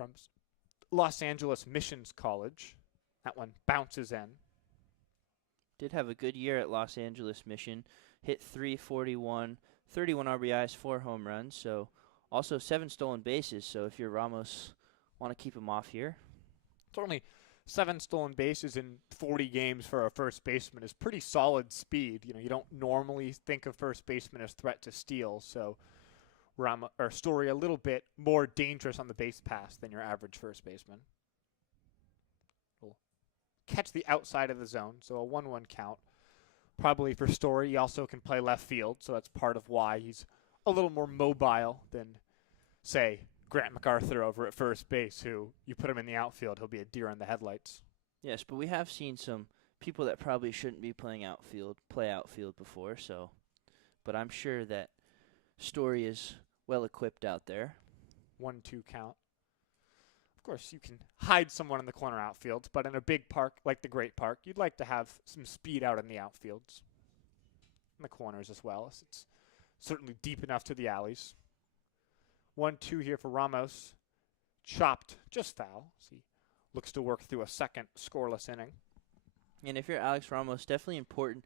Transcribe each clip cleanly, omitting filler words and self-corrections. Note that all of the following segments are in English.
from Los Angeles Missions College. That one bounces in. Did have a good year at Los Angeles Mission. Hit 341, 31 RBIs, 4 home runs. So also 7 stolen bases. So if you're Ramos, want to keep him off here. Certainly 7 stolen bases in 40 games for a first baseman is pretty solid speed. You don't normally think of first baseman as threat to steal. So Story a little bit more dangerous on the base pass than your average first baseman. Will catch the outside of the zone, so a 1-1 count. Probably for Story, he also can play left field, so that's part of why he's a little more mobile than, say, Grant MacArthur over at first base, who you put him in the outfield, he'll be a deer in the headlights. Yes, but we have seen some people that probably shouldn't be playing outfield play outfield before, so but I'm sure that Story is well equipped out there. 1-2 count. Of course, you can hide someone in the corner outfields, but in a big park like the Great Park, you'd like to have some speed out in the outfields. In the corners as well, as it's certainly deep enough to the alleys. 1-2 here for Ramos. Chopped, just foul. As he looks to work through a second scoreless inning. And if you're Alex Ramos, definitely important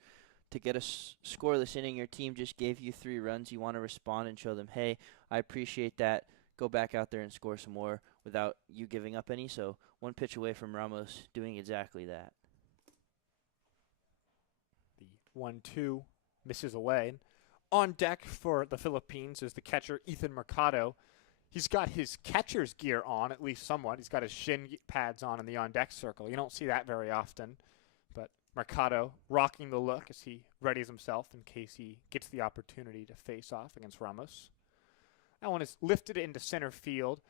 to get a scoreless inning. Your team just gave you 3 runs. You want to respond and show them, hey, I appreciate that. Go back out there and score some more without you giving up any. So 1 pitch away from Ramos doing exactly that. The 1-2 misses away. On deck for the Philippines is the catcher, Ethan Mercado. He's got his catcher's gear on, at least somewhat. He's got his shin pads on in the on-deck circle. You don't see that very often. But Mercado rocking the look as he readies himself in case he gets the opportunity to face off against Ramos. That one is lifted into center field.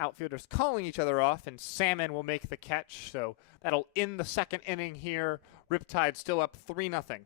Outfielders calling each other off, and Salmon will make the catch. So that'll end the second inning here. Riptide still up 3-0.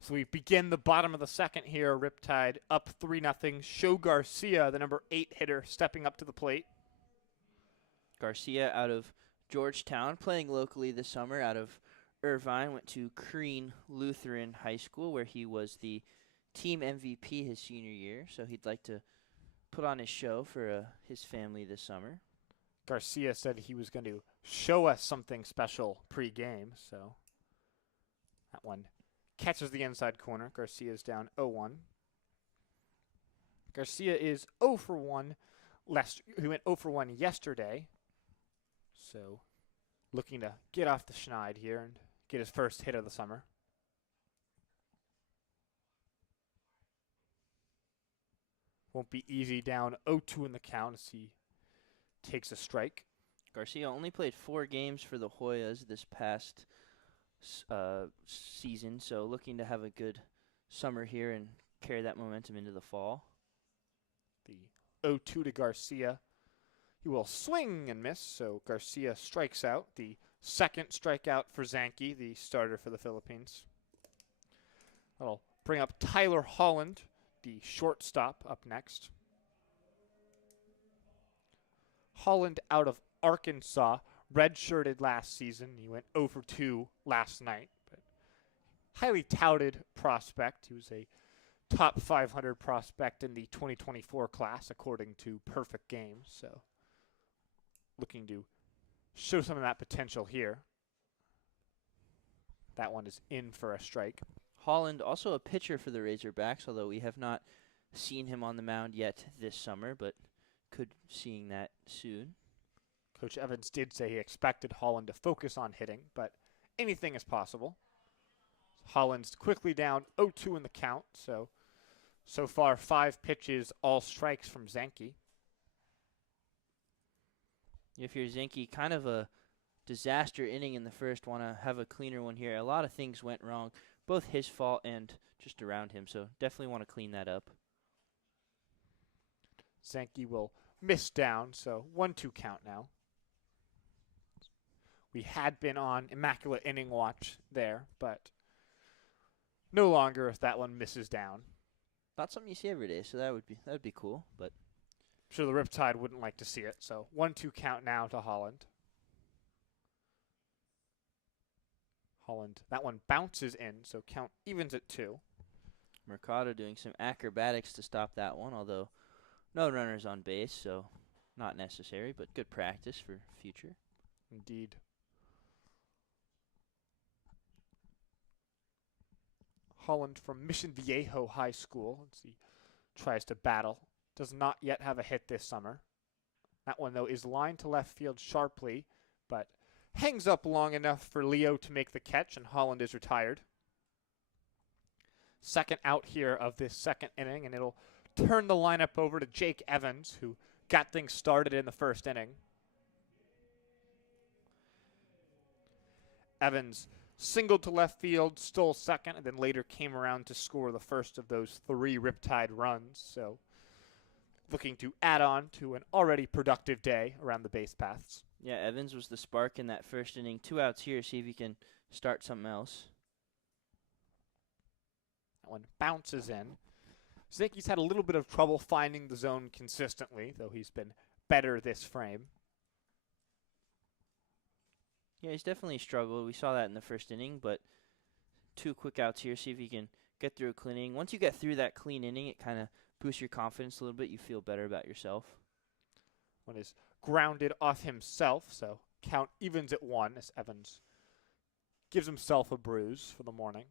So we begin the bottom of the second here. Riptide up 3-0. Show Garcia, the number 8 hitter, stepping up to the plate. Garcia out of Georgetown, playing locally this summer out of Irvine, went to Crean Lutheran High School where he was the team MVP his senior year. So he'd like to put on his show for his family this summer. Garcia said he was going to show us something special pre-game, so that one catches the inside corner. Garcia's down 0-1. Garcia is 0 for 1. He went 0 for 1 yesterday. So looking to get off the schneid here and get his first hit of the summer. Won't be easy, down 0-2 in the count as he takes a strike. Garcia only played 4 games for the Hoyas this past season, so looking to have a good summer here and carry that momentum into the fall. The 0-2 to Garcia. He will swing and miss, so Garcia strikes out. The second strikeout for Zanke, the starter for the Philippines. That'll bring up Tyler Holland, the shortstop, up next. Holland out of Arkansas, redshirted last season. He went 0 for 2 last night. But highly touted prospect. He was a top 500 prospect in the 2024 class, according to Perfect Games. So looking to show some of that potential here. That one is in for a strike. Holland, also a pitcher for the Razorbacks, although we have not seen him on the mound yet this summer, but could seeing that soon. Coach Evans did say he expected Holland to focus on hitting, but anything is possible. Holland's quickly down 0-2 in the count, so far 5 pitches, all strikes from Zanke. If you're Zanke, kind of a disaster inning in the first, want to have a cleaner one here. A lot of things went wrong, both his fault and just around him, so definitely want to clean that up. Zanke will miss down, so 1-2 count now. We had been on immaculate inning watch there, but no longer if that one misses down. Not something you see every day, so that would be cool, but I'm sure the Riptide wouldn't like to see it, so 1-2 count now to Holland. Holland, that one bounces in, so count evens at 2. Mercado doing some acrobatics to stop that one, although no runners on base, so not necessary, but good practice for future. Indeed. Holland from Mission Viejo High School. Let's see. Tries to battle. Does not yet have a hit this summer. That one, though, is lined to left field sharply, but hangs up long enough for Leo to make the catch, and Holland is retired. Second out here of this second inning, and it'll turn the lineup over to Jake Evans, who got things started in the first inning. Evans singled to left field, stole second, and then later came around to score the first of those 3 Riptide runs. So looking to add on to an already productive day around the base paths. Yeah, Evans was the spark in that first inning. 2 outs here, see if he can start something else. That one bounces in. Zanke's had a little bit of trouble finding the zone consistently, though he's been better this frame. Yeah, he's definitely struggled. We saw that in the first inning, but 2 quick outs here. See if he can get through a clean inning. Once you get through that clean inning, it kind of boosts your confidence a little bit. You feel better about yourself. One is grounded off himself, so count evens at 1 as Evans gives himself a bruise for the morning.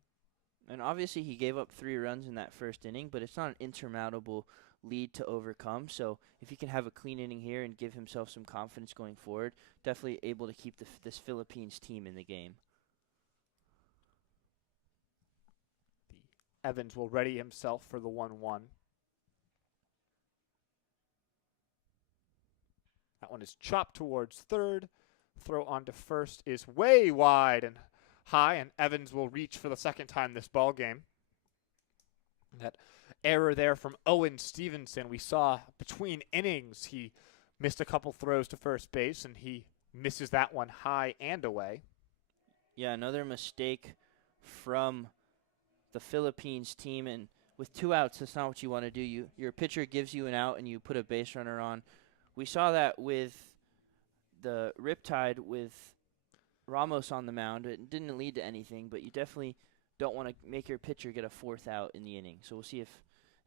And obviously he gave up 3 runs in that first inning, but it's not an insurmountable lead to overcome. So if he can have a clean inning here and give himself some confidence going forward, definitely able to keep this Philippines team in the game. Evans will ready himself for the 1-1. That one is chopped towards third. Throw on to first is way wide and high, and Evans will reach for the second time this ball game. That error there from Owen Stevenson. We saw between innings he missed a couple throws to first base, and he misses that one high and away. Yeah, another mistake from the Philippines team, and with 2 outs, that's not what you want to do. Your pitcher gives you an out, and you put a base runner on. We saw that with the Riptide with Ramos on the mound. It didn't lead to anything, but you definitely don't want to make your pitcher get a 4th out in the inning. So we'll see if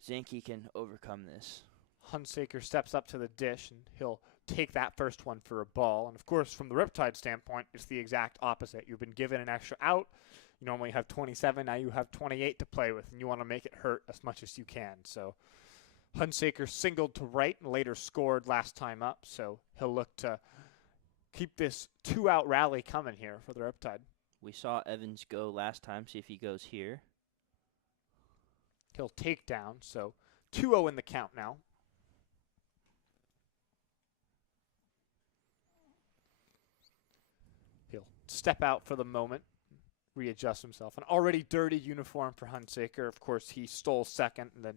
Zanke can overcome this. Hunsaker steps up to the dish, and he'll take that first one for a ball. And, of course, from the Riptide standpoint, it's the exact opposite. You've been given an extra out. You normally have 27. Now you have 28 to play with, and you want to make it hurt as much as you can. So Hunsaker singled to right and later scored last time up, so he'll look to keep this 2-out rally coming here for the Riptide. We saw Evans go last time. See if he goes here. He'll take down, so 2-0 in the count now. He'll step out for the moment, readjust himself. An already dirty uniform for Hunsaker. Of course, he stole second and then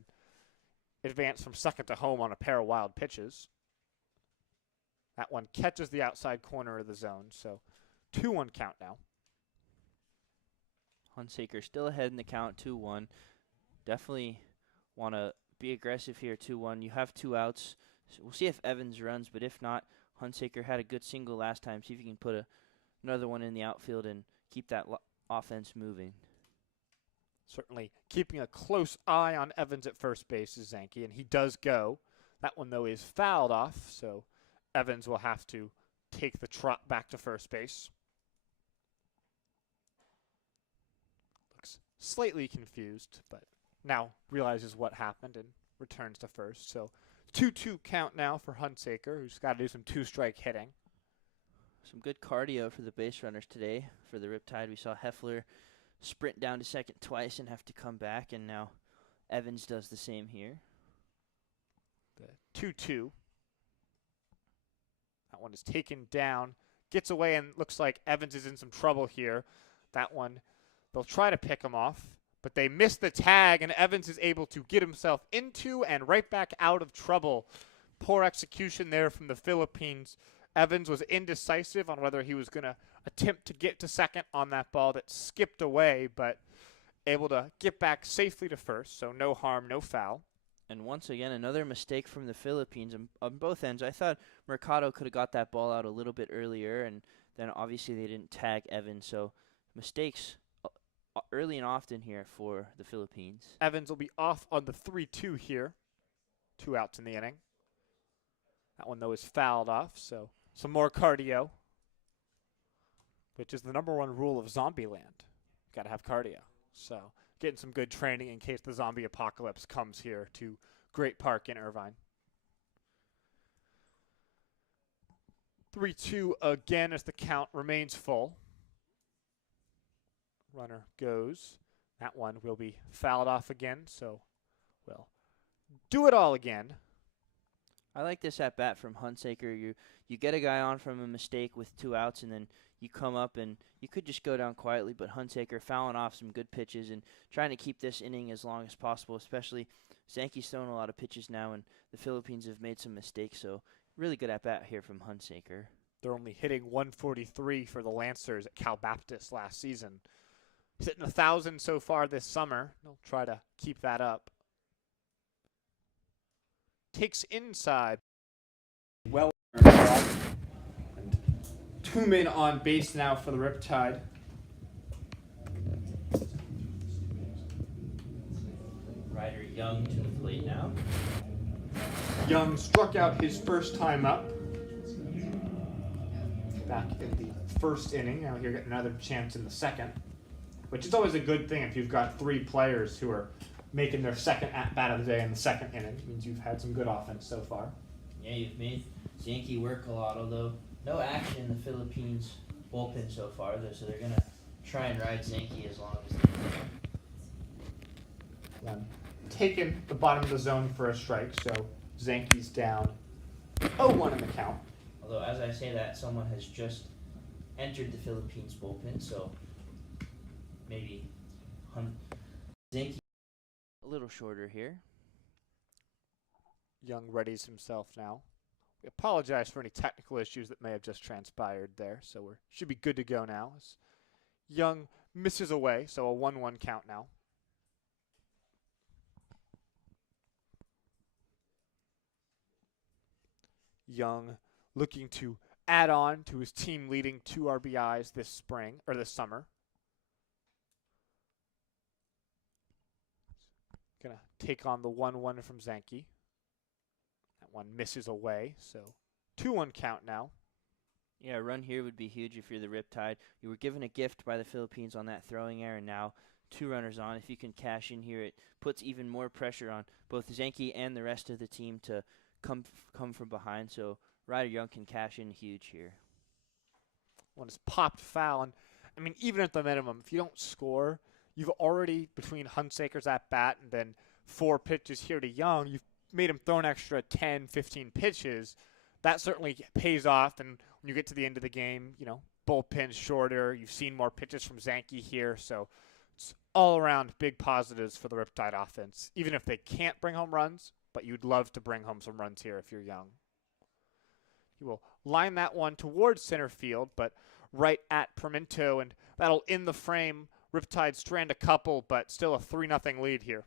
advanced from second to home on a pair of wild pitches. That one catches the outside corner of the zone, so 2-1 count now. Hunsaker still ahead in the count, 2-1. Definitely want to be aggressive here, 2-1. You have 2 outs. So we'll see if Evans runs, but if not, Hunsaker had a good single last time. See if you can put another one in the outfield and keep that offense moving. Certainly keeping a close eye on Evans at first base is Zanke, and he does go. That one, though, is fouled off, so Evans will have to take the trot back to first base. Looks slightly confused, but now realizes what happened and returns to first. So 2-2 count now for Hunsaker, who's got to do some 2-strike hitting. Some good cardio for the base runners today. For the Riptide, we saw Heffler sprint down to second twice and have to come back, and now Evans does the same here. The 2-2. That one is taken down, gets away, and looks like Evans is in some trouble here. That one, they'll try to pick him off, but they miss the tag, and Evans is able to get himself into and right back out of trouble. Poor execution there from the Philippines. Evans was indecisive on whether he was going to attempt to get to second on that ball that skipped away, but able to get back safely to first, so no harm, no foul. And once again, another mistake from the Philippines on both ends. I thought Mercado could have got that ball out a little bit earlier, and then obviously they didn't tag Evans. So mistakes early and often here for the Philippines. Evans will be off on the 3-2 here. 2 outs in the inning. That one, though, is fouled off, so some more cardio, which is the #1 rule of Zombieland. Got to have cardio. So getting some good training in case the zombie apocalypse comes here to Great Park in Irvine. 3-2 again as the count remains full. Runner goes. That one will be fouled off again, so we'll do it all again. I like this at bat from Hunsaker. You get a guy on from a mistake with 2 outs, and then you come up and you could just go down quietly, but Hunsaker fouling off some good pitches and trying to keep this inning as long as possible, especially Zanke's throwing a lot of pitches now, and the Philippines have made some mistakes, so really good at bat here from Hunsaker. They're only hitting 143 for the Lancers at Cal Baptist last season. He's hitting 1,000 so far this summer. They'll try to keep that up. Takes inside. Well, and 2 men on base now for the Riptide. Ryder Young to the plate now. Young struck out his first time up back in the first inning. Now he'll get another chance in the second, which is always a good thing if you've got 3 players who are making their second at-bat of the day in the second inning. It means you've had some good offense so far. Yeah, you've made Zanke work a lot, although no action in the Philippines bullpen so far, so they're going to try and ride Zanke as long as they can. One taken the bottom of the zone for a strike, so Zanke's down 0-1 in the count. Although, as I say that, someone has just entered the Philippines bullpen, so maybe Zanke a little shorter here. Young readies himself now. We apologize for any technical issues that may have just transpired there, so we should be good to go now. As Young misses away, so a 1-1 count now. Young looking to add on to his team leading 2 RBIs this spring or this summer. Gonna take on the 1-1 from Zanke. That one misses away, so 2-1 count now. Yeah, a run here would be huge if you're the Riptide. You were given a gift by the Philippines on that throwing error, and now 2 runners on. If you can cash in here, it puts even more pressure on both Zanke and the rest of the team to come from behind. So Ryder Young can cash in huge here. One is popped foul, and I mean, even at the minimum, if you don't score, you've already, between Hunsaker's at bat and then 4 pitches here to Young, you've made him throw an extra 10, 15 pitches. That certainly pays off, and when you get to the end of the game, you know, bullpen's shorter. You've seen more pitches from Zanke here, so it's all around big positives for the Riptide offense, even if they can't bring home runs, but you'd love to bring home some runs here if you're young. He will line that one towards center field, but right at Pimento, and that'll in the frame. Riptide strand a couple, but still a 3-0 lead here.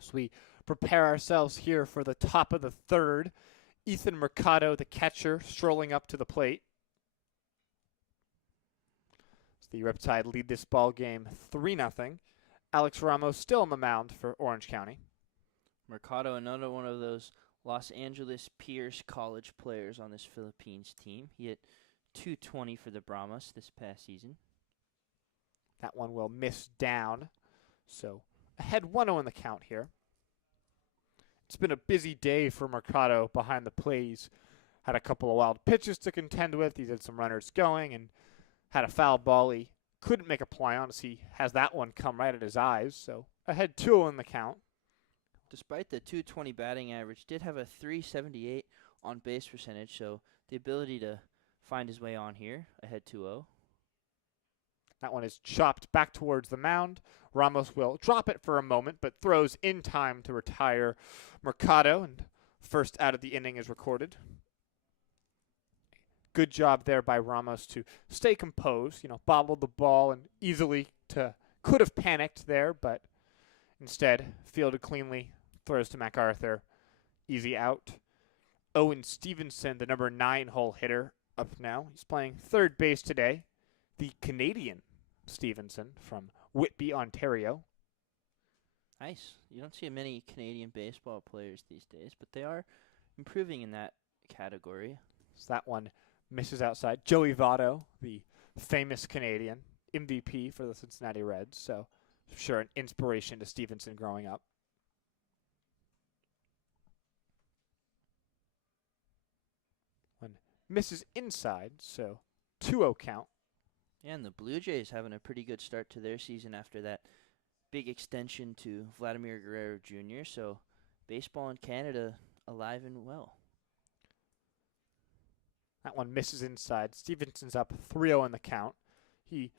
So we prepare ourselves here for the top of the third. Ethan Mercado, the catcher, strolling up to the plate. So the Riptide lead this ball game 3-0. Alex Ramos still on the mound for Orange County. Mercado, another one of those Los Angeles Pierce College players on this Philippines team. He hit .220 for the Brahmas this past season. That one will miss down. So ahead 1-0 in the count here. It's been a busy day for Mercado behind the plate. He's had a couple of wild pitches to contend with. He's had some runners going and had a foul ball he couldn't make a play on as he has that one come right at his eyes. So ahead 2-0 in the count. Despite the .220 batting average, did have a .378 on base percentage, so the ability to find his way on here, ahead 2-0. That one is chopped back towards the mound. Ramos will drop it for a moment, but throws in time to retire Mercado, and first out of the inning is recorded. Good job there by Ramos to stay composed, bobbled the ball and could have panicked there, but instead fielded cleanly, throws to MacArthur, easy out. Owen Stevenson, the number 9 hole hitter, up now. He's playing third base today. The Canadian Stevenson from Whitby, Ontario. Nice. You don't see many Canadian baseball players these days, but they are improving in that category. So that one misses outside. Joey Votto, the famous Canadian MVP for the Cincinnati Reds. So sure an inspiration to Stevenson growing up. One misses inside, so 2-0 count. And the Blue Jays having a pretty good start to their season after that big extension to Vladimir Guerrero Jr. So baseball in Canada alive and well. That one misses inside. Stevenson's up 3-0 in the count. He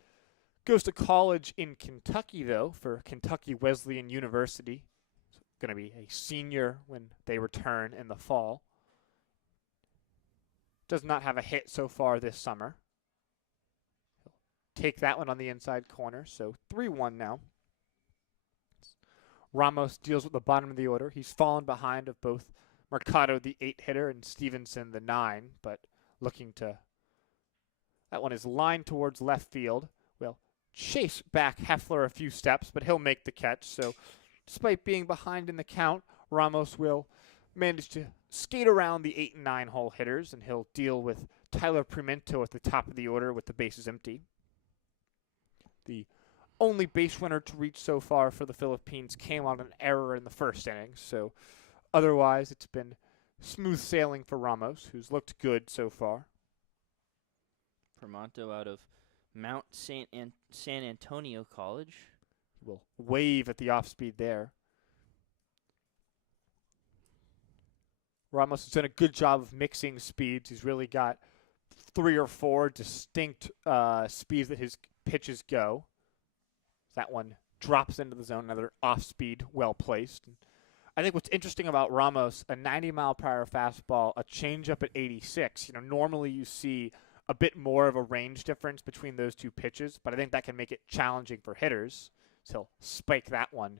goes to college in Kentucky, though, for Kentucky Wesleyan University. He's going to be a senior when they return in the fall. Does not have a hit so far this summer. He'll take that one on the inside corner, so 3-1 now. Ramos deals with the bottom of the order. He's fallen behind of both Mercado, the 8-hitter, and Stevenson, the 9, but looking to... That one is lined towards left field. Will chase back Heffler a few steps, but he'll make the catch. So despite being behind in the count, Ramos will manage to skate around the 8 and 9 hole hitters, and he'll deal with Tyler Pimento at the top of the order with the bases empty. The only base runner to reach so far for the Philippines came on an error in the first inning, so otherwise it's been smooth sailing for Ramos, who's looked good so far. Pimento out of Mount San Antonio College. He will wave at the off speed there. Ramos has done a good job of mixing speeds. He's really got 3 or 4 distinct speeds that his pitches go. That one drops into the zone, another off speed, well placed. I think what's interesting about Ramos, a 90-mile-per-hour fastball, a changeup at 86. Normally you see a bit more of a range difference between those two pitches, but I think that can make it challenging for hitters. So he'll spike that one.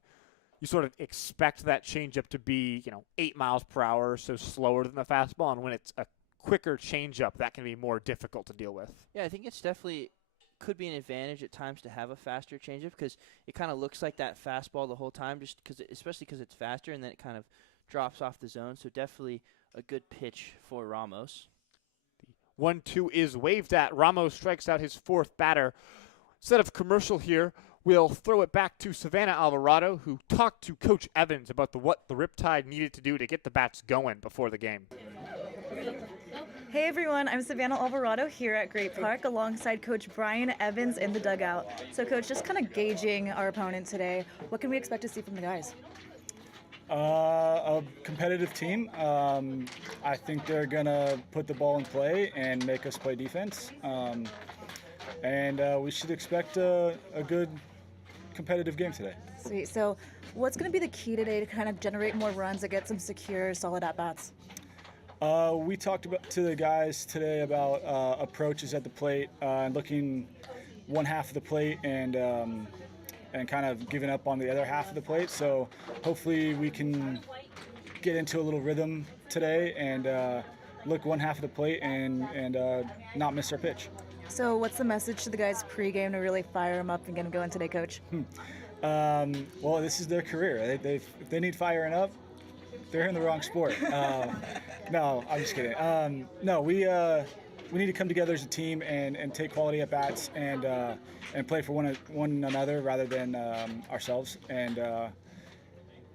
You sort of expect that changeup to be, 8 miles per hour, so slower than the fastball, and when it's a quicker changeup, that can be more difficult to deal with. Yeah, I think it's definitely could be an advantage at times to have a faster changeup because it kind of looks like that fastball the whole time, just especially because it's faster and then it kind of drops off the zone. So definitely a good pitch for Ramos. The 1-2 is waved at. Ramos strikes out his 4th batter. Instead of commercial here, we'll throw it back to Savannah Alvarado, who talked to Coach Evans about what the Riptide needed to do to get the bats going before the game. Hey everyone, I'm Savannah Alvarado here at Great Park alongside Coach Brian Evans in the dugout. So Coach, just kind of gauging our opponent today, what can we expect to see from the guys? A competitive team. I think they're going to put the ball in play and make us play defense. And we should expect a good competitive game today. Sweet. So what's going to be the key today to kind of generate more runs and get some secure, solid at-bats? We talked to the guys today about approaches at the plate and looking one half of the plate and kind of giving up on the other half of the plate. So hopefully we can get into a little rhythm today and look one half of the plate and not miss our pitch. So what's the message to the guys pregame to really fire them up and get them going today, Coach? Well, this is their career. If they need firing up, they're in the wrong sport. No, I'm just kidding. No, we need to come together as a team and take quality at bats and play for one another rather than ourselves. And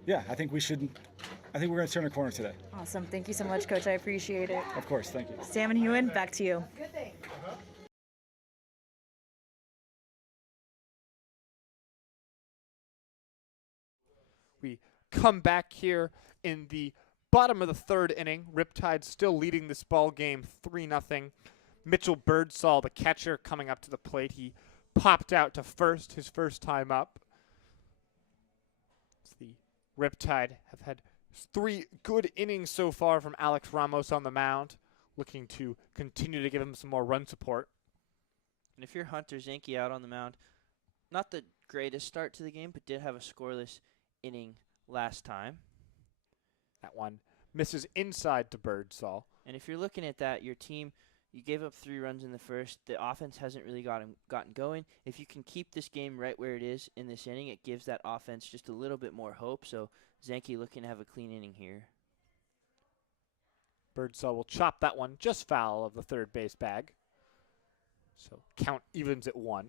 yeah, I think we're going to turn the corner today. Awesome. Thank you so much, Coach. I appreciate it. Of course. Thank you. Sam and Hewen, back to you. We come back here in the bottom of the 3rd inning. Riptide still leading this ball game 3-0. Mitchell Birdsall, the catcher, coming up to the plate. He popped out to first his first time up. The Riptide have had 3 good innings so far from Alex Ramos on the mound, looking to continue to give him some more run support. And if you're Hunter Zinke out on the mound, not the greatest start to the game, but did have a scoreless inning last time. That one misses inside to Birdsall. And if you're looking at that, your team, you gave up 3 runs in the first. The offense hasn't really gotten going. If you can keep this game right where it is in this inning, it gives that offense just a little bit more hope. So Zinke looking to have a clean inning here. Birdsall will chop that one just foul of the third base bag. So count evens at 1.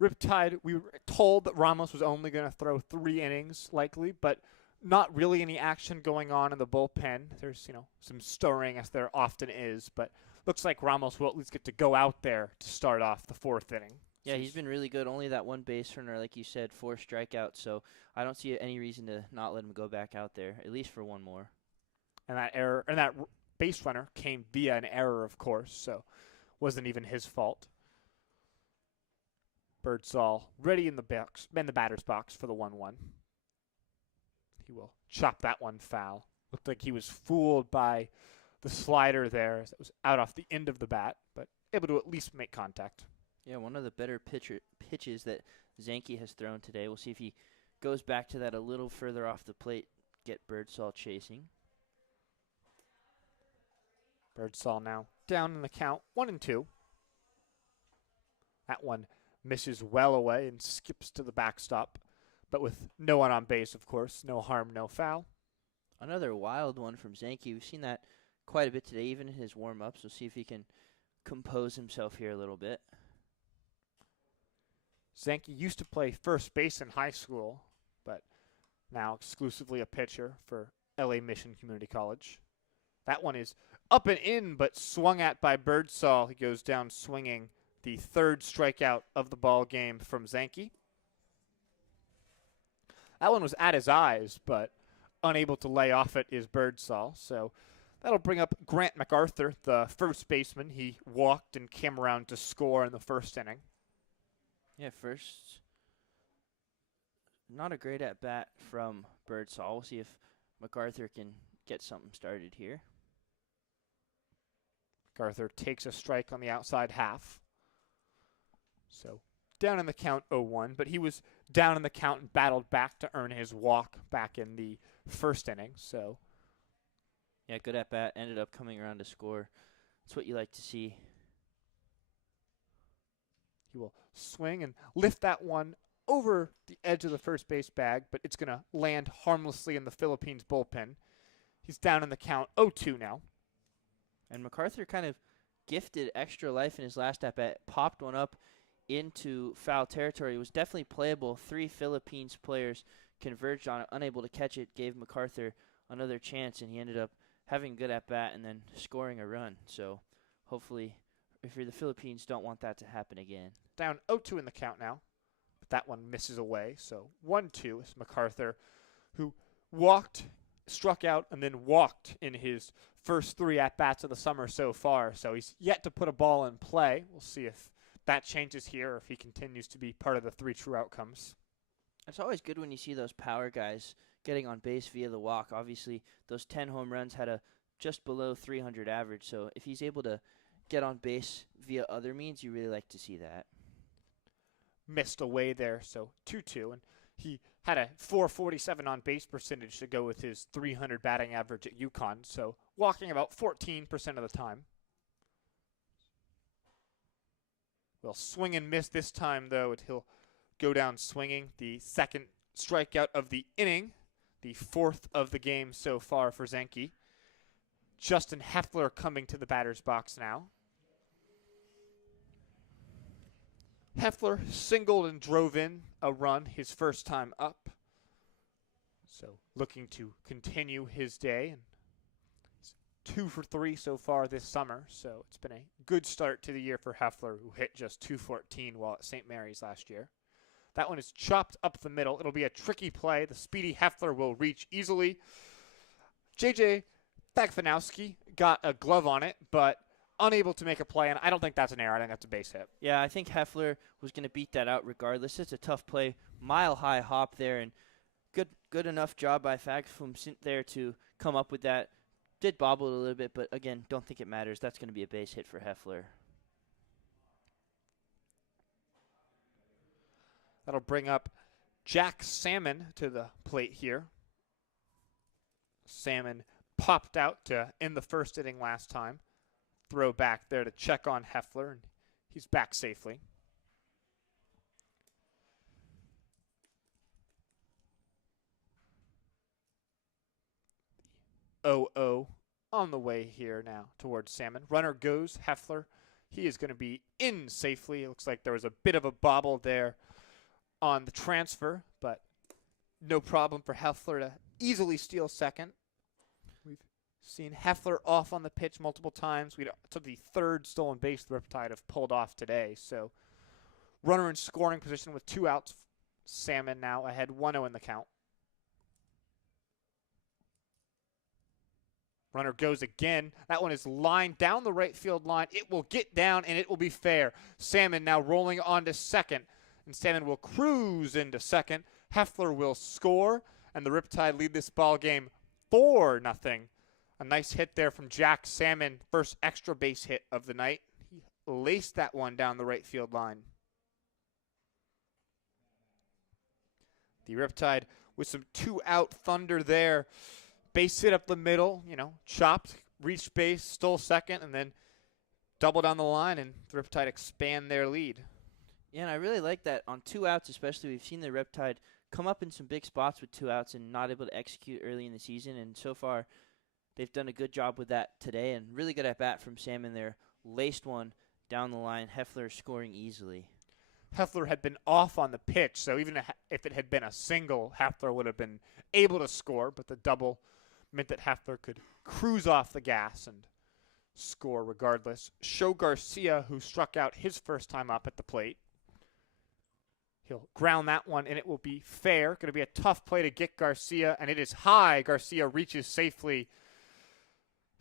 Riptide, we were told that Ramos was only going to throw 3 innings likely, but not really any action going on in the bullpen. There's, some stirring as there often is, but looks like Ramos will at least get to go out there to start off the 4th inning. Yeah, he's been really good. Only that one base runner, like you said, 4 strikeouts. So I don't see any reason to not let him go back out there, at least for one more. And that base runner came via an error, of course, so wasn't even his fault. Birdsall ready in the batter's box for the 1-1. He will chop that one foul. Looked like he was fooled by the slider there as it was out off the end of the bat, but able to at least make contact. Yeah, one of the better pitches that Zinke has thrown today. We'll see if he goes back to that a little further off the plate, get Birdsall chasing. Birdsall now down in the count, 1-2. That one misses well away and skips to the backstop, but with no one on base, of course. No harm, no foul. Another wild one from Zanke. We've seen that quite a bit today, even in his warm-ups. We'll see if he can compose himself here a little bit. Zanke used to play first base in high school, but now exclusively a pitcher for LA Mission Community College. That one is up and in, but swung at by Birdsall. He goes down swinging. The third strikeout of the ball game from Zanke. That one was at his eyes, but unable to lay off it is Birdsall. So that'll bring up Grant MacArthur, the first baseman. He walked and came around to score in the first inning. Yeah, first, not a great at-bat from Birdsall. We'll see if MacArthur can get something started here. MacArthur takes a strike on the outside half. So down in the count 0-1, but he was down in the count and battled back to earn his walk back in the first inning. So yeah, good at-bat. Ended up coming around to score. That's what you like to see. He will swing and lift that one over the edge of the first base bag, but it's going to land harmlessly in the Philippines bullpen. He's down in the count 0-2 now. And MacArthur kind of gifted extra life in his last at-bat, popped one up into foul territory. It was definitely playable. 3 Philippines players converged on it, unable to catch it, gave MacArthur another chance, and he ended up having a good at-bat and then scoring a run. So hopefully, if you're the Philippines, don't want that to happen again. Down 0-2 in the count now, but that one misses away. So 1-2 is MacArthur, who struck out, and then walked in his first 3 at-bats of the summer so far. So he's yet to put a ball in play. We'll see if that changes here or if he continues to be part of the 3 true outcomes. It's always good when you see those power guys getting on base via the walk. Obviously, those 10 home runs had a just below 300 average. So if he's able to get on base via other means, you really like to see that. Missed away there, so 2-2. And he had a 447 on base percentage to go with his 300 batting average at UConn, so walking about 14% of the time. Will swing and miss this time, though. He'll go down swinging. The second strikeout of the inning, the 4th of the game so far for Zanke. Justin Heffler coming to the batter's box now. Heffler singled and drove in a run his first time up. So looking to continue his day. And he's 2 for 3 so far this summer. So it's been a good start to the year for Heffler, who hit just .214 while at St. Mary's last year. That one is chopped up the middle. It'll be a tricky play. The speedy Heffler will reach easily. J.J. Bagfanowski got a glove on it, but unable to make a play, and I don't think that's an error. I think that's a base hit. Yeah, I think Heffler was going to beat that out regardless. It's a tough play, mile-high hop there, and good enough job by Fagfum there to come up with that. Did bobble it a little bit, but again, don't think it matters. That's going to be a base hit for Heffler. That'll bring up Jack Salmon to the plate here. Salmon popped out to end the first inning last time. Throw back there to check on Heffler, and he's back safely. The 0-0 on the way here now towards Salmon. Runner goes, Heffler. He is going to be in safely. It looks like there was a bit of a bobble there on the transfer, but no problem for Heffler to easily steal second. We've seen Heffler off on the pitch multiple times. It's the 3rd stolen base the Riptide have pulled off today. So runner in scoring position with 2 outs. Salmon now ahead 1-0 in the count. Runner goes again. That one is lined down the right field line. It will get down, and it will be fair. Salmon now rolling on to second, and Salmon will cruise into second. Heffler will score, and the Riptide lead this ball game 4-0. A nice hit there from Jack Salmon, first extra base hit of the night. He laced that one down the right field line. The Riptide with some 2-out thunder there. Base hit up the middle, chopped, reached base, stole second, and then double down the line, and the Riptide expand their lead. Yeah, and I really like that on 2 outs especially. We've seen the Riptide come up in some big spots with 2 outs and not able to execute early in the season. And so far, they've done a good job with that today, and really good at bat from Salmon there. Laced one down the line. Heffler scoring easily. Heffler had been off on the pitch, so even if it had been a single, Heffler would have been able to score, but the double meant that Heffler could cruise off the gas and score regardless. Show Garcia, who struck out his first time up at the plate. He'll ground that one, and it will be fair. Going to be a tough play to get Garcia, and it is high. Garcia reaches safely.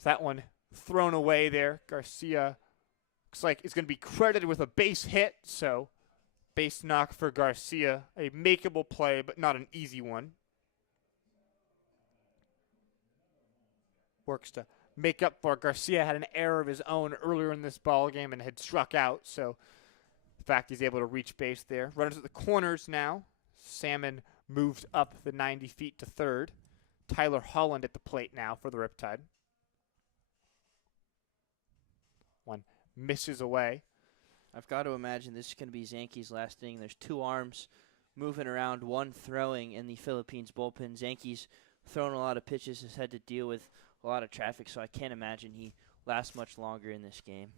That one thrown away there. Garcia looks like it's going to be credited with a base hit, so base knock for Garcia. A makeable play, but not an easy one. Works to make up for it. Garcia had an error of his own earlier in this ball game and had struck out, so the fact he's able to reach base there. Runners at the corners now. Salmon moves up the 90 feet to third. Tyler Holland at the plate now for the Riptide. One misses away. I've got to imagine this is going to be Zanke's last inning. There's 2 arms moving around, 1 throwing in the Philippines bullpen. Zanke's thrown a lot of pitches, has had to deal with a lot of traffic, so I can't imagine he lasts much longer in this game.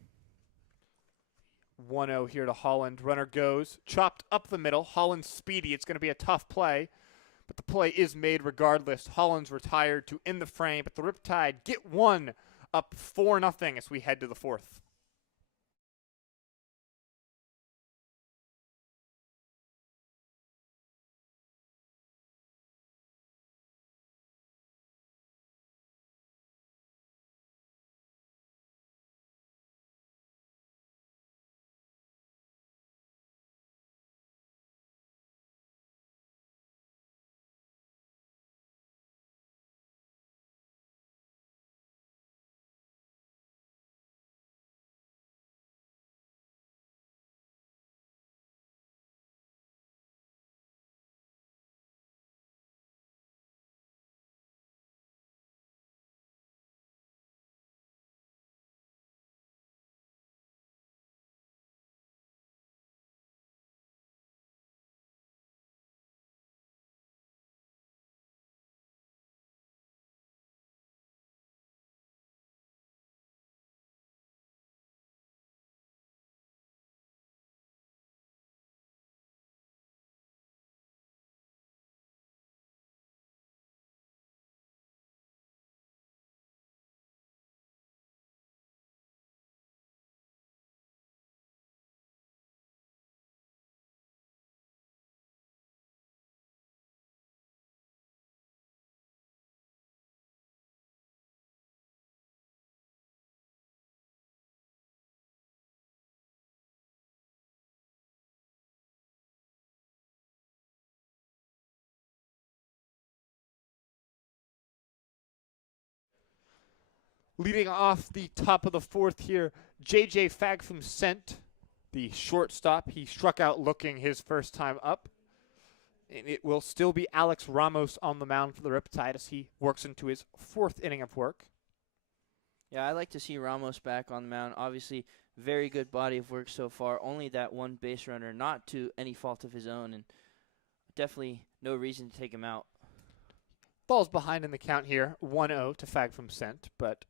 1-0 here to Holland. Runner goes, chopped up the middle. Holland's speedy. It's going to be a tough play, but the play is made regardless. Holland's retired to in the frame, but the Riptide get one up 4-0 as we head to the 4th. Leading off the top of the 4th here, J.J. Fagfum-Sent, the shortstop. He struck out looking his first time up. And it will still be Alex Ramos on the mound for the Riptide as he works into his 4th inning of work. Yeah, I like to see Ramos back on the mound. Obviously, very good body of work so far. Only that 1 base runner, not to any fault of his own, and definitely no reason to take him out. Ball's behind in the count here, 1-0 to Fagfum-Sent, but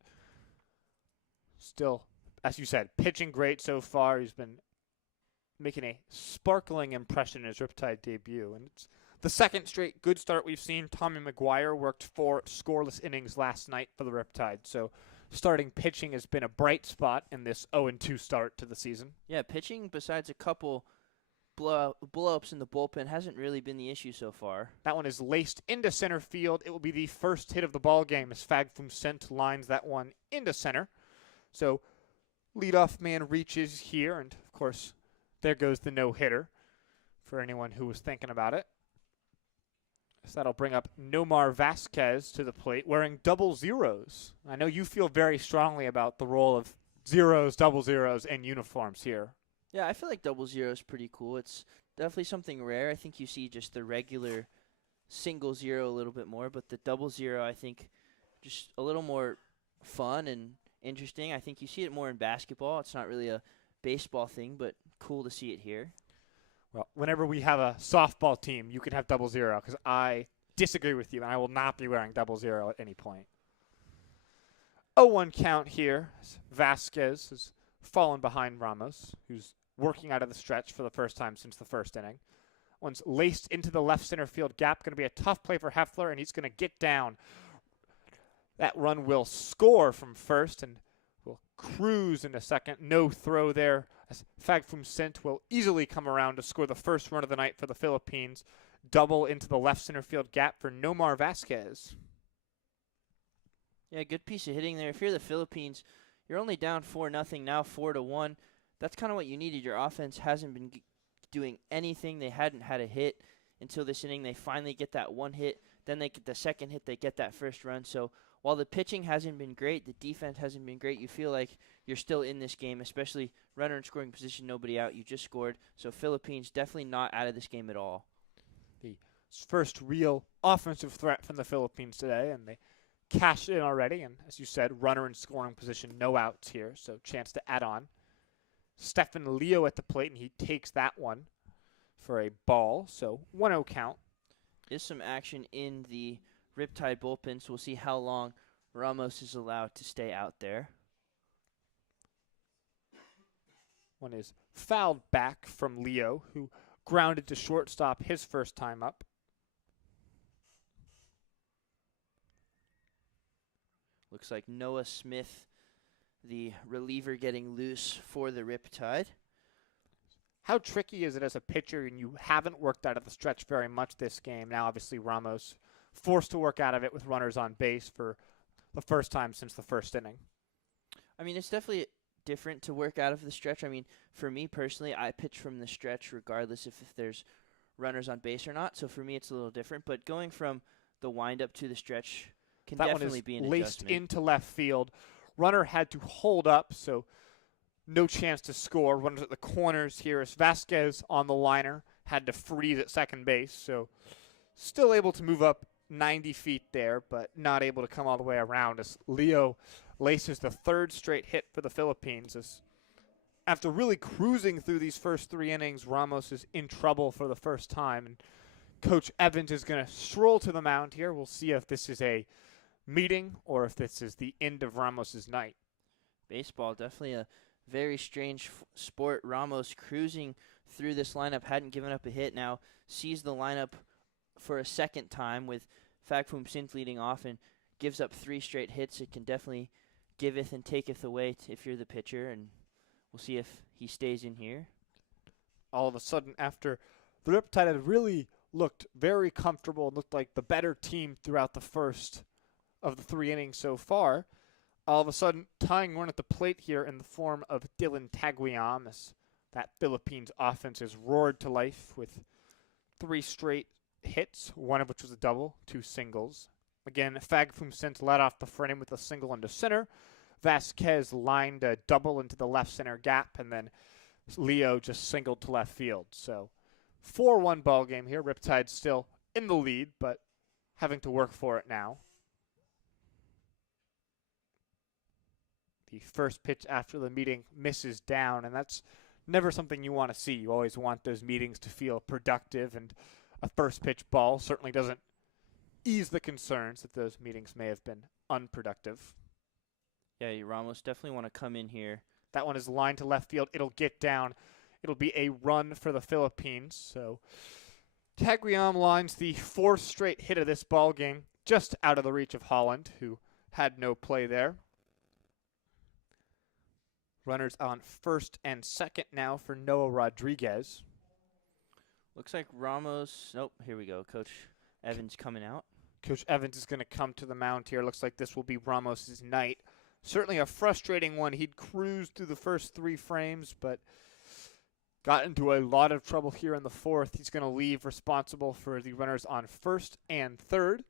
still, as you said, pitching great so far. He's been making a sparkling impression in his Riptide debut, and it's the 2nd straight good start we've seen. Tommy McGuire worked 4 scoreless innings last night for the Riptide, so starting pitching has been a bright spot in this 0-2 start to the season. Yeah, pitching, besides a couple blow-ups in the bullpen, hasn't really been the issue so far. That one is laced into center field. It will be the first hit of the ball game as Fagfum-Sent lines that one into center. So leadoff man reaches here, and of course, there goes the no-hitter for anyone who was thinking about it. So that'll bring up Nomar Vasquez to the plate wearing double zeros. I know you feel very strongly about the role of zeros, double zeros, and uniforms here. Yeah, I feel like double zero is pretty cool. It's definitely something rare. I think you see just the regular single zero a little bit more, but the double zero, I think, just a little more fun and interesting. I think you see it more in basketball. It's not really a baseball thing, but cool to see it here. Well, whenever we have a softball team, you can have 00 because I disagree with you, and I will not be wearing 00 at any point. 0-1 count here. Vasquez has fallen behind Ramos, who's working out of the stretch for the first time since the first inning. One's laced into the left center field gap. Going to be a tough play for Heffler, and he's going to get down. That run will score from first and will cruise into second. No throw there, as Fagfum Sint will easily come around to score the first run of the night for the Philippines. Double into the left center field gap for Nomar Vasquez. Yeah, good piece of hitting there. If you're the Philippines, you're only down 4-0 now, 4-1. That's kind of what you needed. Your offense hasn't been doing anything. They hadn't had a hit until this inning. They finally get that one hit. Then they get the second hit. They get that first run. So while the pitching hasn't been great, the defense hasn't been great, you feel like you're still in this game, especially runner in scoring position, nobody out. You just scored. So Philippines definitely not out of this game at all. The first real offensive threat from the Philippines today, and they cashed in already. And as you said, runner in scoring position, no outs here, so chance to add on. Stefan Leo at the plate, and he takes that one for a ball. So 1-0 count. Is some action in the Riptide bullpen, so we'll see how long Ramos is allowed to stay out there. One is fouled back from Leo, who grounded to shortstop his first time up. Looks like Noah Smith, the reliever, getting loose for the Riptide. How tricky is it as a pitcher and you haven't worked out of the stretch very much this game? Now, obviously, Ramos forced to work out of it with runners on base for the first time since the first inning. I mean, it's definitely different to work out of the stretch. I mean, for me personally, I pitch from the stretch regardless if there's runners on base or not. So for me, it's a little different. But going from the windup to the stretch can definitely be an adjustment. That one is laced into left field. Runner had to hold up, so no chance to score. Runners at the corners here as Vasquez on the liner had to freeze at second base. So still able to move up 90 feet there, but not able to come all the way around as Leo laces the third straight hit for the Philippines. As after really cruising through these first three innings, Ramos is in trouble for the first time. And Coach Evans is going to stroll to the mound here. We'll see if this is a meeting or if this is the end of Ramos's night. Baseball, definitely a very strange sport. Ramos cruising through this lineup, hadn't given up a hit, now sees the lineup for a second time with Fagfum Sint leading off and gives up 3 straight hits. It can definitely giveth and taketh away if you're the pitcher, and we'll see if he stays in here. All of a sudden, after the Riptide had really looked very comfortable and looked like the better team throughout the first of the 3 innings so far, all of a sudden tying one at the plate here in the form of Dylan Taguiam, as that Philippines offense has roared to life with 3 straight hits, one of which was a double, 2 singles. Again, Fagfum Sint led off the frame with a single into center. Vasquez lined a double into the left center gap, and then Leo just singled to left field. So 4-1 ball game here. Riptide still in the lead, but having to work for it now. The first pitch after the meeting misses down, and that's never something you want to see. You always want those meetings to feel productive, and a first pitch ball certainly doesn't ease the concerns that those meetings may have been unproductive. Yeah, Ramos definitely want to come in here. That one is lined to left field. It'll get down. It'll be a run for the Philippines. So Taguiam lines the 4th straight hit of this ball game, just out of the reach of Holland, who had no play there. Runners on first and second now for Noah Rodriguez. Looks like Ramos. Nope, here we go. Coach Evans coming out. Coach Evans is going to come to the mound here. Looks like this will be Ramos's night. Certainly a frustrating one. He'd cruised through the first 3 frames, but got into a lot of trouble here in the 4th. He's going to leave responsible for the runners on first and third.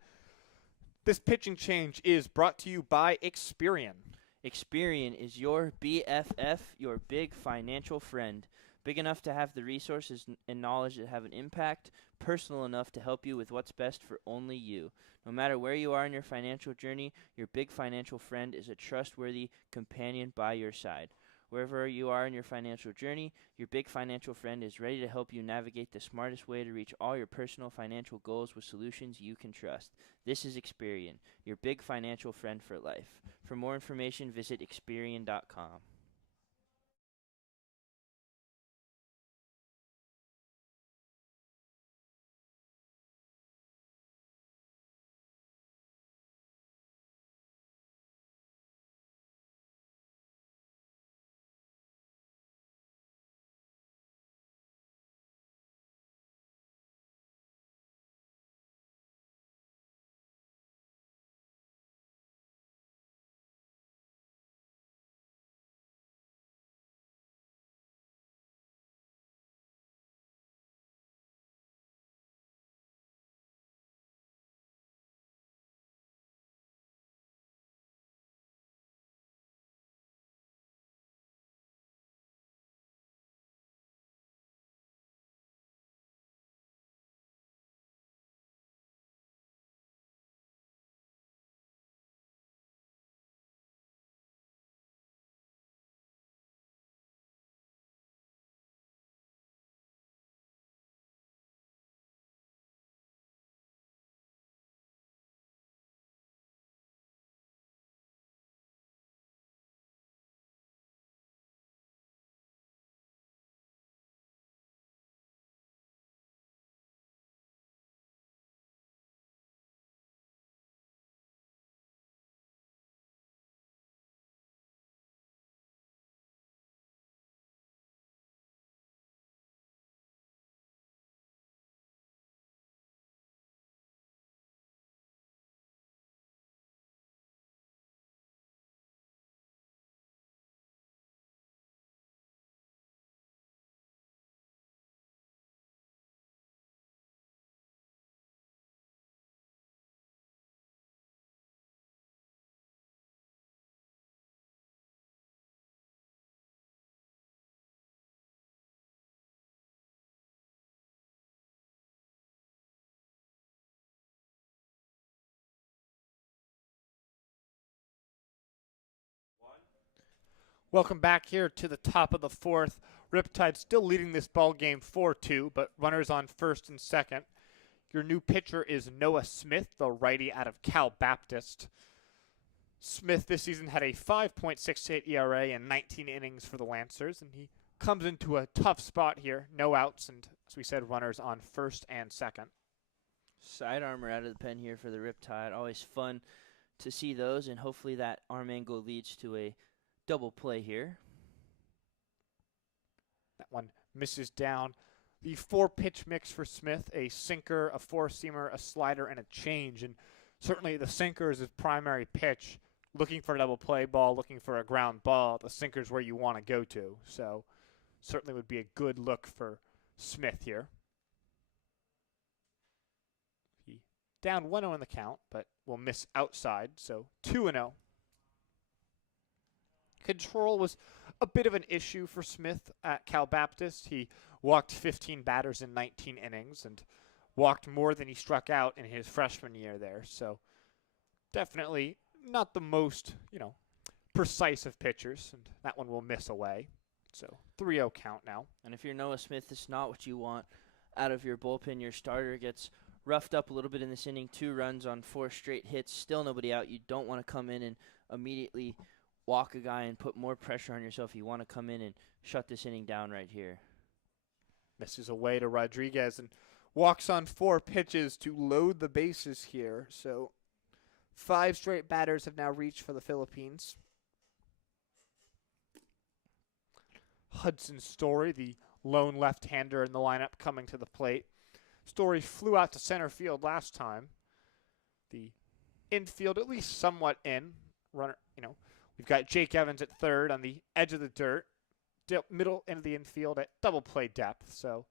This pitching change is brought to you by Experian. Experian is your BFF, your big financial friend. Big enough to have the resources and knowledge that have an impact, personal enough to help you with what's best for only you. No matter where you are in your financial journey, your big financial friend is a trustworthy companion by your side. Wherever you are in your financial journey, your big financial friend is ready to help you navigate the smartest way to reach all your personal financial goals with solutions you can trust. This is Experian, your big financial friend for life. For more information, visit Experian.com. Welcome back here to the top of the fourth. Riptide still leading this ball game 4-2, but runners on first and second. Your new pitcher is Noah Smith, the righty out of Cal Baptist. Smith this season had a 5.68 ERA and 19 innings for the Lancers, and he comes into a tough spot here. No outs, and as we said, runners on first and second. Side armor out of the pen here for the Riptide. Always fun to see those, and hopefully that arm angle leads to a double play here. That one misses down. The 4-pitch mix for Smith, a sinker, a four-seamer, a slider, and a change. And certainly the sinker is his primary pitch. Looking for a double play ball, looking for a ground ball, the sinker's where you want to go to. So certainly would be a good look for Smith here. He down 1-0 in the count, but will miss outside, so 2-0. Control was a bit of an issue for Smith at Cal Baptist. He walked 15 batters in 19 innings and walked more than he struck out in his freshman year there. So definitely not the most, precise of pitchers, and that one will miss away. So 3-0 count now. And if you're Noah Smith, it's not what you want out of your bullpen. Your starter gets roughed up a little bit in this inning, 2 runs on 4 straight hits, still nobody out. You don't want to come in and immediately walk a guy and put more pressure on yourself. You want to come in and shut this inning down right here. Misses away to Rodriguez and walks on 4 pitches to load the bases here. So 5 straight batters have now reached for the Philippines. Hudson Story, the lone left-hander in the lineup, coming to the plate. Story flew out to center field last time. The infield at least somewhat in. Runner, we've got Jake Evans at third on the edge of the dirt. Middle end of the infield at double play depth. So,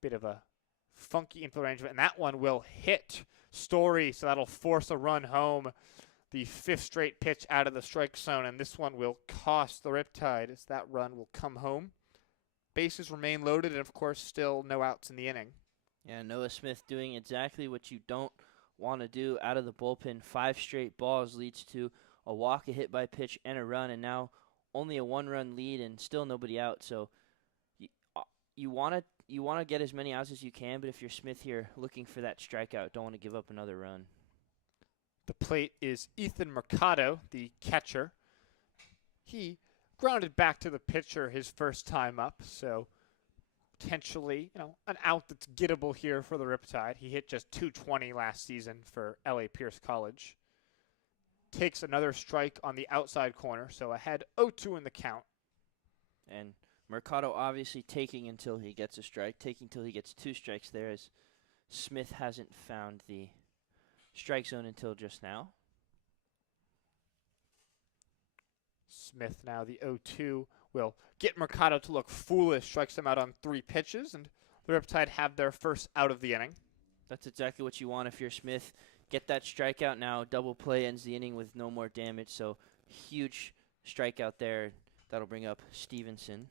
bit of a funky infield arrangement. And that one will hit Story, so that'll force a run home. The 5th straight pitch out of the strike zone, and this one will cost the Riptide as that run will come home. Bases remain loaded, and of course, still no outs in the inning. Yeah, Noah Smith doing exactly what you don't want to do out of the bullpen. 5 straight balls leads to a walk, a hit by pitch, and a run, and now only a 1-run lead and still nobody out. So you want to get as many outs as you can, but if you're Smith here looking for that strikeout, don't want to give up another run. The plate is Ethan Mercado, the catcher. He grounded back to the pitcher his first time up, so potentially, an out that's gettable here for the Riptide. He hit just .220 last season for LA Pierce College. Takes another strike on the outside corner, so ahead 0-2 in the count. And Mercado obviously taking until he gets a strike, taking until he gets 2 strikes there, as Smith hasn't found the strike zone until just now. Smith now, the 0-2, will get Mercado to look foolish, strikes him out on 3 pitches, and the Riptide have their first out of the inning. That's exactly what you want if you're Smith. Get that strikeout now. Double play ends the inning with no more damage, so huge strikeout there. That'll bring up Stevenson.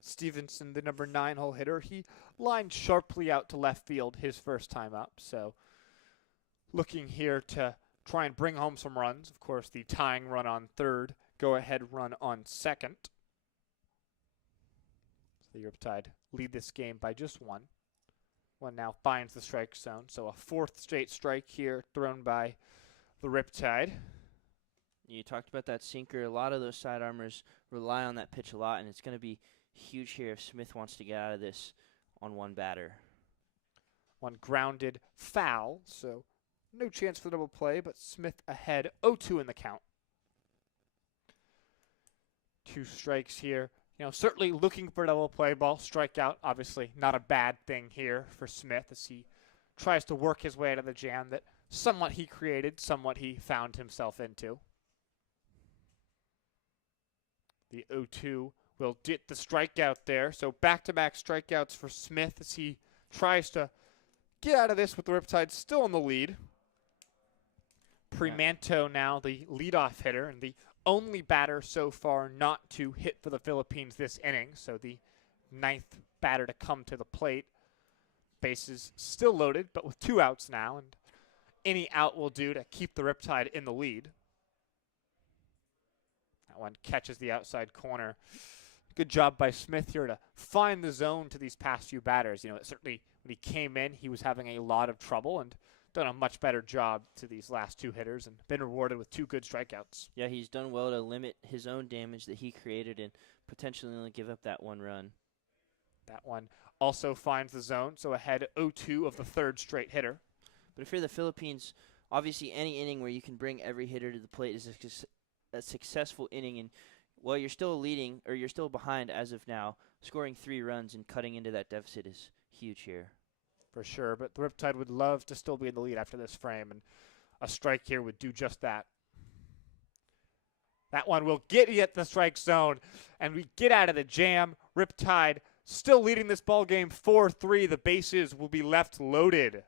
Stevenson, the number 9 hole hitter, he lined sharply out to left field his first time up, so looking here to try and bring home some runs. Of course, the tying run on third, go-ahead run on second. The Riptide lead this game by just 1. One now finds the strike zone, so a 4th straight strike here thrown by the Riptide. You talked about that sinker. A lot of those side armors rely on that pitch a lot, and it's going to be huge here if Smith wants to get out of this on one batter. One grounded foul, so no chance for double play, but Smith ahead 0-2 in the count. 2 strikes here. Certainly looking for a double play ball. Strikeout, obviously not a bad thing here for Smith as he tries to work his way out of the jam that somewhat he created, somewhat he found himself into. The 0-2 will get the strikeout there. So back-to-back strikeouts for Smith as he tries to get out of this with the Riptide still in the lead. Primanto now the leadoff hitter and the only batter so far not to hit for the Philippines this inning. So the 9th batter to come to the plate. Bases still loaded, but with 2 outs now, and any out will do to keep the Riptide in the lead. That one catches the outside corner. Good job by Smith here to find the zone to these past few batters. Certainly when he came in, he was having a lot of trouble and done a much better job to these last 2 hitters and been rewarded with 2 good strikeouts. Yeah, he's done well to limit his own damage that he created and potentially only give up that 1 run. That one also finds the zone, so ahead 0-2 of the 3rd straight hitter. But if you're the Philippines, obviously any inning where you can bring every hitter to the plate is a successful inning. And while you're still leading, or you're still behind as of now, scoring 3 runs and cutting into that deficit is huge here. For sure, but the Riptide would love to still be in the lead after this frame, and a strike here would do just that. That one will get you at the strike zone, and we get out of the jam. Riptide still leading this ball game 4-3. The bases will be left loaded.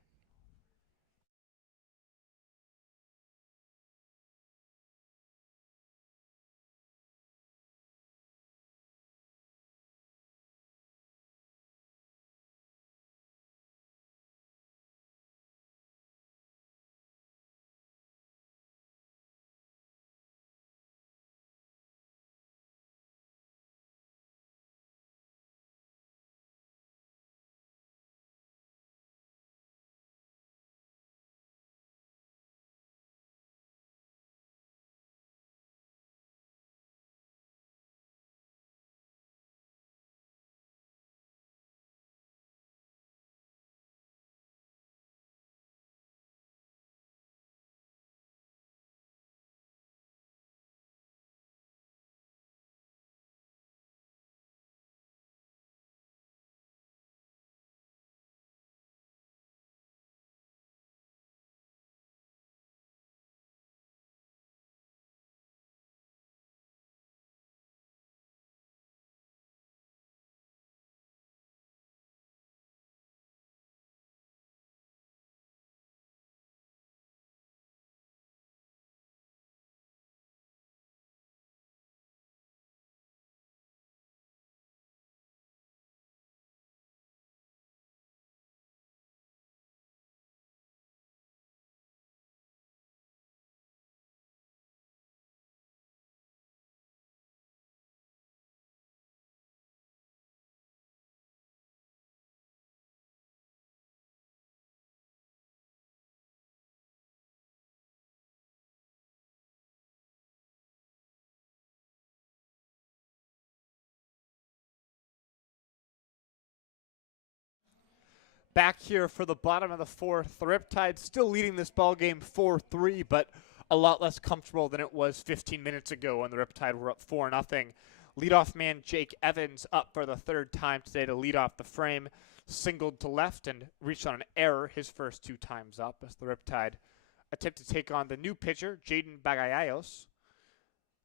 back here for the bottom of the fourth. The Riptide still leading this ball game 4-3, but a lot less comfortable than it was 15 minutes ago when the Riptide were up 4-0. Leadoff man Jake Evans up for the third time today to lead off the frame. Singled to left and reached on an error his first 2 times up as the Riptide attempt to take on the new pitcher, Jaden Bagayayos.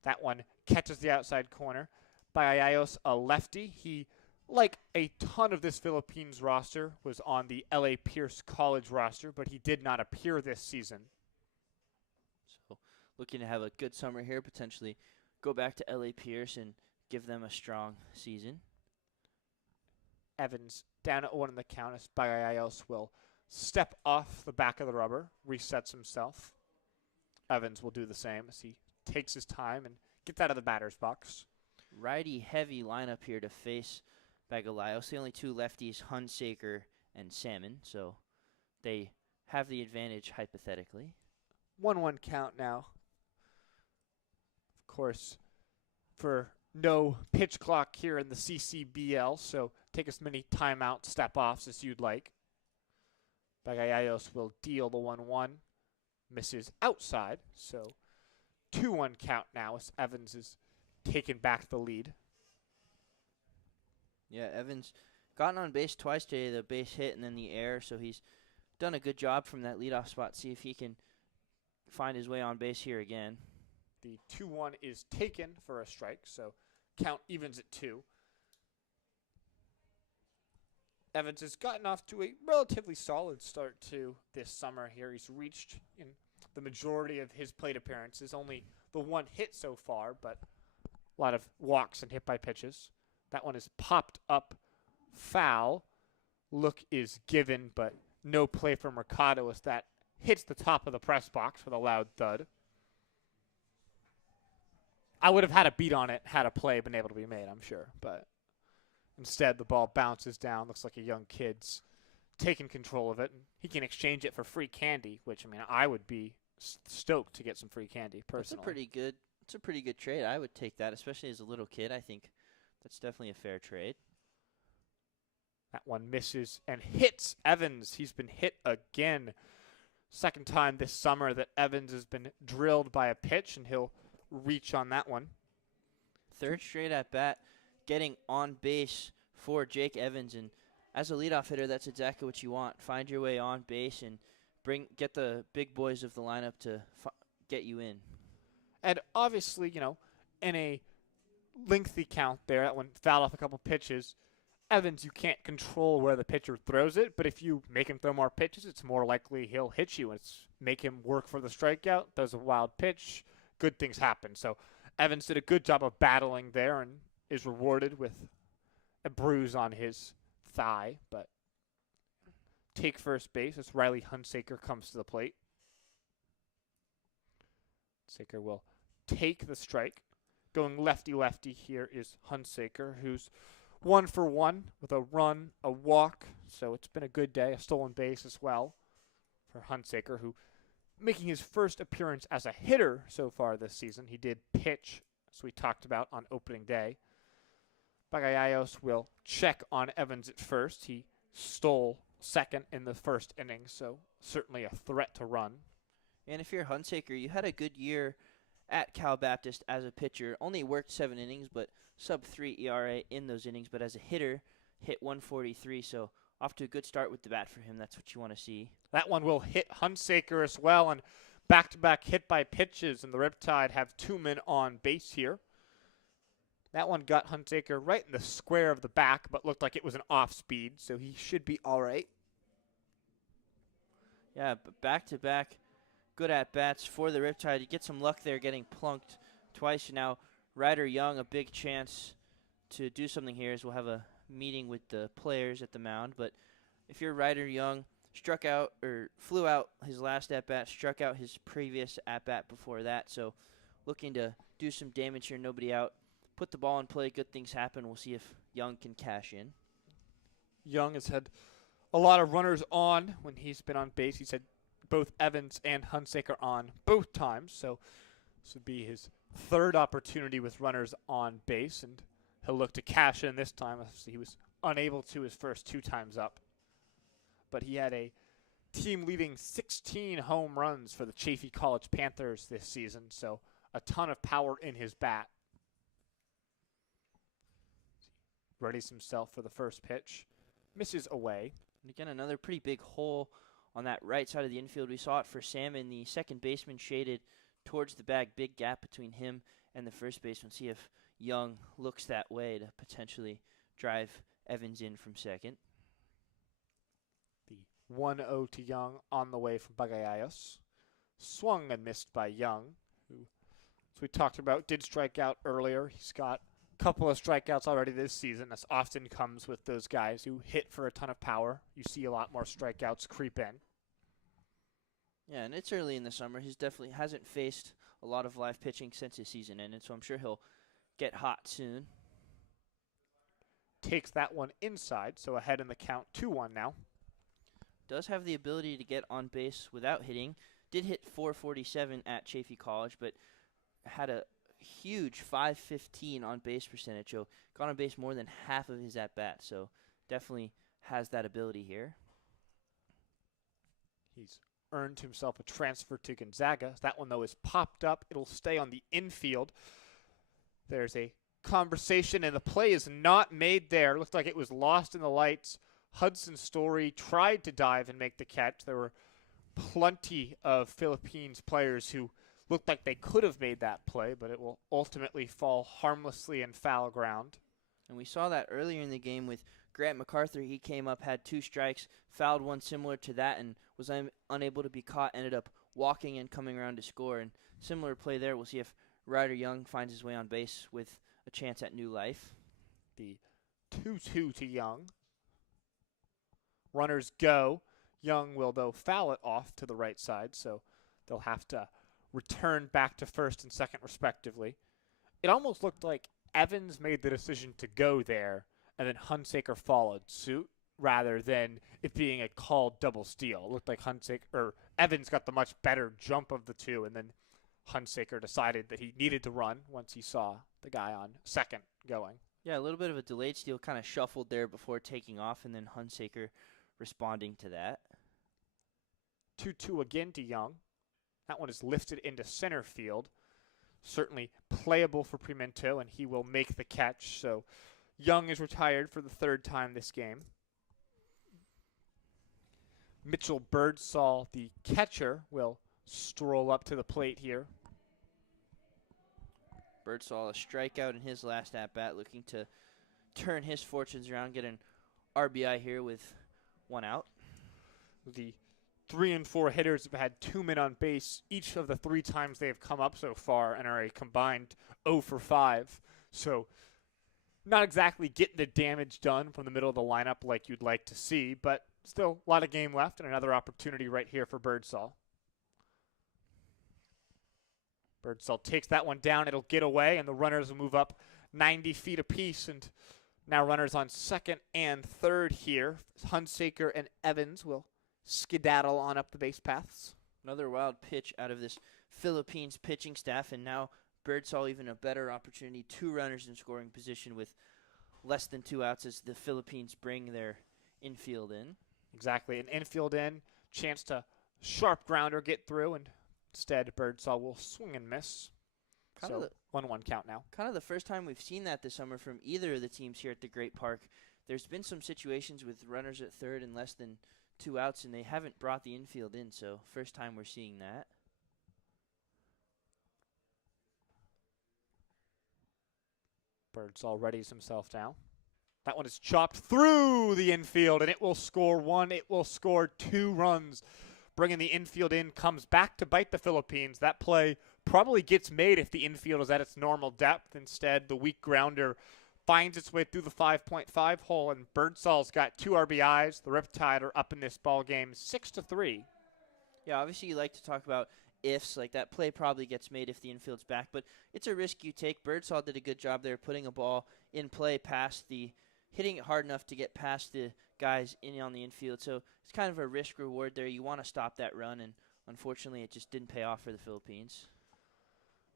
That one catches the outside corner. Bagayayos, a lefty. He, like a ton of this Philippines roster, was on the L.A. Pierce College roster, but he did not appear this season. So looking to have a good summer here, potentially go back to L.A. Pierce and give them a strong season. Evans down at 1 in the count as Bagayayos will step off the back of the rubber, resets himself. Evans will do the same as he takes his time and gets out of the batter's box. Righty-heavy lineup here to face Bagayayos. The only 2 lefties, Hunsaker and Salmon, so they have the advantage hypothetically. 1-1 count now. Of course, for no pitch clock here in the CCBL, so take as many timeout step-offs as you'd like. Bagayayos will deal the 1-1. Misses outside, so 2-1 count now as Evans is taken back the lead. Yeah, Evans gotten on base twice today, the base hit and then the error, so he's done a good job from that leadoff spot. See if he can find his way on base here again. The 2-1 is taken for a strike, so count evens at 2. Evans has gotten off to a relatively solid start to this summer here. He's reached in the majority of his plate appearances, only the 1 hit so far, but a lot of walks and hit by pitches. That one is popped up foul. Look is given, but no play from Mercado as that hits the top of the press box with a loud thud. I would have had a beat on it had a play been able to be made, I'm sure, but instead the ball bounces down. Looks like a young kid's taking control of it, and he can exchange it for free candy, which, I mean, I would be stoked to get some free candy personally. It's a pretty good trade. I would take that, especially as a little kid. I think that's definitely a fair trade. That one misses and hits Evans. He's been hit again. Second time this summer that Evans has been drilled by a pitch, and he'll reach on that one. Third straight at bat, getting on base for Jake Evans, and as a leadoff hitter, that's exactly what you want. Find your way on base and get the big boys of the lineup to get you in. And obviously, you know, in a lengthy count there, that one fouled off a couple pitches. Evans, you can't control where the pitcher throws it, but if you make him throw more pitches, it's more likely he'll hit you. It's make him work for the strikeout, throws a wild pitch, good things happen. So Evans did a good job of battling there and is rewarded with a bruise on his thigh, but take first base as Riley Hunsaker comes to the plate. Hunsaker will take the strike. Going lefty-lefty here is Hunsaker, who's 1 for 1 with a run, a walk. So it's been a good day, a stolen base as well for Hunsaker, who making his first appearance as a hitter so far this season. He did pitch, as we talked about on opening day. Bagayayos will check on Evans at first. He stole second in the first inning, so certainly a threat to run. And if you're Hunsaker, you had a good year at Cal Baptist as a pitcher. Only worked 7 innings, but sub-3 ERA in those innings. But as a hitter, hit 143, so off to a good start with the bat for him. That's what you want to see. That one will hit Hunsaker as well, and back-to-back hit by pitches, and the Riptide have 2 men on base here. That one got Hunsaker right in the square of the back, but looked like it was an off-speed, so he should be all right. Yeah, but back-to-back good at-bats for the Riptide. You get some luck there getting plunked twice. And now Ryder Young, a big chance to do something here as we'll have a meeting with the players at the mound. But if you're Ryder Young, struck out or flew out his last at-bat, struck out his previous at-bat before that. So looking to do some damage here, nobody out. Put the ball in play, good things happen. We'll see if Young can cash in. Young has had a lot of runners on when he's been on base. He's had both Evans and Hunsaker on both times, so this would be his third opportunity with runners on base, and he'll look to cash in this time as he was unable to his first 2 times up. but he had a team-leading 16 home runs for the Chaffey College Panthers this season, so a ton of power in his bat. Readies himself for the first pitch. Misses away. And again, another pretty big hole on that right side of the infield. We saw it for Salmon, the second baseman shaded towards the bag. Big gap between him and the first baseman. See if Young looks that way to potentially drive Evans in from second. The 1-0 to Young on the way from Bagayayos. Swung and missed by Young, who, as we talked about, did strike out earlier. He's got couple of strikeouts already this season. This often comes with those guys who hit for a ton of power. You see a lot more strikeouts creep in. Yeah, and it's early in the summer. He's definitely hasn't faced a lot of live pitching since his season ended, so I'm sure he'll get hot soon. Takes that one inside, so ahead in the count 2-1 now. Does have the ability to get on base without hitting. Did hit 447 at Chaffey College, but had a huge 515 on base percentage. So got on base more than half of his at bat. So definitely has that ability here. He's earned himself a transfer to Gonzaga. That one, though, is popped up. It'll stay on the infield. There's a conversation, and the play is not made there. Looked like it was lost in the lights. Hudson Story tried to dive and make the catch. There were plenty of Philippines players who looked like they could have made that play, but it will ultimately fall harmlessly in foul ground. And we saw that earlier in the game with Grant MacArthur. He came up, had 2 strikes, fouled one similar to that, and was unable to be caught, ended up walking and coming around to score. And similar play there. We'll see if Ryder Young finds his way on base with a chance at new life. The 2-2 to Young. Runners go. Young will, though, foul it off to the right side, so they'll have to return back to first and second respectively. It almost looked like Evans made the decision to go there, and then Hunsaker followed suit, rather than it being a called double steal. It looked like Evans got the much better jump of the two, and then Hunsaker decided that he needed to run once he saw the guy on second going. Yeah, a little bit of a delayed steal, kind of shuffled there before taking off, and then Hunsaker responding to that. 2-2 again to Young. That one is lifted into center field. Certainly playable for Pimento, and he will make the catch. So Young is retired for the third time this game. Mitchell Birdsall, the catcher, will stroll up to the plate here. Birdsall, a strikeout in his last at-bat, looking to turn his fortunes around, get an RBI here with 1 out. The 3 and 4 hitters have had 2 men on base each of the 3 times they have come up so far and are a combined 0 for 5. So not exactly getting the damage done from the middle of the lineup like you'd like to see, but still a lot of game left and another opportunity right here for Birdsall. Birdsall takes that one down. It'll get away, and the runners will move up 90 feet apiece, and now runners on second and third here. Hunsaker and Evans will skedaddle on up the base paths. Another wild pitch out of this Philippines pitching staff, and now Birdsall even a better opportunity. 2 runners in scoring position with less than 2 outs as the Philippines bring their infield in. Exactly, an infield in, chance to sharp grounder get through, and instead Birdsall will swing and miss. Kind So of 1-1 count now. Kind of the first time we've seen that this summer from either of the teams here at the Great Park. There's been some situations with runners at third and less than 2 outs, and they haven't brought the infield in, so first time we're seeing that. Birdsall readies himself now. That one is chopped through the infield, and it will score 1. It will score 2 runs. Bringing the infield in, comes back to bite the Philippines. That play probably gets made if the infield is at its normal depth. Instead, the weak grounder finds its way through the 5.5 hole, and Birdsall's got 2 RBIs. The Riptide are up in this ball game 6-3. Yeah, obviously you like to talk about ifs, like that play probably gets made if the infield's back, but it's a risk you take. Birdsall did a good job there putting a ball in play past hitting it hard enough to get past the guys in on the infield. So it's kind of a risk reward there. You want to stop that run, and unfortunately it just didn't pay off for the Philippines.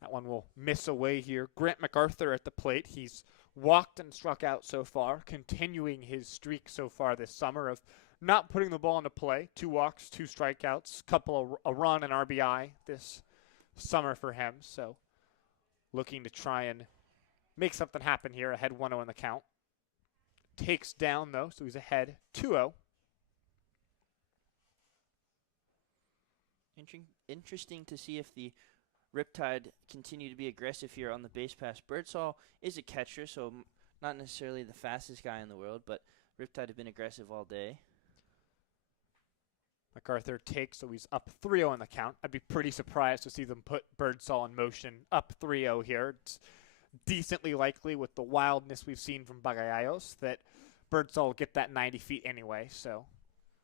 That one will miss away here. Grant MacArthur at the plate. He's walked and struck out so far, continuing his streak so far this summer of not putting the ball into play. 2 walks, 2 strikeouts, a run and RBI this summer for him. So looking to try and make something happen here. Ahead 1-0 in the count. Takes down though, so he's ahead 2-0. Interesting to see if the Riptide continue to be aggressive here on the base pass. Birdsall is a catcher, so not necessarily the fastest guy in the world, but Riptide have been aggressive all day. MacArthur takes, so he's up 3-0 in the count. I'd be pretty surprised to see them put Birdsall in motion up 3-0 here. It's decently likely with the wildness we've seen from Bagayayos that Birdsall will get that 90 feet anyway. So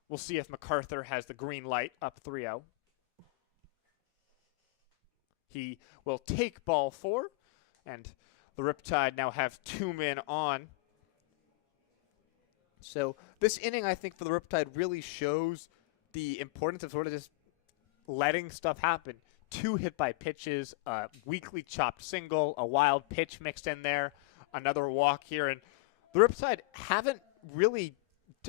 we'll see if MacArthur has the green light up 3-0. He will take ball 4, and the Riptide now have 2 men on. So this inning, I think, for the Riptide really shows the importance of sort of just letting stuff happen. 2 hit by pitches, a weakly chopped single, a wild pitch mixed in there, another walk here. And the Riptide haven't really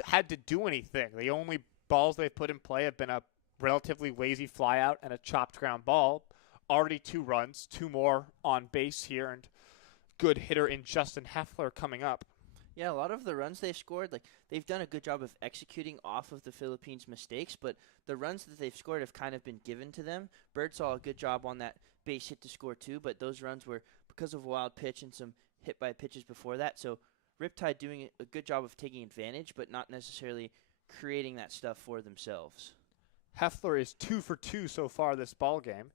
had to do anything. The only balls they've put in play have been a relatively lazy flyout and a chopped ground ball. Already 2 runs, 2 more on base here, and good hitter in Justin Heffler coming up. Yeah, a lot of the runs they've scored, like they've done a good job of executing off of the Philippines' mistakes, but the runs that they've scored have kind of been given to them. Birdsall a good job on that base hit to score 2, but those runs were because of a wild pitch and some hit by pitches before that. So Riptide doing a good job of taking advantage, but not necessarily creating that stuff for themselves. Heffler is 2 for 2 so far this ball game,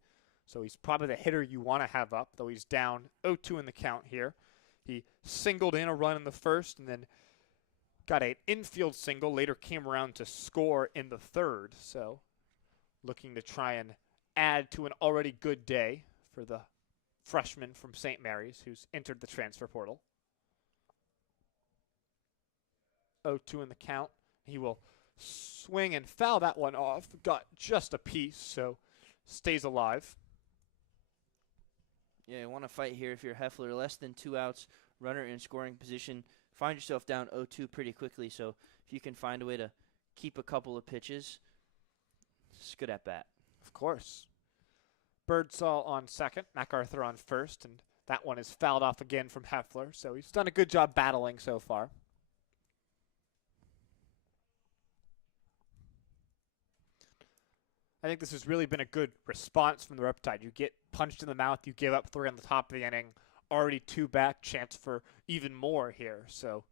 so he's probably the hitter you want to have up, though he's down 0-2 in the count here. He singled in a run in the first and then got an infield single, later came around to score in the third. So looking to try and add to an already good day for the freshman from St. Mary's who's entered the transfer portal. 0-2 in the count. He will swing and foul that one off. Got just a piece, so stays alive. Yeah, you want to fight here if you're Heffler. Less than 2 outs, runner in scoring position. Find yourself down 0-2 pretty quickly. So if you can find a way to keep a couple of pitches, it's good at bat. Of course. Birdsall on second, MacArthur on first, and that one is fouled off again from Heffler. So he's done a good job battling so far. I think this has really been a good response from the Riptide. You get punched in the mouth, you give up 3 on the top of the inning, already 2 back, chance for even more here. So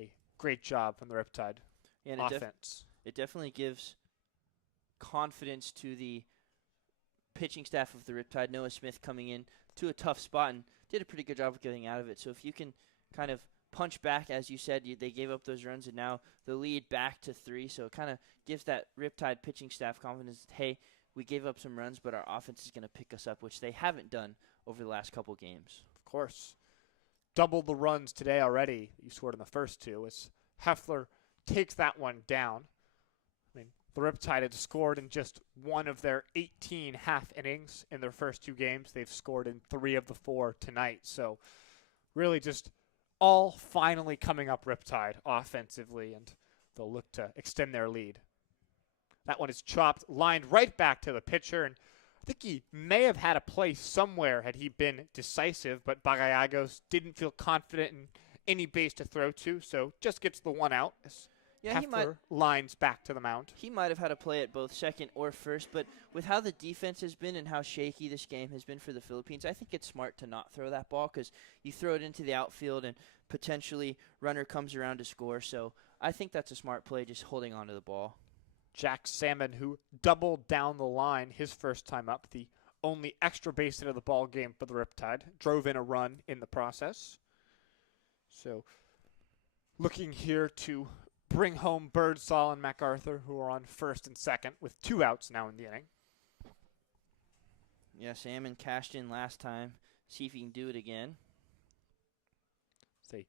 a great job from the Riptide offense. It definitely gives confidence to the pitching staff of the Riptide. Noah Smith coming in to a tough spot and did a pretty good job of getting out of it. So if you can kind of punch back, as you said, they gave up those runs, and now the lead back to 3. So it kind of gives that Riptide pitching staff confidence that, hey, we gave up some runs, but our offense is going to pick us up, which they haven't done over the last couple games. Of course. Doubled the runs today already. You scored in the first 2 as Heffler takes that one down. I mean, the Riptide had scored in just one of their 18 half innings in their first 2 games. They've scored in 3 of the 4 tonight. So really just all finally coming up Riptide offensively, and they'll look to extend their lead. That one is chopped, lined right back to the pitcher, and I think he may have had a play somewhere had he been decisive, but Bagayagos didn't feel confident in any base to throw to, so just gets the 1 out. Yeah, Heffler lines back to the mound. He might have had a play at both second or first, but with how the defense has been and how shaky this game has been for the Philippines, I think it's smart to not throw that ball because you throw it into the outfield and potentially runner comes around to score. So I think that's a smart play, just holding on to the ball. Jack Salmon, who doubled down the line his first time up, the only extra base hit of the ball game for the Riptide, drove in a run in the process. So looking here to bring home Birdsall and MacArthur, who are on first and second, with 2 outs now in the inning. Yeah, Salmon cashed in last time. See if he can do it again. Say,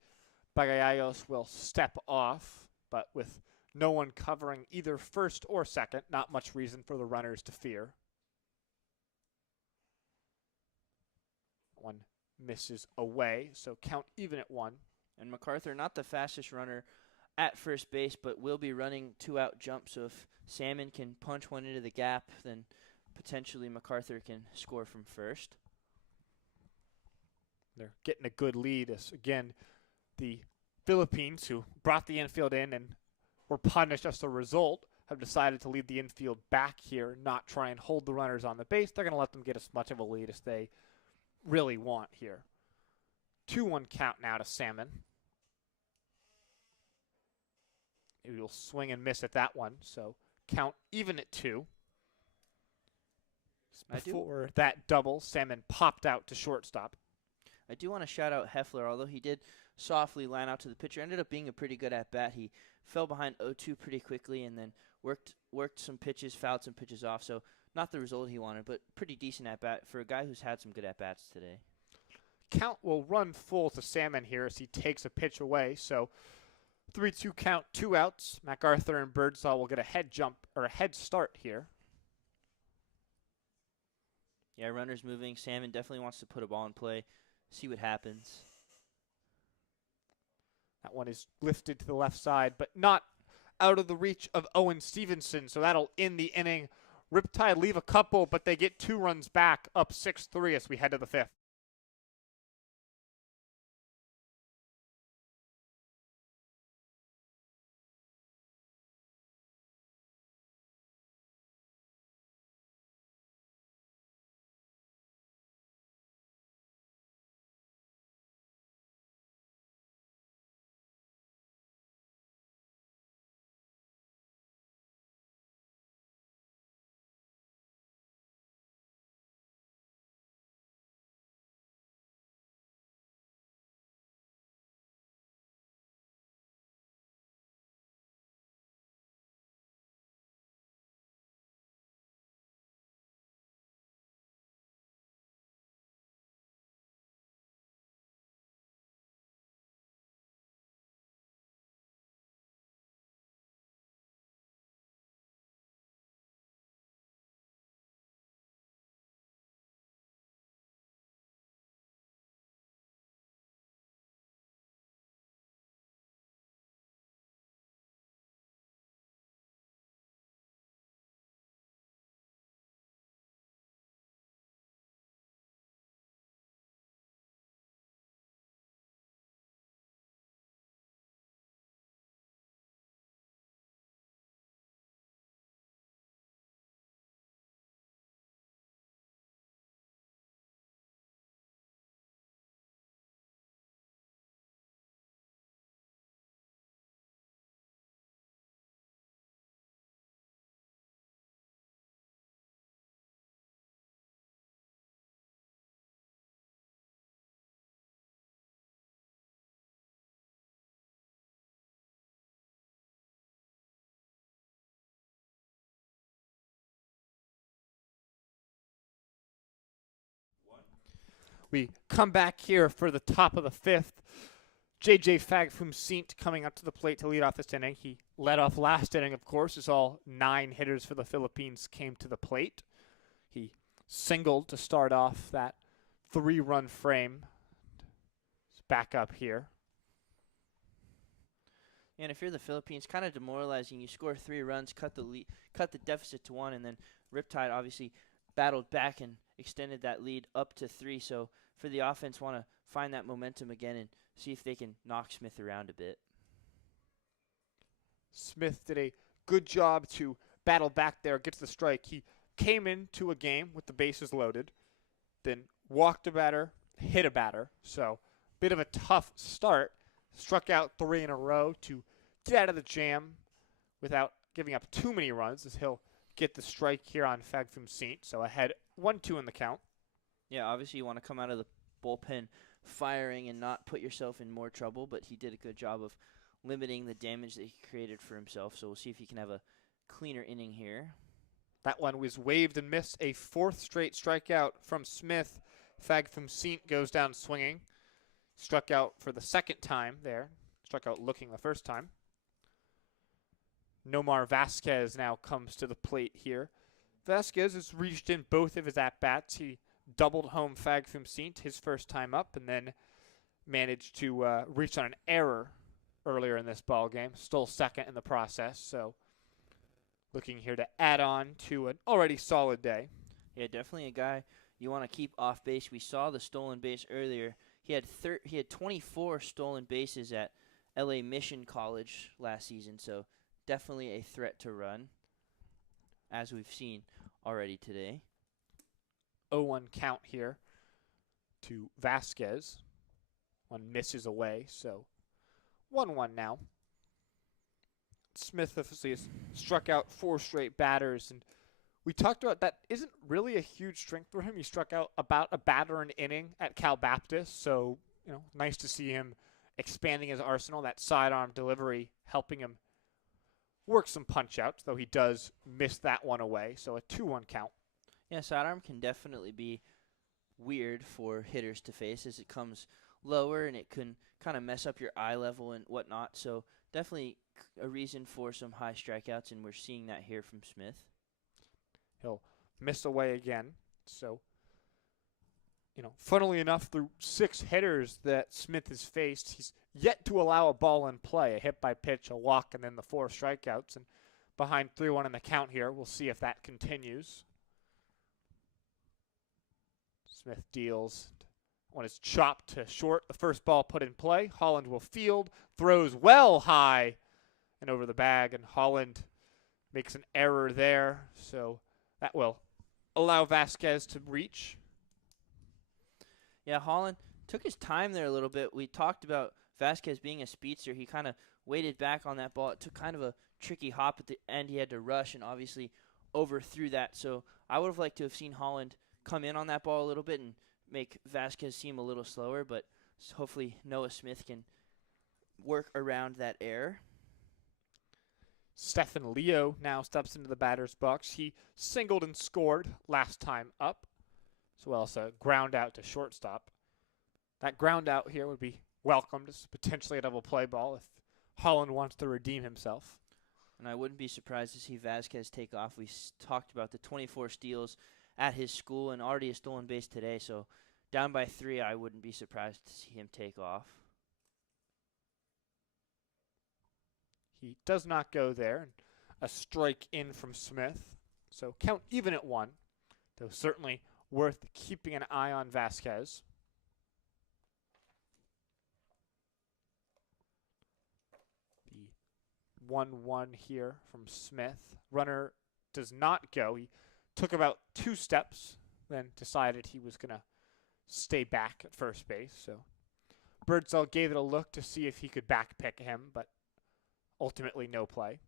Bagayayos will step off, but with no one covering either first or second, not much reason for the runners to fear. One misses away, so count even at 1. And MacArthur, not the fastest runner at first base, but will be running 2-out jump. So if Salmon can punch one into the gap, then potentially MacArthur can score from first. They're getting a good lead. As, again, the Philippines, who brought the infield in and were punished as a result, have decided to lead the infield back here, not try and hold the runners on the base. They're going to let them get as much of a lead as they really want here. 2-1 count now to Salmon. He will swing and miss at that one, so count even at 2. Before that double, Salmon popped out to shortstop. I do want to shout out Heffler, although he did softly line out to the pitcher. Ended up being a pretty good at-bat. He fell behind 0-2 pretty quickly and then worked some pitches, fouled some pitches off. So not the result he wanted, but pretty decent at-bat for a guy who's had some good at-bats today. Count will run full to Salmon here as he takes a pitch away. So 3-2 count, 2 outs. MacArthur and Birdsall will get a head start here. Yeah, runners moving. Salmon definitely wants to put a ball in play, see what happens. That one is lifted to the left side, but not out of the reach of Owen Stevenson, so that'll end the inning. Riptide leave a couple, but they get 2 runs back, up 6-3 as we head to the 5th. We come back here for the top of the 5th. J.J. Fagfumseent coming up to the plate to lead off this inning. He led off last inning, of course, as all 9 hitters for the Philippines came to the plate. He singled to start off that 3-run frame. It's back up here. And if you're the Philippines, kind of demoralizing. You score 3 runs, cut the deficit to 1, and then Riptide obviously battled back and extended that lead up to 3. So for the offense, want to find that momentum again and see if they can knock Smith around a bit. Smith did a good job to battle back there, gets the strike. He came into a game with the bases loaded, then walked a batter, hit a batter. So bit of a tough start. Struck out 3 in a row to get out of the jam without giving up too many runs, as he'll get the strike here on Fagfumseent. So ahead 1-2 in the count. Yeah, obviously you want to come out of the bullpen firing and not put yourself in more trouble, but he did a good job of limiting the damage that he created for himself. So we'll see if he can have a cleaner inning here. That one was waved and missed. A 4th straight strikeout from Smith. Fagfumseent goes down swinging. Struck out for the 2nd time there. Struck out looking the 1st time. Nomar Vasquez now comes to the plate here. Vasquez has reached in both of his at-bats. He doubled home Fagfumseent his first time up and then managed to reach on an error earlier in this ball game. Stole second in the process, so looking here to add on to an already solid day. Yeah, definitely a guy you want to keep off base. We saw the stolen base earlier. He had 24 stolen bases at LA Mission College last season, so definitely a threat to run, as we've seen already today. 0-1 count here to Vasquez. One misses away, so 1-1 now. Smith obviously has struck out 4 straight batters, and we talked about that isn't really a huge strength for him. He struck out about a batter an inning at Cal Baptist, so nice to see him expanding his arsenal. That sidearm delivery helping him work some punch outs, though he does miss that one away, so a 2-1 count. Yeah, sidearm can definitely be weird for hitters to face as it comes lower and it can kind of mess up your eye level and whatnot. So definitely a reason for some high strikeouts, and we're seeing that here from Smith. He'll miss away again. So, funnily enough, through 6 hitters that Smith has faced, he's yet to allow a ball in play, a hit by pitch, a walk, and then the 4 strikeouts. And behind 3-1 in the count here, we'll see if that continues. Smith deals. One is chopped to short. The first ball put in play. Holland will field, throws well high and over the bag, and Holland makes an error there. So that will allow Vasquez to reach. Yeah, Holland took his time there a little bit. We talked about Vasquez being a speedster. He kind of waited back on that ball. It took kind of a tricky hop at the end. He had to rush and obviously overthrew that. So I would have liked to have seen Holland come in on that ball a little bit and make Vasquez seem a little slower, but hopefully Noah Smith can work around that error. Stephen Leo now steps into the batter's box. He singled and scored last time up, as well as a ground out to shortstop. That ground out here would be welcomed as potentially a double play ball if Holland wants to redeem himself. And I wouldn't be surprised to see Vasquez take off. We talked about the 24 steals at his school and already a stolen base today, so down by 3, I wouldn't be surprised to see him take off. He does not go there, and a strike in from Smith, so count even at 1, though certainly worth keeping an eye on Vasquez. The 1-1 here from Smith. Runner does not go. He took about 2 steps, then decided he was going to stay back at first base. So Birdsall gave it a look to see if he could backpick him, but ultimately no play.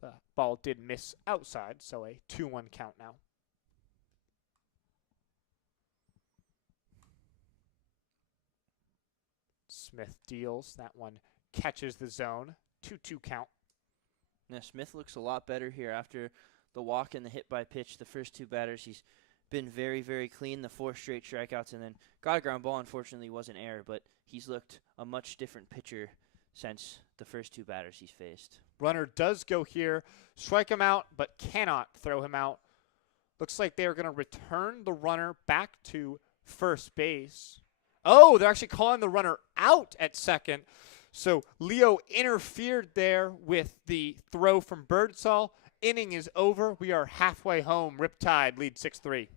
The ball did miss outside, so a 2-1 count now. Smith deals. That one catches the zone. 2-2 count. Now Smith looks a lot better here after the walk and the hit by pitch. The first 2 batters, he's been very, very clean. The 4 straight strikeouts, and then got a ground ball. Unfortunately, was an error, but he's looked a much different pitcher since the first 2 batters he's faced. Runner does go here, strike him out, but cannot throw him out. Looks like they are going to return the runner back to first base. Oh, they're actually calling the runner out at second. So Leo interfered there with the throw from Birdsall. Inning is over. We are halfway home. Riptide lead 6-3.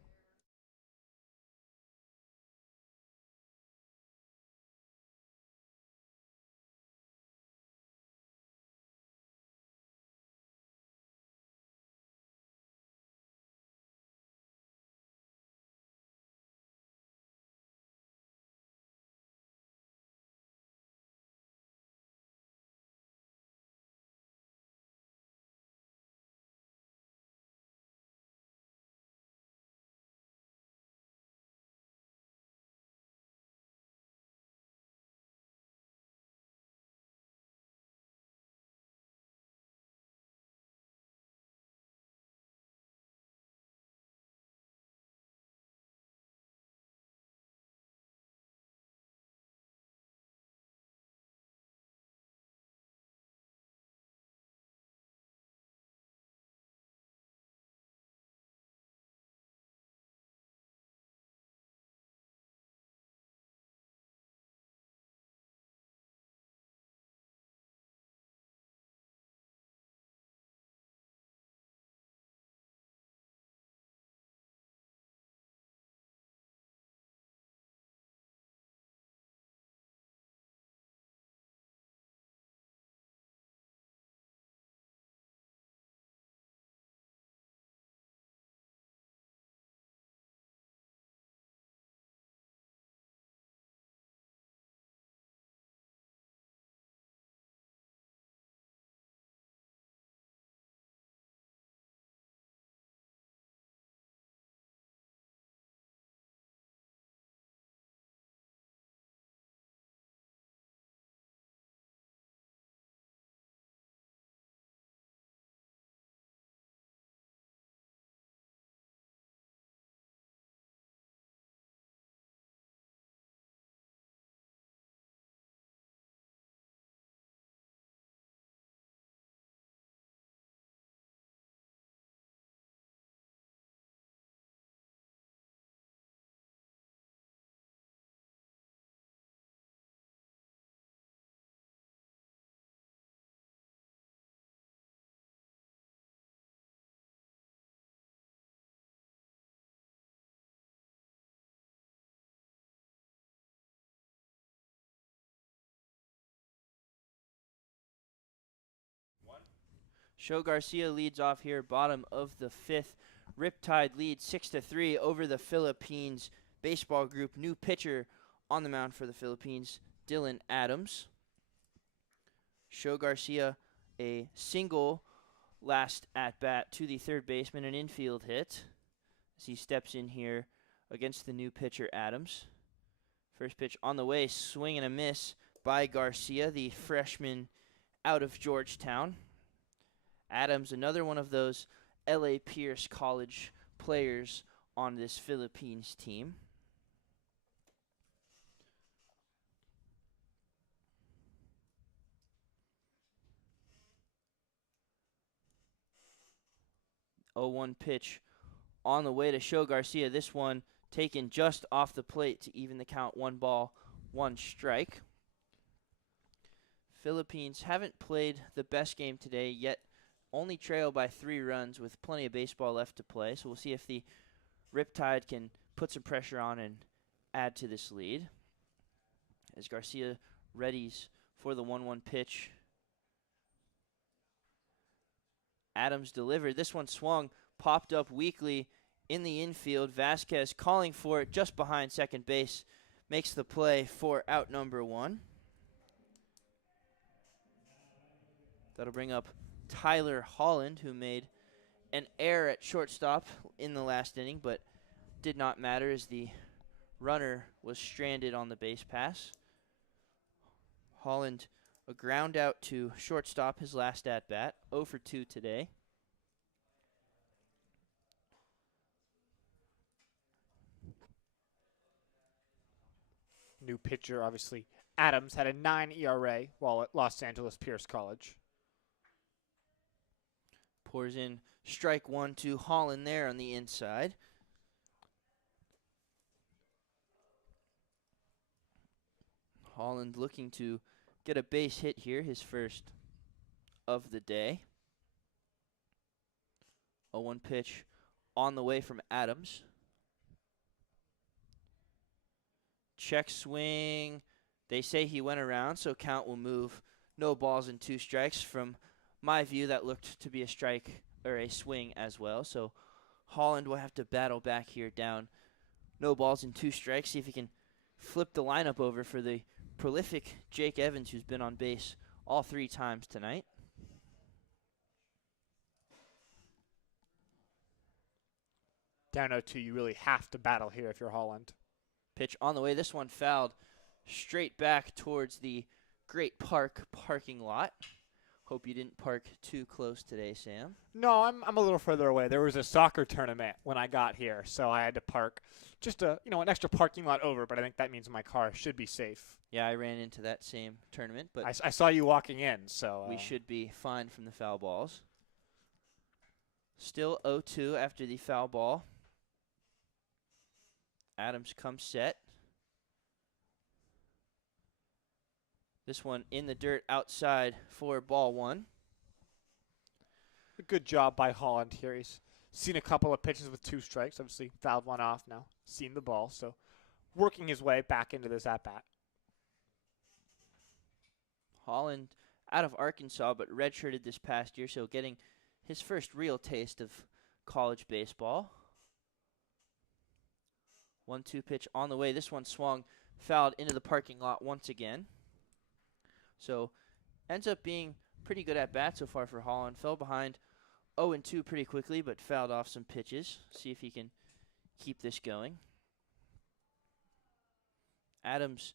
Show Garcia leads off here, bottom of the 5th. Riptide leads 6-3 over the Philippines baseball group. New pitcher on the mound for the Philippines, Dylan Adams. Show Garcia a single last at bat to the third baseman, an infield hit as he steps in here against the new pitcher Adams. First pitch on the way, swing and a miss by Garcia, the freshman out of Georgetown. Adams, another one of those L.A. Pierce College players on this Philippines team. Oh, 1 pitch on the way to Show Garcia. This one taken just off the plate to even the count. 1 ball, 1 strike. Philippines haven't played the best game today, yet only trail by 3 runs with plenty of baseball left to play. So we'll see if the Riptide can put some pressure on and add to this lead. As Garcia readies for the 1-1 pitch. Adams delivered. This one swung, popped up weakly in the infield. Vasquez calling for it just behind second base. Makes the play for out number 1. That'll bring up Tyler Holland, who made an error at shortstop in the last inning, but did not matter as the runner was stranded on the base pass. Holland, a ground out to shortstop, his last at-bat, 0 for 2 today. New pitcher, obviously. Adams had a 9 ERA while at Los Angeles Pierce College. Pours in strike 1 to Holland there on the inside. Holland looking to get a base hit here, his first of the day. 0-1 pitch on the way from Adams. Check swing. They say he went around, so count will move. No balls and 2 strikes. From my view, that looked to be a strike or a swing as well. So Holland will have to battle back here down. No balls and 2 strikes. See if he can flip the lineup over for the prolific Jake Evans, who's been on base all 3 times tonight. Down 0-2, you really have to battle here if you're Holland. Pitch on the way. This one fouled straight back towards the Great Park parking lot. Hope you didn't park too close today, Sam. No, I'm a little further away. There was a soccer tournament when I got here, so I had to park just an extra parking lot over, but I think that means my car should be safe. Yeah, I ran into that same tournament, but I saw you walking in, so we should be fine from the foul balls. Still 0-2 after the foul ball. Adams comes set. This one in the dirt outside for ball 1. A good job by Holland here. He's seen a couple of pitches with 2 strikes. Obviously, fouled one off now. Seen the ball, so working his way back into this at-bat. Holland out of Arkansas, but redshirted this past year, so getting his first real taste of college baseball. 1-2 pitch on the way. This one swung, fouled into the parking lot once again. So ends up being pretty good at bat so far for Holland. Fell behind 0-2 pretty quickly, but fouled off some pitches. See if he can keep this going. Adams,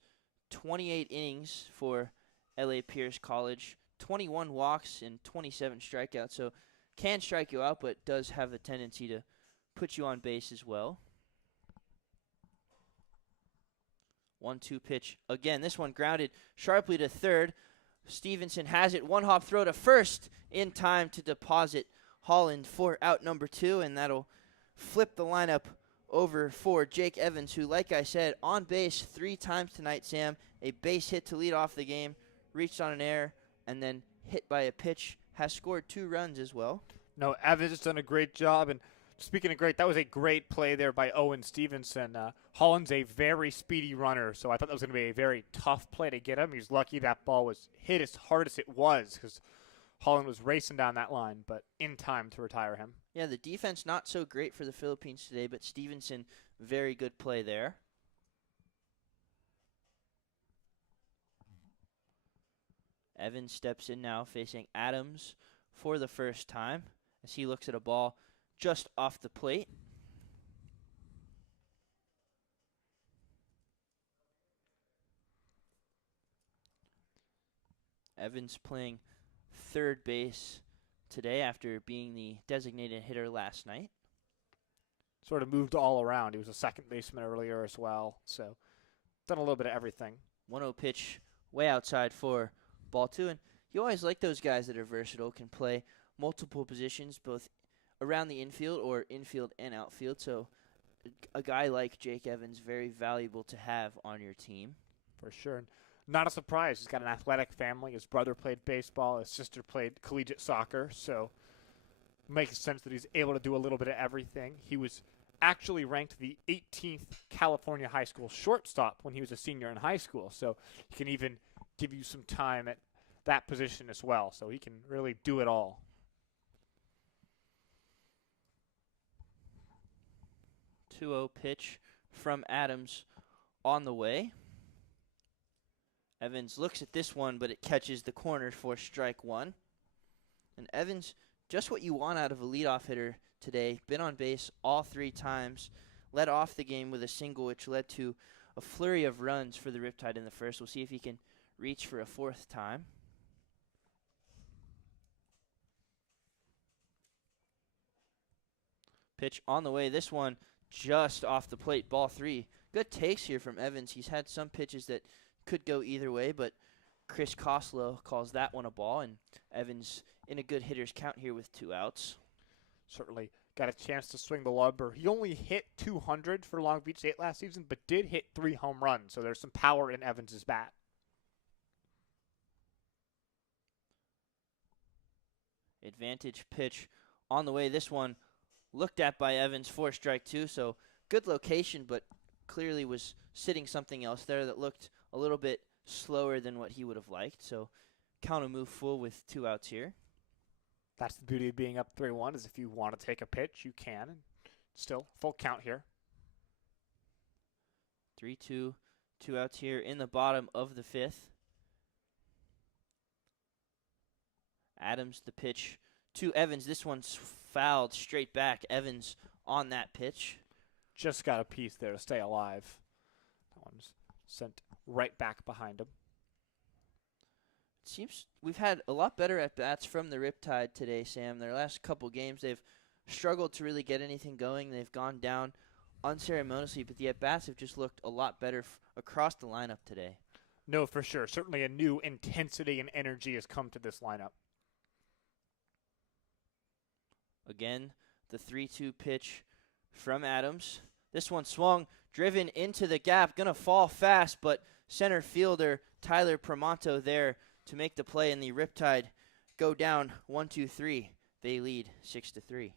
28 innings for L.A. Pierce College, 21 walks and 27 strikeouts. So can strike you out, but does have the tendency to put you on base as well. 1-2 pitch again. This one grounded sharply to third. Stevenson has it. 1-hop throw to first in time to deposit Holland for out number 2, and that'll flip the lineup over for Jake Evans, who, like I said, on base 3 times tonight, Sam. A base hit to lead off the game, reached on an error, and then hit by a pitch. Has scored 2 runs as well. No, Evans has done a great job, and speaking of great, that was a great play there by Owen Stevenson. Holland's a very speedy runner, so I thought that was going to be a very tough play to get him. He's lucky that ball was hit as hard as it was, because Holland was racing down that line, but in time to retire him. Yeah, the defense not so great for the Philippines today, but Stevenson, very good play there. Evans steps in now, facing Adams for the first time as he looks at a ball just off the plate. Evans playing third base today after being the designated hitter last night. Sort of moved all around. He was a second baseman earlier as well, so done a little bit of everything. 1-0 pitch way outside for ball two, and you always like those guys that are versatile, can play multiple positions, both around the infield or infield and outfield, so a guy like Jake Evans, very valuable to have on your team. For sure. Not a surprise. He's got an athletic family. His brother played baseball. His sister played collegiate soccer. So it makes sense that he's able to do a little bit of everything. He was actually ranked the 18th California high school shortstop when he was a senior in high school. So he can even give you some time at that position as well. So he can really do it all. Two-0 pitch from Adams on the way. Evans looks at this one, but it catches the corner for strike one. And Evans, just what you want out of a leadoff hitter today. Been on base all three times. Led off the game with a single, which led to a flurry of runs for the Riptide in the first. We'll see if he can reach for a fourth time. Pitch on the way. This one just off the plate. Ball three. Good takes here from Evans. He's had some pitches that could go either way, but Chris Koslow calls that one a ball, and Evans in a good hitter's count here with 2 outs. Certainly got a chance to swing the lumber. He only hit 200 for Long Beach State last season, but did hit 3 home runs, so there's some power in Evans's bat. Advantage pitch on the way. This one looked at by Evans for strike two, so good location, but clearly was sitting something else there that looked a little bit slower than what he would have liked. So count a move full with 2 outs here. That's the beauty of being up 3-1, is if you want to take a pitch, you can. And still, full count here. 3-2, 2 outs here in the bottom of the fifth. Adams the pitch to Evans. This one's fouled straight back. Evans on that pitch. Just got a piece there to stay alive. That one's sent right back behind him. It seems we've had a lot better at-bats from the Riptide today, Sam. Their last couple games, they've struggled to really get anything going. They've gone down unceremoniously, but the at-bats have just looked a lot better across the lineup today. No, for sure. Certainly a new intensity and energy has come to this lineup. Again, the 3-2 pitch from Adams. This one swung, driven into the gap, going to fall fast, but center fielder Tyler Promonto there to make the play, and the Riptide go down 1-2-3. They lead 6-3.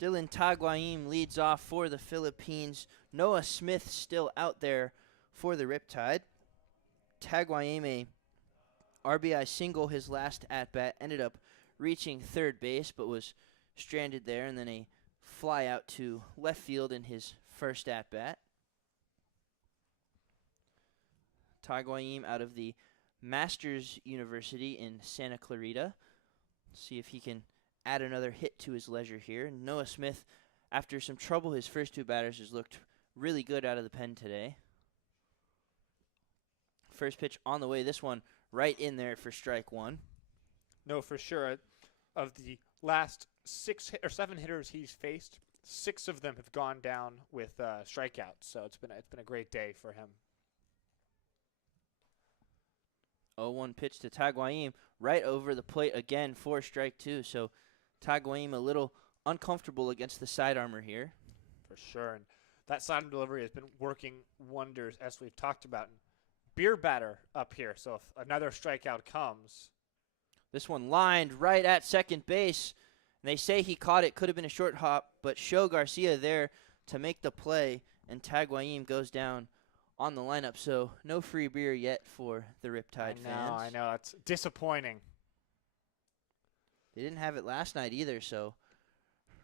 Dylan Taguaim leads off for the Philippines. Noah Smith still out there for the Riptide. Taguaim, a RBI single his last at-bat, ended up reaching third base but was stranded there, and then a fly out to left field in his first at-bat. Taguaim out of the Masters University in Santa Clarita. See if he can add another hit to his leisure here. Noah Smith, after some trouble his first two batters, has looked really good out of the pen today. First pitch on the way. This one right in there for strike one. No, for sure. Of the last 7 hitters he's faced, 6 of them have gone down with strikeouts. So it's been a great day for him. 0-1 pitch to Taguaim, right over the plate again for strike two. So Taguaim a little uncomfortable against the sidearmer here. For sure. And that sidearm delivery has been working wonders, as we've talked about. Beer batter up here, so if another strikeout comes. This one lined right at second base. And they say he caught it. Could have been a short hop, but Show Garcia there to make the play, and Taguaim goes down on the lineup. So no free beer yet for the Riptide fans. I know. That's disappointing. They didn't have it last night either, so.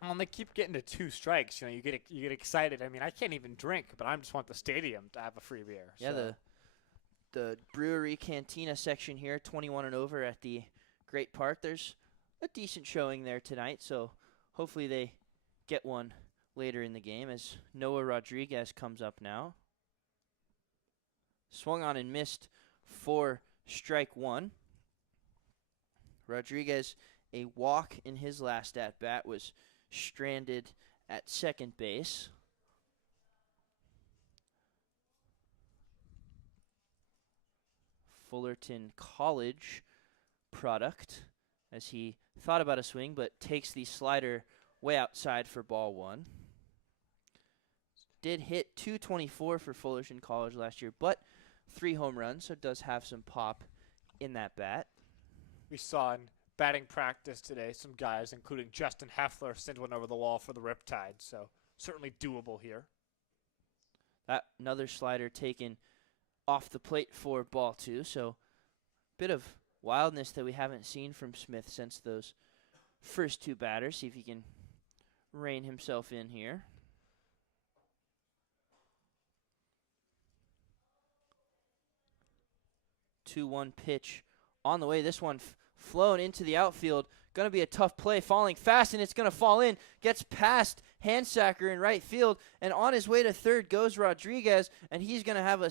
Well, they keep getting to 2 strikes. You get excited. I mean, I can't even drink, but I just want the stadium to have a free beer. Yeah, so. the brewery cantina section here, 21 and over at the Great Park. There's a decent showing there tonight, so hopefully they get one later in the game as Noah Rodriguez comes up now. Swung on and missed for strike one. Rodriguez, a walk in his last at-bat, was stranded at second base. Fullerton College product as he thought about a swing but takes the slider way outside for ball one. Did hit .224 for Fullerton College last year, but 3 home runs, so it does have some pop in that bat. We saw in batting practice today some guys, including Justin Heffler, send one over the wall for the Riptide, so certainly doable here. That another slider taken off the plate for ball 2, so bit of wildness that we haven't seen from Smith since those first 2 batters. See if he can rein himself in here. 2-1 pitch on the way. This one flown into the outfield. Going to be a tough play. Falling fast, and it's going to fall in. Gets past Handsacker in right field, and on his way to third goes Rodriguez, and he's going to have a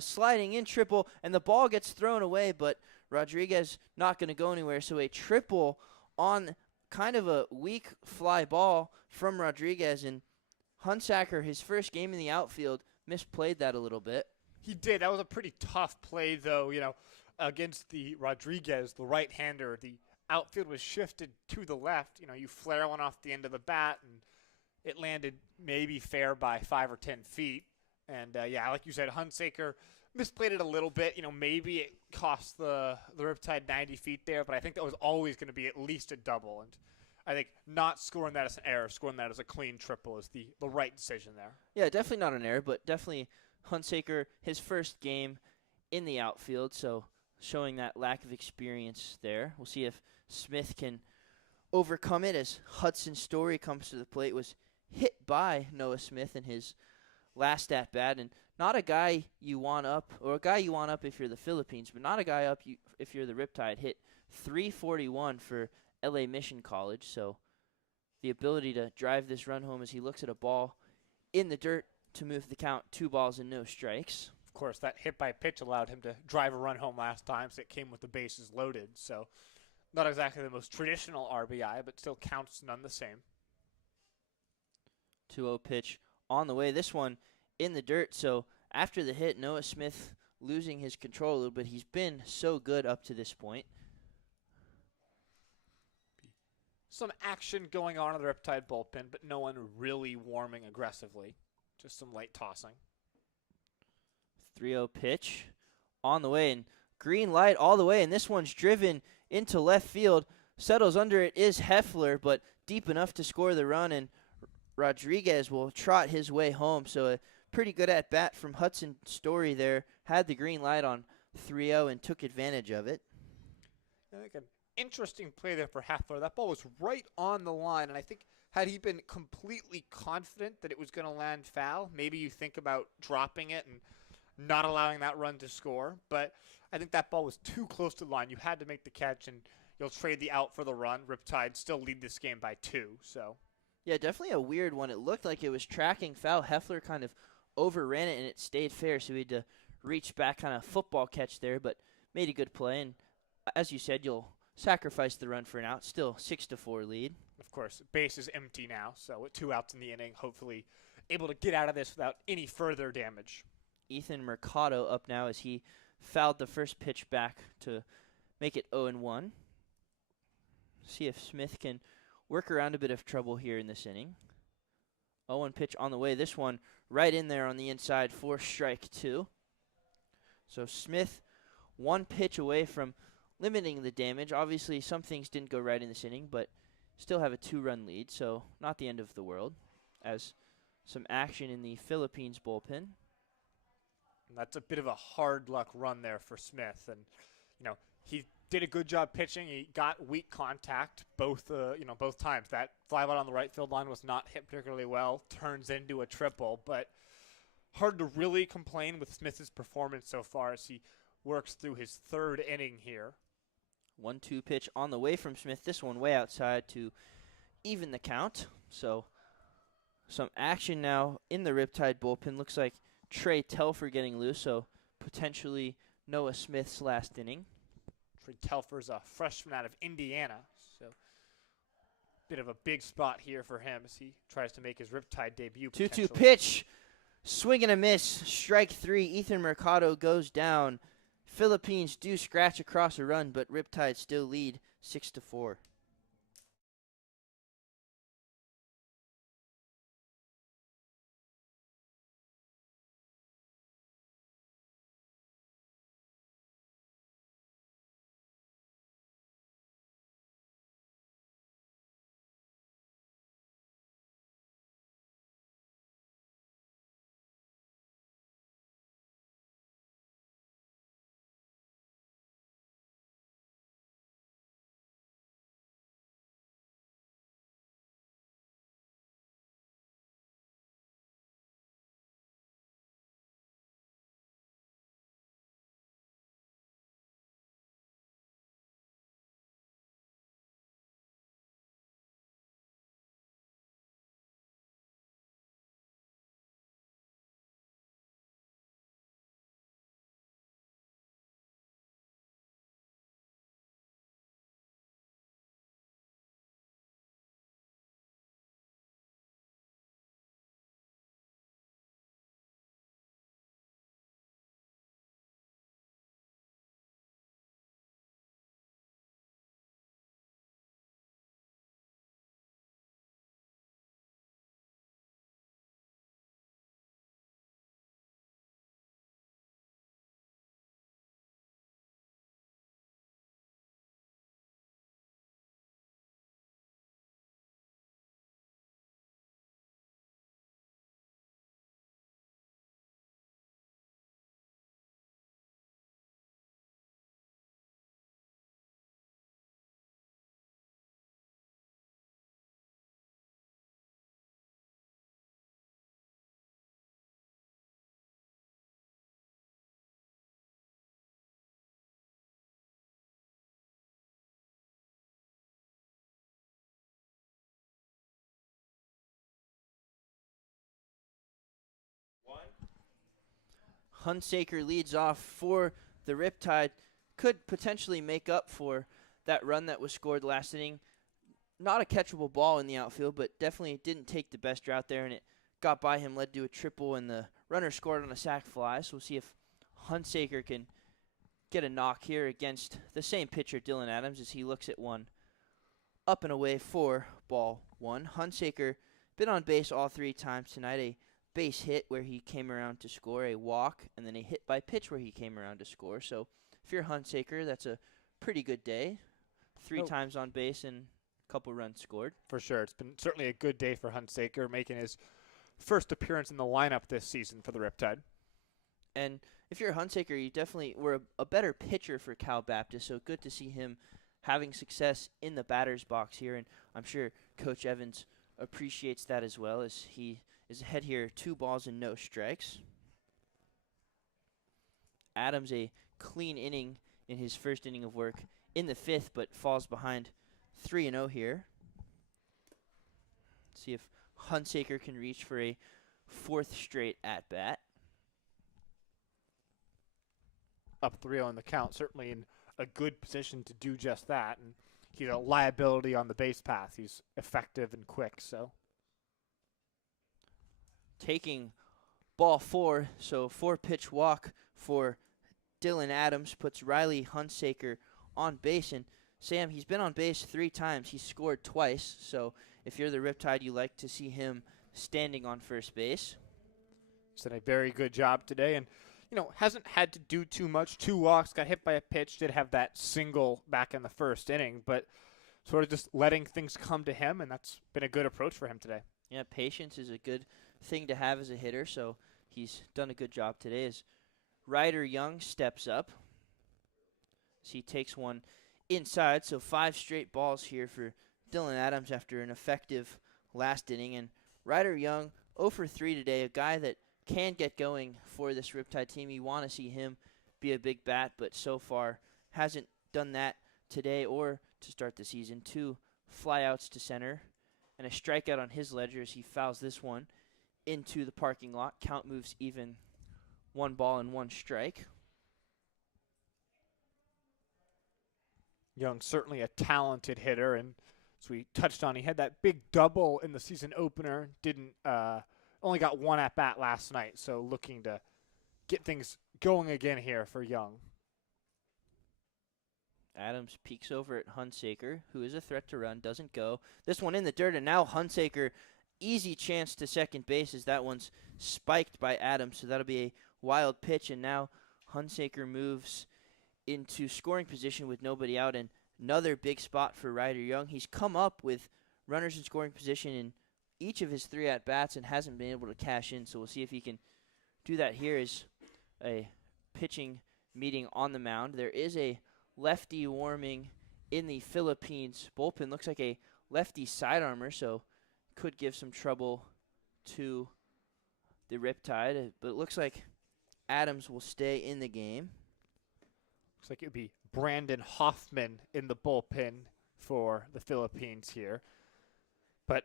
sliding in triple, and the ball gets thrown away, but Rodriguez not going to go anywhere. So a triple on kind of a weak fly ball from Rodriguez, and Handsacker, his first game in the outfield, misplayed that a little bit. He did. That was a pretty tough play, though, against the Rodriguez, the right-hander. The outfield was shifted to the left. You flare one off the end of the bat, and it landed maybe fair by 5 or 10 feet. And, like you said, Handsacker misplayed it a little bit. Maybe it cost the Riptide 90 feet there, but I think that was always going to be at least a double. And I think not scoring that as an error, scoring that as a clean triple is the right decision there. Yeah, definitely not an error, but definitely Handsacker, his first game in the outfield, so showing that lack of experience there. We'll see if Smith can overcome it as Hudson Story comes to the plate. Was hit by Noah Smith in his last at-bat, and not a guy you want up, or a guy you want up if you're the Philippines, but not a guy up if you're the Riptide. Hit .341 for LA Mission College, so the ability to drive this run home as he looks at a ball in the dirt to move the count 2 balls and no strikes. Of course, that hit by pitch allowed him to drive a run home last time, so it came with the bases loaded. So not exactly the most traditional RBI, but still counts none the same. 2-0 pitch on the way. This one in the dirt, so after the hit, Noah Smith losing his control a little bit. He's been so good up to this point. Some action going on in the Riptide bullpen, but no one really warming aggressively. Just some light tossing. 3-0 pitch on the way, and green light all the way, and this one's driven into left field. settles under it is Heffler, but deep enough to score the run, and Rodriguez will trot his way home. So a pretty good at-bat from Hudson Story there. Had the green light on 3-0 and took advantage of it. I think an interesting play there for Heffler. That ball was right on the line, and I think had he been completely confident that it was going to land foul, maybe you think about dropping it and not allowing that run to score. But I think that ball was too close to the line. You had to make the catch, and you'll trade the out for the run. Riptide still lead this game by 2. So yeah, definitely a weird one. It looked like it was tracking foul. Heffler kind of overran it, and it stayed fair, so he had to reach back, kind of football catch there, but made a good play. And as you said, you'll sacrifice the run for an out. Still 6-4 lead. Of course, base is empty now, so with 2 outs in the inning, hopefully able to get out of this without any further damage. Ethan Mercado up now as he fouled the first pitch back to make it 0-1. See if Smith can work around a bit of trouble here in this inning. 0-1 pitch on the way. This one right in there on the inside for strike 2. So Smith 1 pitch away from limiting the damage. Obviously, some things didn't go right in this inning, but still have a 2-run lead, so not the end of the world. As some action in the Philippines bullpen. And that's a bit of a hard luck run there for Smith, and he did a good job pitching. He got weak contact both times. That fly ball on the right field line was not hit particularly well. Turns into a triple, but hard to really complain with Smith's performance so far as he works through his 3rd inning here. 1-2 pitch on the way from Smith. This one way outside to even the count. So some action now in the Riptide bullpen. Looks like Trey Telfer getting loose, so potentially Noah Smith's last inning. Trey Telfer's a freshman out of Indiana, so bit of a big spot here for him as he tries to make his Riptide debut. 2-2 pitch. Swing and a miss. Strike 3. Ethan Mercado goes down. Philippines do scratch across a run, but Riptide still lead 6-4. Hunsaker leads off for the Riptide. Could potentially make up for that run that was scored last inning. Not a catchable ball in the outfield, but definitely didn't take the best route there, and it got by him, led to a triple, and the runner scored on a sac fly. So we'll see if Hunsaker can get a knock here against the same pitcher, Dylan Adams, as he looks at one up and away for ball 1. Hunsaker been on base all 3 times tonight. A base hit where he came around to score, a walk, and then a hit by pitch where he came around to score. So if you're Hunsaker, that's a pretty good day. 3 times on base and a couple runs scored. For sure. It's been certainly a good day for Hunsaker, making his first appearance in the lineup this season for the Riptide. And if you're a Hunsaker, you definitely were a better pitcher for Cal Baptist, so good to see him having success in the batter's box here, and I'm sure Coach Evans appreciates that as well, as he is ahead here, 2 balls and no strikes. Adams a clean inning in his first inning of work in the 5th, but falls behind 3-0 here. See if Hunsaker can reach for a 4th straight at-bat. Up 3-0 in the count, certainly in a good position to do just that. And he's a liability on the base path. He's effective and quick, so. Taking ball 4, so 4-pitch walk for Dylan Adams puts Riley Hunsaker on base. And Sam, he's been on base 3 times. He's scored twice, so if you're the Riptide, you like to see him standing on first base. He's done a very good job today, and hasn't had to do too much. 2 walks, got hit by a pitch, did have that single back in the first inning, but sort of just letting things come to him, and that's been a good approach for him today. Yeah, patience is a good thing to have as a hitter, so he's done a good job today as Ryder Young steps up. So he takes one inside, so 5 straight balls here for Dylan Adams after an effective last inning. And Ryder Young, 0 for 3 today, a guy that can get going for this Riptide team. You want to see him be a big bat, but so far hasn't done that today or to start the season. 2 flyouts to center and a strikeout on his ledger as he fouls this one into the parking lot. Count moves even, 1 ball and 1 strike. Young, certainly a talented hitter, and as we touched on, he had that big double in the season opener. Only got 1 at bat last night, so looking to get things going again here for Young. Adams peeks over at Hunsaker, who is a threat to run, doesn't go. This one in the dirt, and now Hunsaker, easy chance to second base as that one's spiked by Adams, so that'll be a wild pitch, and now Hunsaker moves into scoring position with nobody out, and another big spot for Ryder Young. He's come up with runners in scoring position in each of his 3 at-bats and hasn't been able to cash in, so we'll see if he can do that here as a pitching meeting on the mound. There is a lefty warming in the Philippines bullpen. Looks like a lefty sidearmer, so could give some trouble to the Riptide, but it looks like Adams will stay in the game. Looks like it would be Brandon Hoffman in the bullpen for the Philippines here. But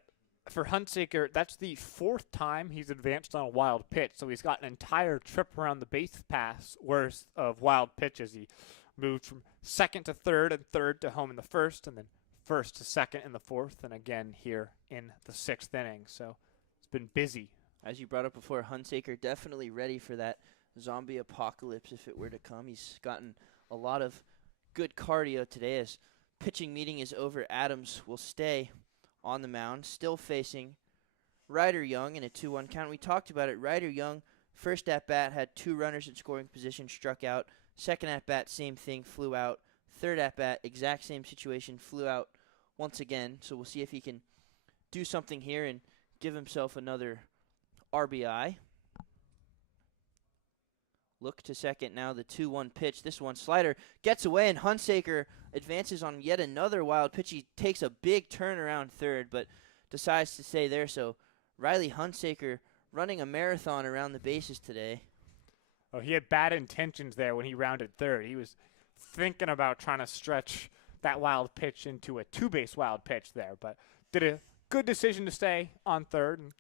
for Hunsaker, that's the 4th time he's advanced on a wild pitch, so he's got an entire trip around the base paths worth of wild pitches. He moved from 2nd to 3rd and 3rd to home in the 1st, and then 1st to 2nd in the 4th, and again here in the 6th inning. So it's been busy. As you brought up before, Hunsaker definitely ready for that zombie apocalypse if it were to come. He's gotten a lot of good cardio today. As pitching meeting is over, Adams will stay on the mound, still facing Ryder Young in a 2-1 count. We talked about it. Ryder Young, first at-bat, had 2 runners in scoring position, struck out. Second at-bat, same thing, flew out. Third at-bat, exact same situation, flew out once again. So we'll see if he can do something here and give himself another RBI. Look to second now, the 2-1 pitch. This one, slider, gets away, and Hunsaker advances on yet another wild pitch. He takes a big turn around third, but decides to stay there. So Riley Hunsaker running a marathon around the bases today. Oh, he had bad intentions there when he rounded third. He was thinking about trying to stretch that wild pitch into a 2-base wild pitch there, but did a good decision to stay on third and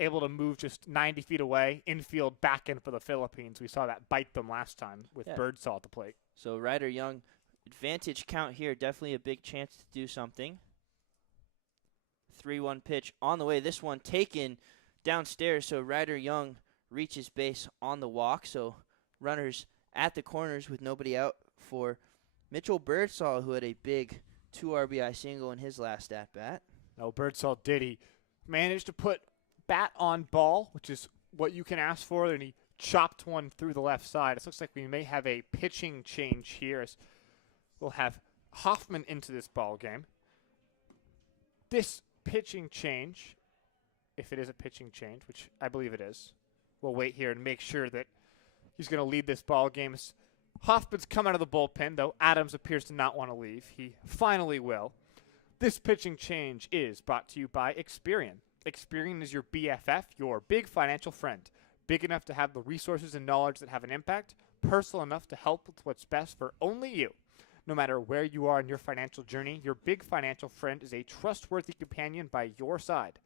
able to move just 90 feet away, infield back in for the Philippines. We saw that bite them last time with Birdsall at the plate. So Ryder Young, advantage count here, definitely a big chance to do something. 3-1 pitch on the way. This one taken downstairs, so Ryder Young reaches base on the walk. So runners at the corners with nobody out for Mitchell Birdsall, who had a big 2 RBI single in his last at-bat. No, Birdsall did. He managed to put bat on ball, which is what you can ask for, and he chopped one through the left side. It looks like we may have a pitching change here, as we'll have Hoffman into this ball game. This pitching change, if it is a pitching change, which I believe it is, we'll wait here and make sure that he's going to lead this ball game. Hoffman's come out of the bullpen, though Adams appears to not want to leave. He finally will. This pitching change is brought to you by Experian. Experian is your BFF, your big financial friend. Big enough to have the resources and knowledge that have an impact, personal enough to help with what's best for only you. No matter where you are in your financial journey, your big financial friend is a trustworthy companion by your side.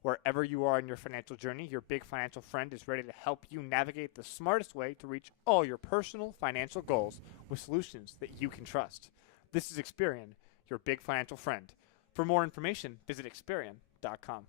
Wherever you are in your financial journey, your big financial friend is ready to help you navigate the smartest way to reach all your personal financial goals with solutions that you can trust. This is Experian, your big financial friend. For more information, visit Experian.com.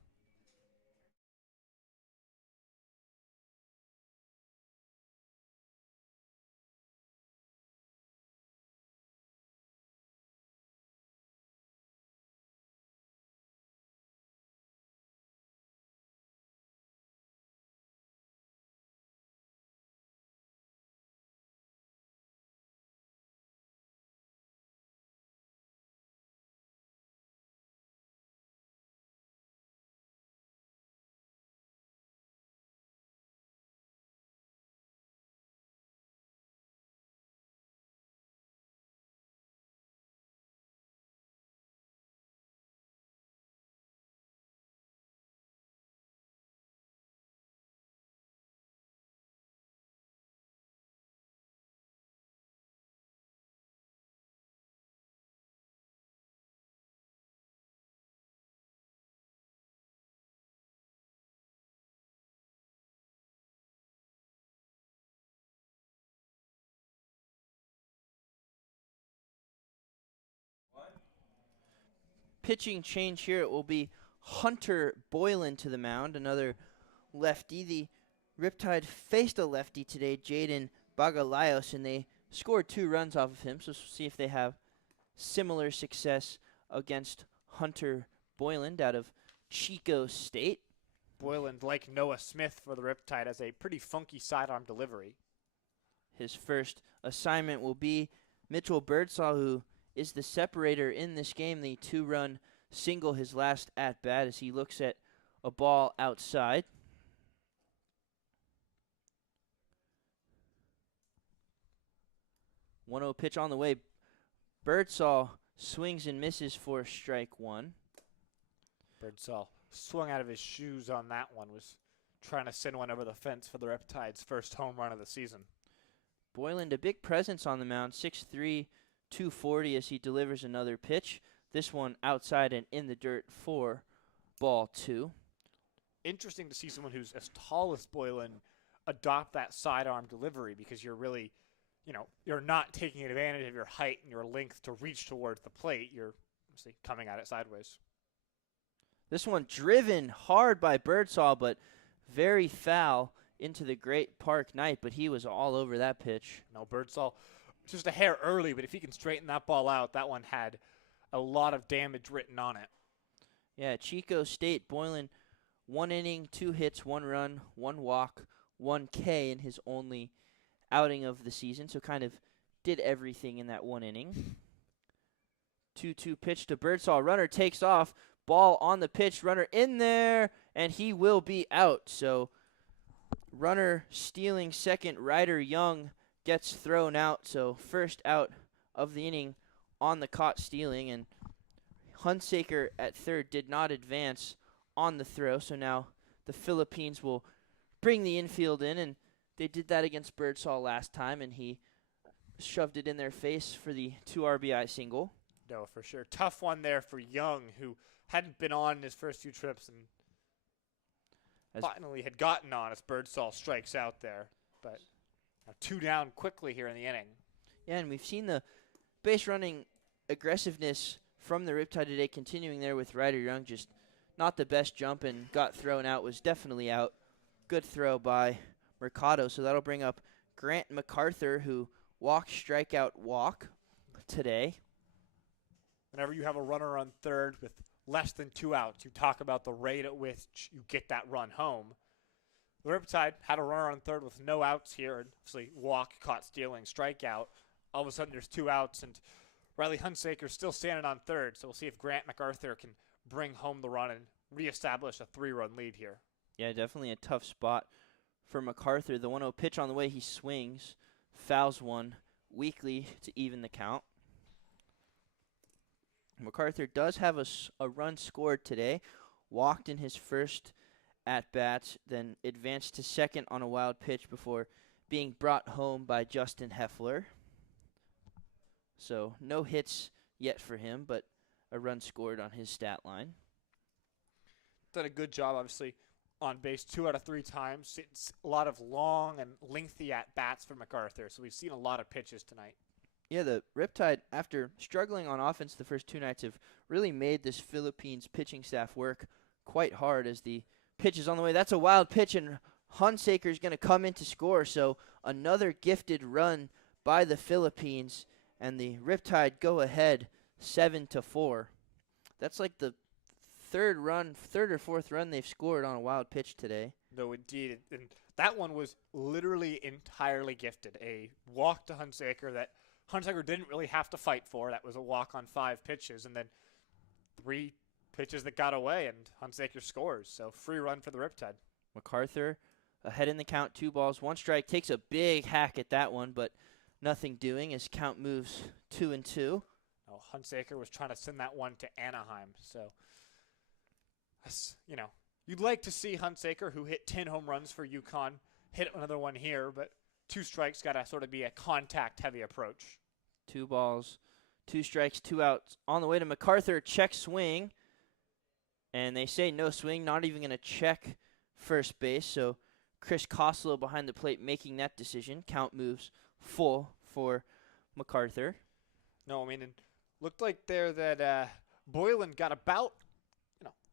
Pitching change here, it will be Hunter Boylan to the mound, another lefty. The Riptide faced a lefty today, Jaden Bagalayos, and they scored 2 runs off of him. So we'll see if they have similar success against Hunter Boylan out of Chico State. Boylan, like Noah Smith for the Riptide, has a pretty funky sidearm delivery. His first assignment will be Mitchell Birdsall, who is the separator in this game. The 2-run single his last at-bat as he looks at a ball outside. One 0 pitch on the way. Birdsall swings and misses for strike 1. Birdsall swung out of his shoes on that one, was trying to send one over the fence for the Riptide's first home run of the season. Boylan, a big presence on the mound, 6'3", 240 as he delivers another pitch. This one outside and in the dirt for ball 2. Interesting to see someone who's as tall as Boylan adopt that sidearm delivery, because you're really, you're not taking advantage of your height and your length to reach towards the plate. You're obviously coming at it sideways. This one driven hard by Birdsall, but very foul into the Great Park Knight, but he was all over that pitch. No, Birdsall just a hair early, but if he can straighten that ball out, that one had a lot of damage written on it. Yeah, Chico State, Boylan, 1 inning, 2 hits, 1 run, 1 walk, 1 K in his only outing of the season, so kind of did everything in that 1 inning. 2-2 pitch to Birdsall. Runner takes off. Ball on the pitch. Runner in there, and he will be out. So runner stealing second. Ryder Young gets thrown out. So first out of the inning on the caught stealing. And Hunsaker at third did not advance on the throw. So now the Philippines will bring the infield in. And they did that against Birdsall last time, and he shoved it in their face for the 2 RBI single. No, for sure. Tough one there for Young, who hadn't been on in his first 2 trips and finally had gotten on as Birdsall strikes out there. But 2 down quickly here in the inning. Yeah, and we've seen the base running aggressiveness from the Riptide today continuing there with Ryder Young. Just not the best jump and got thrown out, was definitely out. Good throw by Mercado. So that'll bring up Grant MacArthur, who walk, strikeout, walk today. Whenever you have a runner on third with less than 2 outs, you talk about the rate at which you get that run home. The Riptide had a runner on third with no outs here, and obviously walk, caught stealing, strikeout. All of a sudden there's 2 outs, and Riley Hunsaker's still standing on third, so we'll see if Grant MacArthur can bring home the run and reestablish a 3-run lead here. Yeah, definitely a tough spot for MacArthur. The 1-0 pitch on the way, he swings, fouls one weakly to even the count. MacArthur does have a run scored today, walked in his first at-bat, then advanced to second on a wild pitch before being brought home by Justin Heffler. So no hits yet for him, but a run scored on his stat line. Done a good job, obviously, on base 2 out of 3 times. It's a lot of long and lengthy at-bats for MacArthur, so we've seen a lot of pitches tonight. Yeah, the Riptide, after struggling on offense the first 2 nights, have really made this Philippines pitching staff work quite hard as the pitch is on the way. That's a wild pitch, and Hunsaker's going to come in to score. So another gifted run by the Philippines, and the Riptide go ahead 7-4. That's like the third or fourth run they've scored on a wild pitch today. No, indeed. And that one was literally entirely gifted. A walk to Hunsaker that Hunsaker didn't really have to fight for. That was a walk on 5 pitches, and then 3 pitches that got away, and Hunsaker scores. So free run for the Riptide. MacArthur ahead in the count, 2 balls, 1 strike. Takes a big hack at that one, but nothing doing as count moves 2-2. Oh, Hunsaker was trying to send that one to Anaheim. So, you'd like to see Hunsaker, who hit 10 home runs for UConn, hit another one here, but 2 strikes got to sort of be a contact-heavy approach. 2 balls, 2 strikes, 2 outs. On the way to MacArthur, check swing. And they say no swing, not even going to check first base. So Chris Koslow behind the plate making that decision. Count moves full for MacArthur. No, I mean, it looked like there that Boylan got about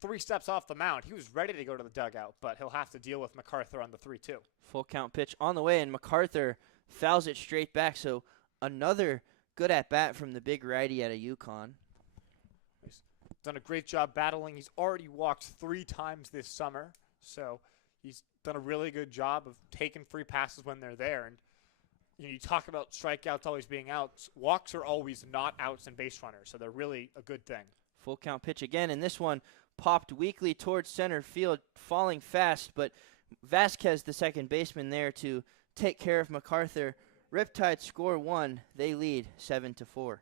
3 steps off the mound. He was ready to go to the dugout, but he'll have to deal with MacArthur on the 3-2. Full count pitch on the way, and MacArthur fouls it straight back. So another good at-bat from the big righty out of UConn. He's done a great job battling. He's already walked 3 times this summer, so he's done a really good job of taking free passes when they're there. And you talk about strikeouts always being outs. Walks are always not outs and base runners, so they're really a good thing. Full count pitch again, and this one popped weakly towards center field, falling fast, but Vasquez, the second baseman, there to take care of MacArthur. Riptide score 1. They lead 7-4.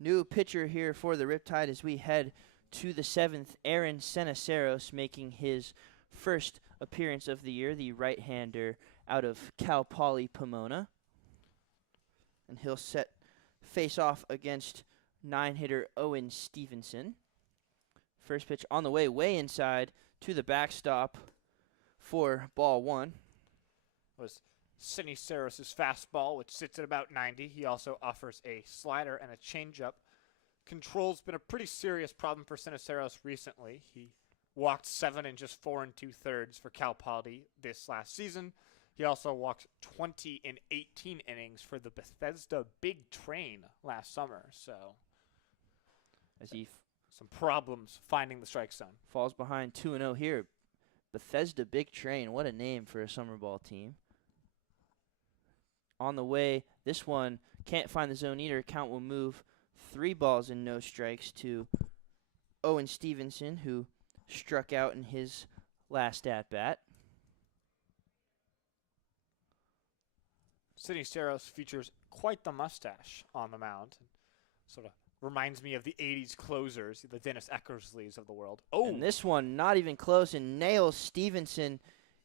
new pitcher here for the Riptide as we head to the 7th. Aaron Seniceros making his first appearance of the year, the right-hander out of Cal Poly Pomona. And he'll face off against 9-hitter Owen Stevenson. First pitch on the way inside to the backstop for ball 1. Was Seniceros' fastball, which sits at about 90. He also offers a slider and a changeup. Control's been a pretty serious problem for Seniceros recently. He walked 7 in just 4 2/3 for Cal Poly this last season. He also walked 20 in 18 innings for the Bethesda Big Train last summer. So, as he some problems finding the strike zone. Falls behind 2-0 here. Bethesda Big Train, what a name for a summer ball team. On the way, this one can't find the zone either. Count will move 3 balls and no strikes to Owen Stevenson, who struck out in his last at-bat. Seniceros features quite the mustache on the mound. Sort of reminds me of the 80s closers, the Dennis Eckersleys of the world. Oh, and this one not even close and nails Stevenson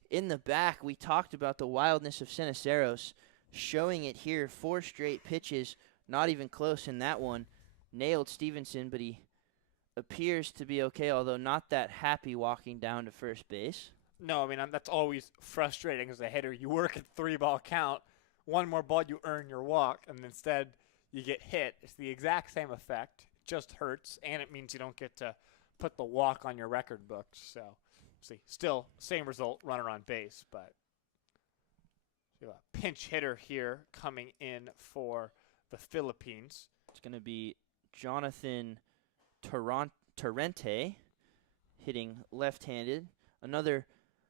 in the back. We talked about the wildness of Seniceros, showing it here. 4 straight pitches, not even close, and that one nailed Stevenson, but he appears to be okay, although not that happy walking down to first base. No, I mean, that's always frustrating as a hitter. You work at 3-ball count. One more ball, you earn your walk, and instead you get hit. It's the exact same effect. It just hurts, and it means you don't get to put the walk on your record books. So, see, still same result, runner on base, but we have a pinch hitter here coming in for the Philippines. It's going to be Jonathan Torrente hitting left-handed. Another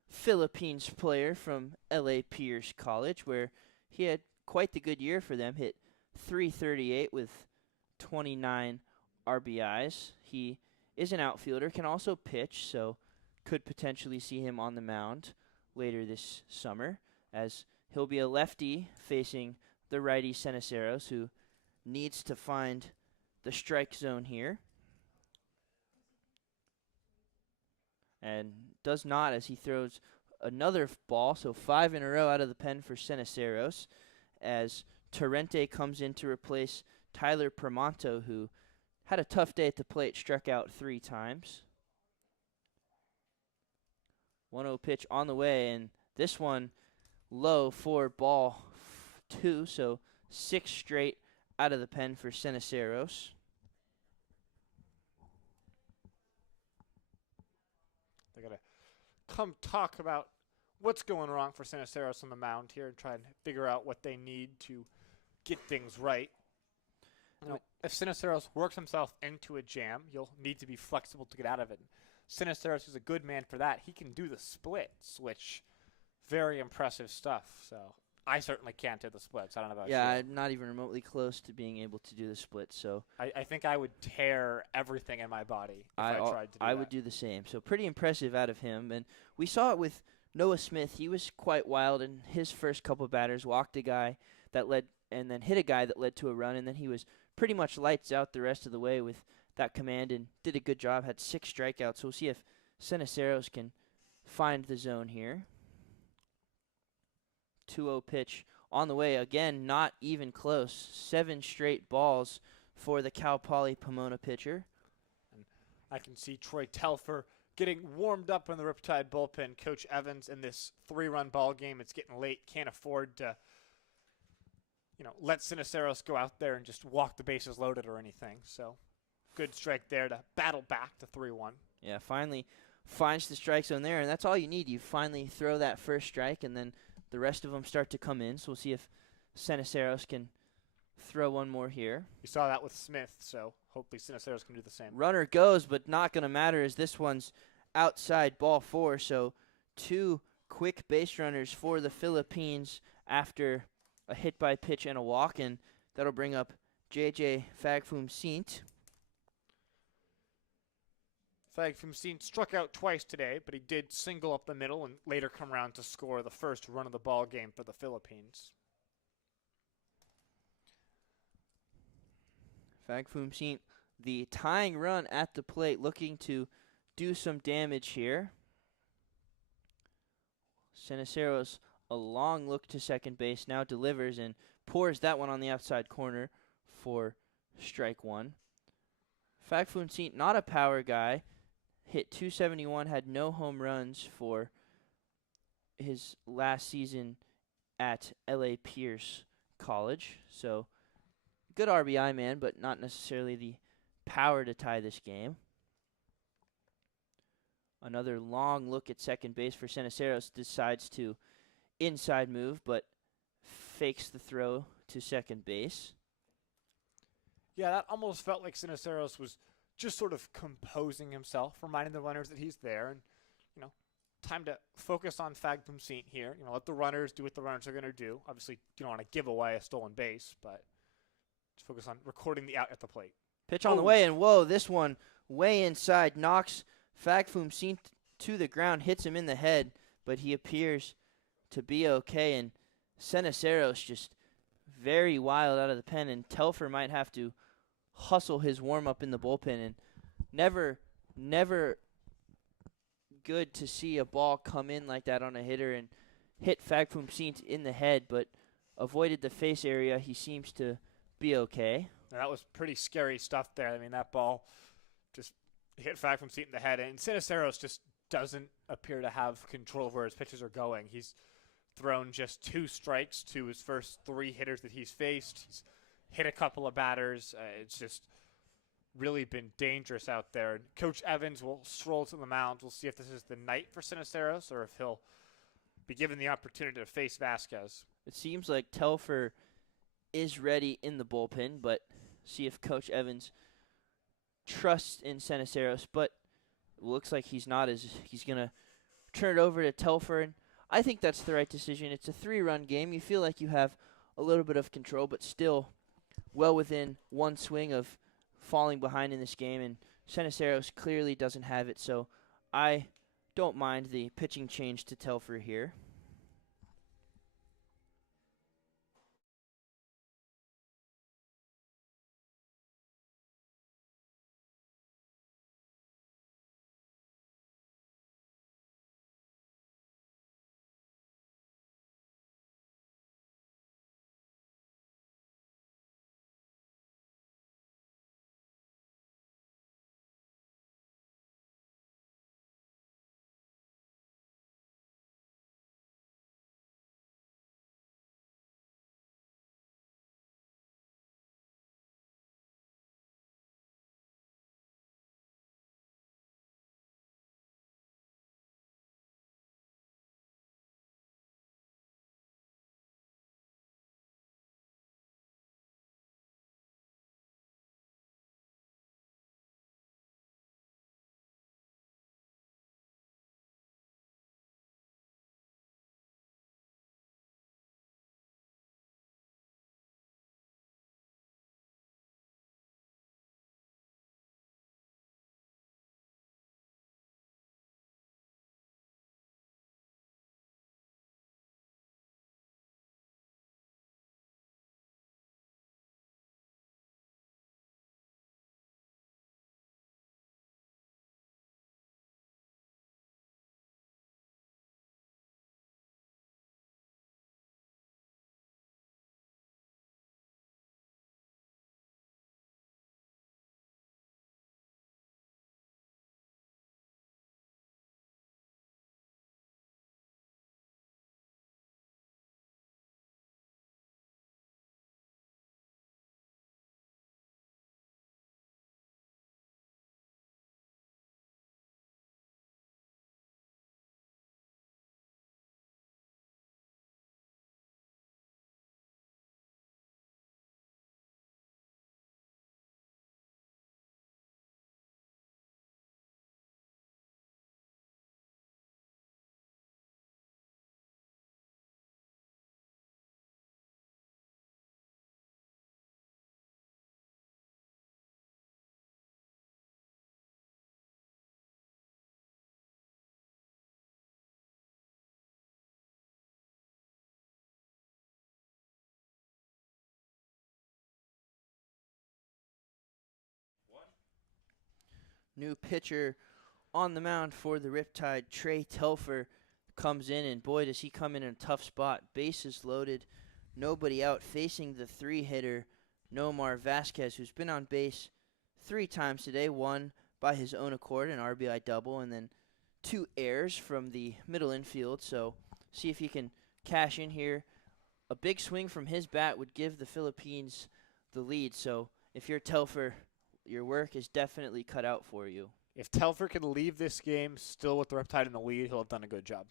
Philippines player from L.A. Pierce College, where he had quite the good year for them. Hit .338 with 29 RBIs. He is an outfielder, can also pitch, so could potentially see him on the mound later this summer, as he'll be a lefty facing the righty Seniceros, who needs to find the strike zone here. And does not, as he throws another ball, so 5 in a row out of the pen for Seniceros, as Torrente comes in to replace Tyler Permonto, who had a tough day at the plate, struck out 3 times. 1-0 pitch on the way, and this one low for ball 2, so 6 straight out of the pen for Seniceros. They're going to come talk about what's going wrong for Seniceros on the mound here and try and figure out what they need to get things right. You know, if Seniceros works himself into a jam, you'll need to be flexible to get out of it. Seniceros is a good man for that. He can do the splits, which very impressive stuff. So I certainly can't do the splits. I don't know about you. Yeah, I'm not even remotely close to being able to do the splits. So I think I would tear everything in my body if I tried to do that. I would do the same. So pretty impressive out of him. And we saw it with Noah Smith. He was quite wild in his first couple of batters, walked a guy that led, and then hit a guy that led to a run, and then he was pretty much lights out the rest of the way with that command and did a good job, had 6 strikeouts. So we'll see if Seniceros can find the zone here. 2-0 pitch on the way. Again, not even close. 7 straight balls for the Cal Poly Pomona pitcher. And I can see Troy Telfer getting warmed up in the Riptide bullpen. Coach Evans in this 3-run ball game. It's getting late. Can't afford to, let Seniceros go out there and just walk the bases loaded or anything. So good strike there to battle back to 3-1. Yeah, finally finds the strike zone there, and that's all you need. You finally throw that first strike, and then the rest of them start to come in. So we'll see if Seniceros can throw one more here. We saw that with Smith, so hopefully Seniceros can do the same. Runner goes, but not going to matter as this one's outside ball 4. So 2 quick base runners for the Philippines after a hit by pitch and a walk, and that'll bring up JJ Fagfumsint. Fagfumsint struck out twice today, but he did single up the middle and later come around to score the first run of the ball game for the Philippines. Fagfumsint, the tying run at the plate, looking to do some damage here. Ceniceros, a long look to second base, now delivers and pours that one on the outside corner for strike one. Fagfumsint, not a power guy, hit .271, had no home runs for his last season at L.A. Pierce College. So, good RBI man, but not necessarily the power to tie this game. Another long look at second base for Ceniceros, decides to inside move, but fakes the throw to second base. Yeah, that almost felt like Ceniceros was just sort of composing himself, reminding the runners that he's there, and time to focus on Fagfumsint here. Let the runners do what the runners are going to do. Obviously, you don't want to give away a stolen base, but just focus on recording the out at the plate. Pitch on the way, and whoa, this one way inside knocks Fagfumsint to the ground, hits him in the head, but he appears to be okay, and Ceniceros just very wild out of the pen, and Telfer might have to hustle his warm-up in the bullpen, and never good to see a ball come in like that on a hitter and hit Fagfumsint in the head, but avoided the face area. He seems to be okay. That was pretty scary stuff there. I mean, that ball just hit Fagfumsint in the head, and Ceniceros just doesn't appear to have control of where his pitches are going. He's thrown just 2 strikes to his first 3 hitters that he's faced. He's hit a couple of batters. It's just really been dangerous out there. And Coach Evans will stroll to the mound. We'll see if this is the night for Ceniceros or if he'll be given the opportunity to face Vasquez. It seems like Telfer is ready in the bullpen, but see if Coach Evans trusts in Ceniceros, but it looks like he's not, as he's going to turn it over to Telfer, and I think that's the right decision. It's a 3-run game. You feel like you have a little bit of control, but still well within one swing of falling behind in this game, and Ceniceros clearly doesn't have it, so I don't mind the pitching change to Telfer here. New pitcher on the mound for the Riptide, Trey Telfer, comes in, and boy, does he come in a tough spot. Bases loaded, nobody out, facing the 3-hitter, Nomar Vasquez, who's been on base 3 times today, one by his own accord, an RBI double, and then 2 errors from the middle infield. So see if he can cash in here. A big swing from his bat would give the Philippines the lead. So if you're Telfer, your work is definitely cut out for you. If Telfer can leave this game still with the Riptide in the lead, he'll have done a good job.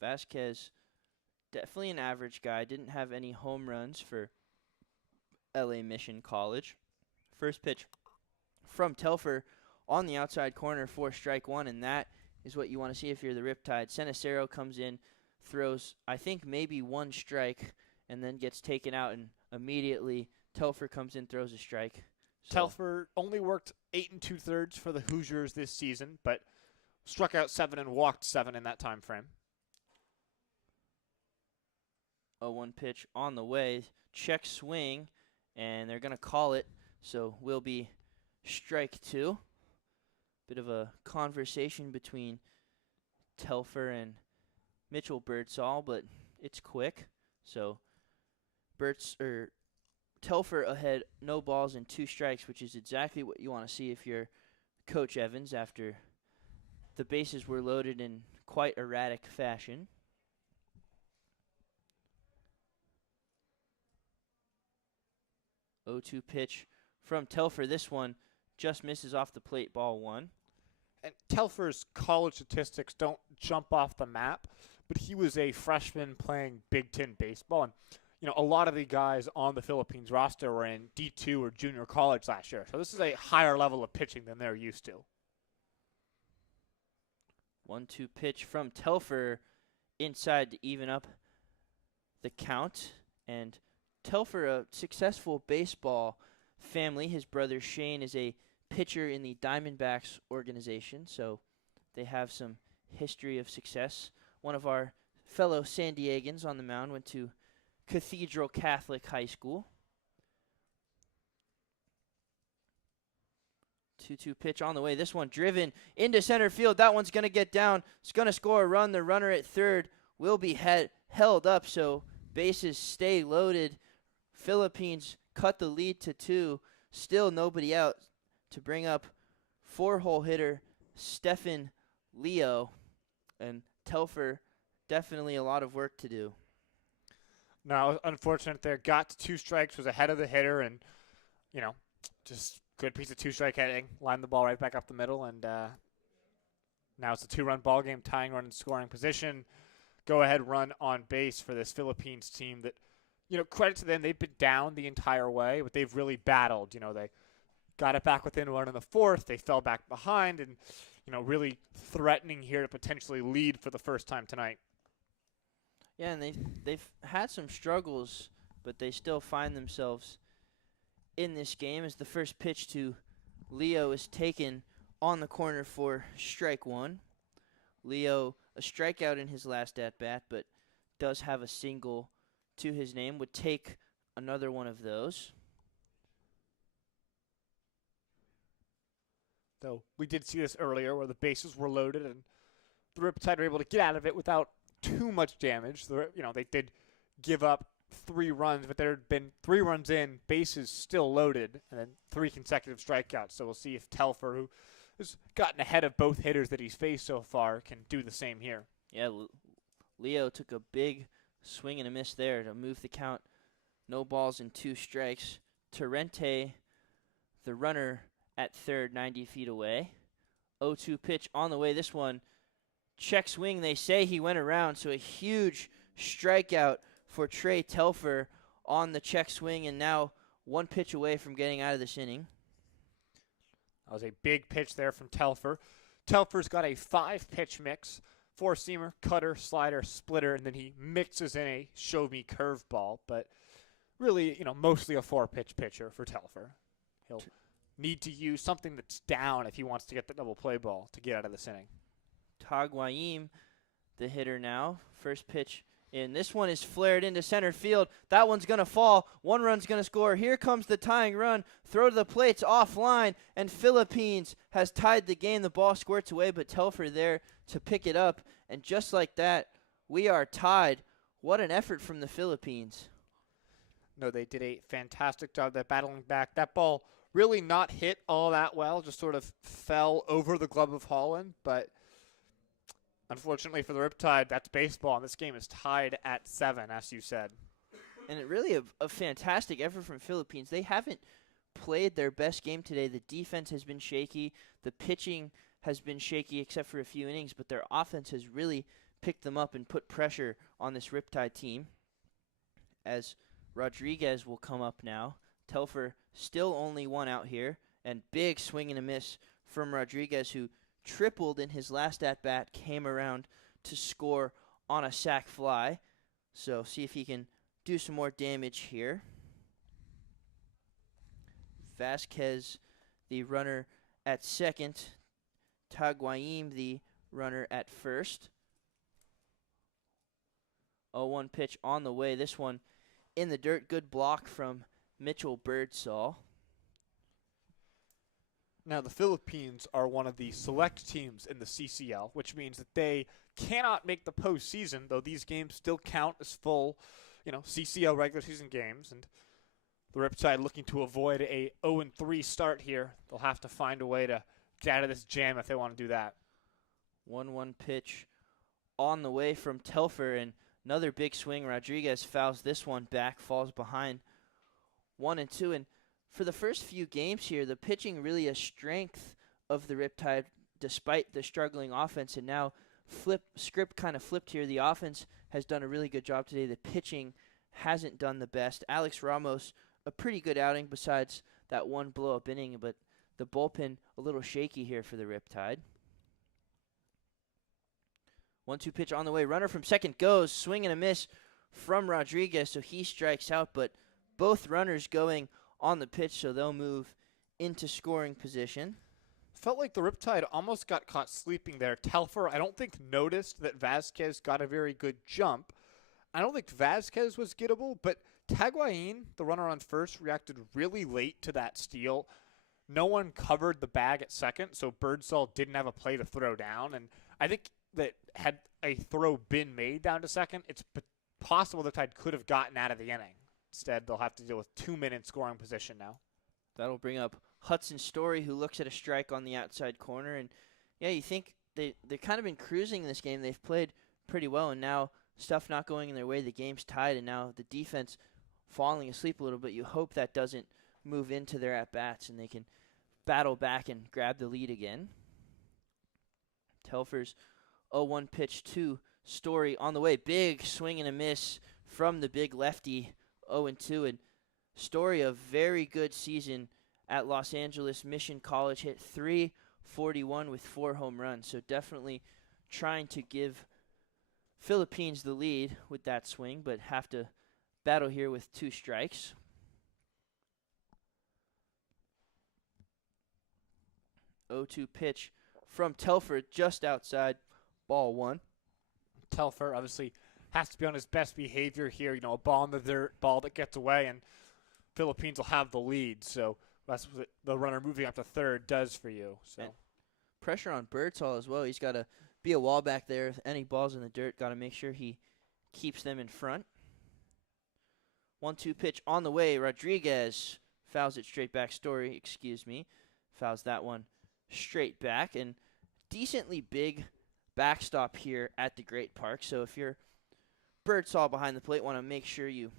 Vasquez, definitely an average guy. Didn't have any home runs for LA Mission College. First pitch from Telfer on the outside corner for strike 1, and that is what you want to see if you're the Riptide. Cenicero comes in, throws, I think, maybe 1 strike, and then gets taken out, and immediately Telfer comes in, throws a strike. So Telfer only worked 8 2/3 for the Hoosiers this season, but struck out 7 and walked 7 in that time frame. 0-1 pitch on the way. Check swing, and they're going to call it, so will be strike 2. Bit of a conversation between Telfer and Mitchell Birdsall, but it's quick. So Telfer ahead, no balls and 2 strikes, which is exactly what you want to see if you're Coach Evans after the bases were loaded in quite erratic fashion. O2 pitch from Telfer. This one just misses off the plate, ball 1. And Telfer's college statistics don't jump off the map, but he was a freshman playing Big Ten baseball. And, a lot of the guys on the Philippines roster were in D2 or junior college last year. So this is a higher level of pitching than they're used to. 1-2 pitch from Telfer inside to even up the count. And Telfer, a successful baseball family. His brother Shane is a pitcher in the Diamondbacks organization, so they have some history of success. One of our fellow San Diegans on the mound went to Cathedral Catholic High School. 2-2 pitch on the way. This one driven into center field. That one's going to get down. It's going to score a run. The runner at third will be held up, so bases stay loaded. Philippines cut the lead to 2. Still nobody out to bring up 4-hole hitter Stefan Leo. And Telfer, definitely a lot of work to do. No, unfortunate there. Got to 2 strikes, was ahead of the hitter, and, just good piece of 2-strike hitting. Lined the ball right back up the middle, and now it's a 2-run ball game, tying run in scoring position. Go-ahead run on base for this Philippines team that, credit to them, they've been down the entire way, but they've really battled. They got it back within 1 in the 4th. They fell back behind and, really threatening here to potentially lead for the first time tonight. Yeah, and they've had some struggles, but they still find themselves in this game as the first pitch to Leo is taken on the corner for strike 1. Leo, a strikeout in his last at-bat, but does have a single to his name, would take another one of those. Though we did see this earlier where the bases were loaded and the Riptide were able to get out of it without too much damage. They did give up 3 runs, but there had been 3 runs in, bases still loaded, and then 3 consecutive strikeouts. So we'll see if Telfer, who has gotten ahead of both hitters that he's faced so far, can do the same here. Yeah, Leo took a big swing and a miss there to move the count. No balls and 2 strikes. Torrente, the runner at third, 90 feet away. 0-2 pitch on the way. This one, check swing. They say he went around, so a huge strikeout for Trey Telfer on the check swing, and now 1 pitch away from getting out of this inning. That was a big pitch there from Telfer. Telfer's got a 5-pitch mix, 4-seamer, cutter, slider, splitter, and then he mixes in a show-me curveball, but really, mostly a 4-pitch pitcher for Telfer. He'll need to use something that's down if he wants to get the double play ball to get out of this inning. Taguayim, the hitter now. First pitch And this one is flared into center field. That one's going to fall. 1 run's going to score. Here comes the tying run. Throw to the plate's offline, and Philippines has tied the game. The ball squirts away, but Telfer there to pick it up. And just like that, we are tied. What an effort from the Philippines. No, they did a fantastic job there battling back. That ball really not hit all that well, just sort of fell over the glove of Holland, but unfortunately for the Riptide, that's baseball, and this game is tied at 7, as you said. And it really a fantastic effort from Philippines. They haven't played their best game today. The defense has been shaky. The pitching has been shaky except for a few innings, but their offense has really picked them up and put pressure on this Riptide team. As Rodriguez will come up now. Telfer still only 1 out here, and big swing and a miss from Rodriguez, who tripled in his last at-bat, came around to score on a sac fly. So see if he can do some more damage here. Vasquez, the runner at second. Taguaim, the runner at first. 0-1 pitch on the way. This one in the dirt. Good block from Mitchell Birdsall. Now, the Philippines are one of the select teams in the CCL, which means that they cannot make the postseason, though these games still count as full, CCL regular season games. And the Riptide looking to avoid a 0-3 start here. They'll have to find a way to get out of this jam if they want to do that. 1-1 pitch on the way from Telfer, and another big swing. Rodriguez fouls this one back, falls behind 1-2. And for the first few games here, the pitching really a strength of the Riptide despite the struggling offense. And now script kind of flipped here. The offense has done a really good job today. The pitching hasn't done the best. Alex Ramos, a pretty good outing besides that one blow-up inning, but the bullpen a little shaky here for the Riptide. 1-2 pitch on the way. Runner from second goes. Swing and a miss from Rodriguez, so he strikes out, but both runners going on the pitch, so they'll move into scoring position. Felt like the Riptide almost got caught sleeping there. Telfer, I don't think, noticed that Vasquez got a very good jump. I don't think Vasquez was gettable, but Taguain, the runner on first, reacted really late to that steal. No one covered the bag at second, so Birdsall didn't have a play to throw down. And I think that had a throw been made down to second, it's possible the Tide could have gotten out of the inning. Instead, they'll have to deal with 2-minute scoring position now. That'll bring up Hudson Story, who looks at a strike on the outside corner. And, yeah, you think they've kind of been cruising this game. They've played pretty well, and now stuff not going in their way. The game's tied, and now the defense falling asleep a little bit. You hope that doesn't move into their at-bats and they can battle back and grab the lead again. Telfer's 0-1 pitch to Story on the way. Big swing and a miss from the big lefty. 0-2, and Story, a very good season at Los Angeles Mission College, hit .341 with 4 home runs, so definitely trying to give Philippines the lead with that swing, but have to battle here with 2 strikes. .02 pitch from Telfer just outside, ball 1. Telfer obviously has to be on his best behavior here. A ball in the dirt, ball that gets away, and Philippines will have the lead. So that's what the runner moving up to third does for you. So and pressure on Birdsall as well. He's got to be a wall back there. If any balls in the dirt, got to make sure he keeps them in front. 1-2 pitch on the way. Rodriguez fouls it straight back. Story, fouls that one straight back. And decently big backstop here at the Great Park. So if you're Birdsall behind the plate, want to make sure you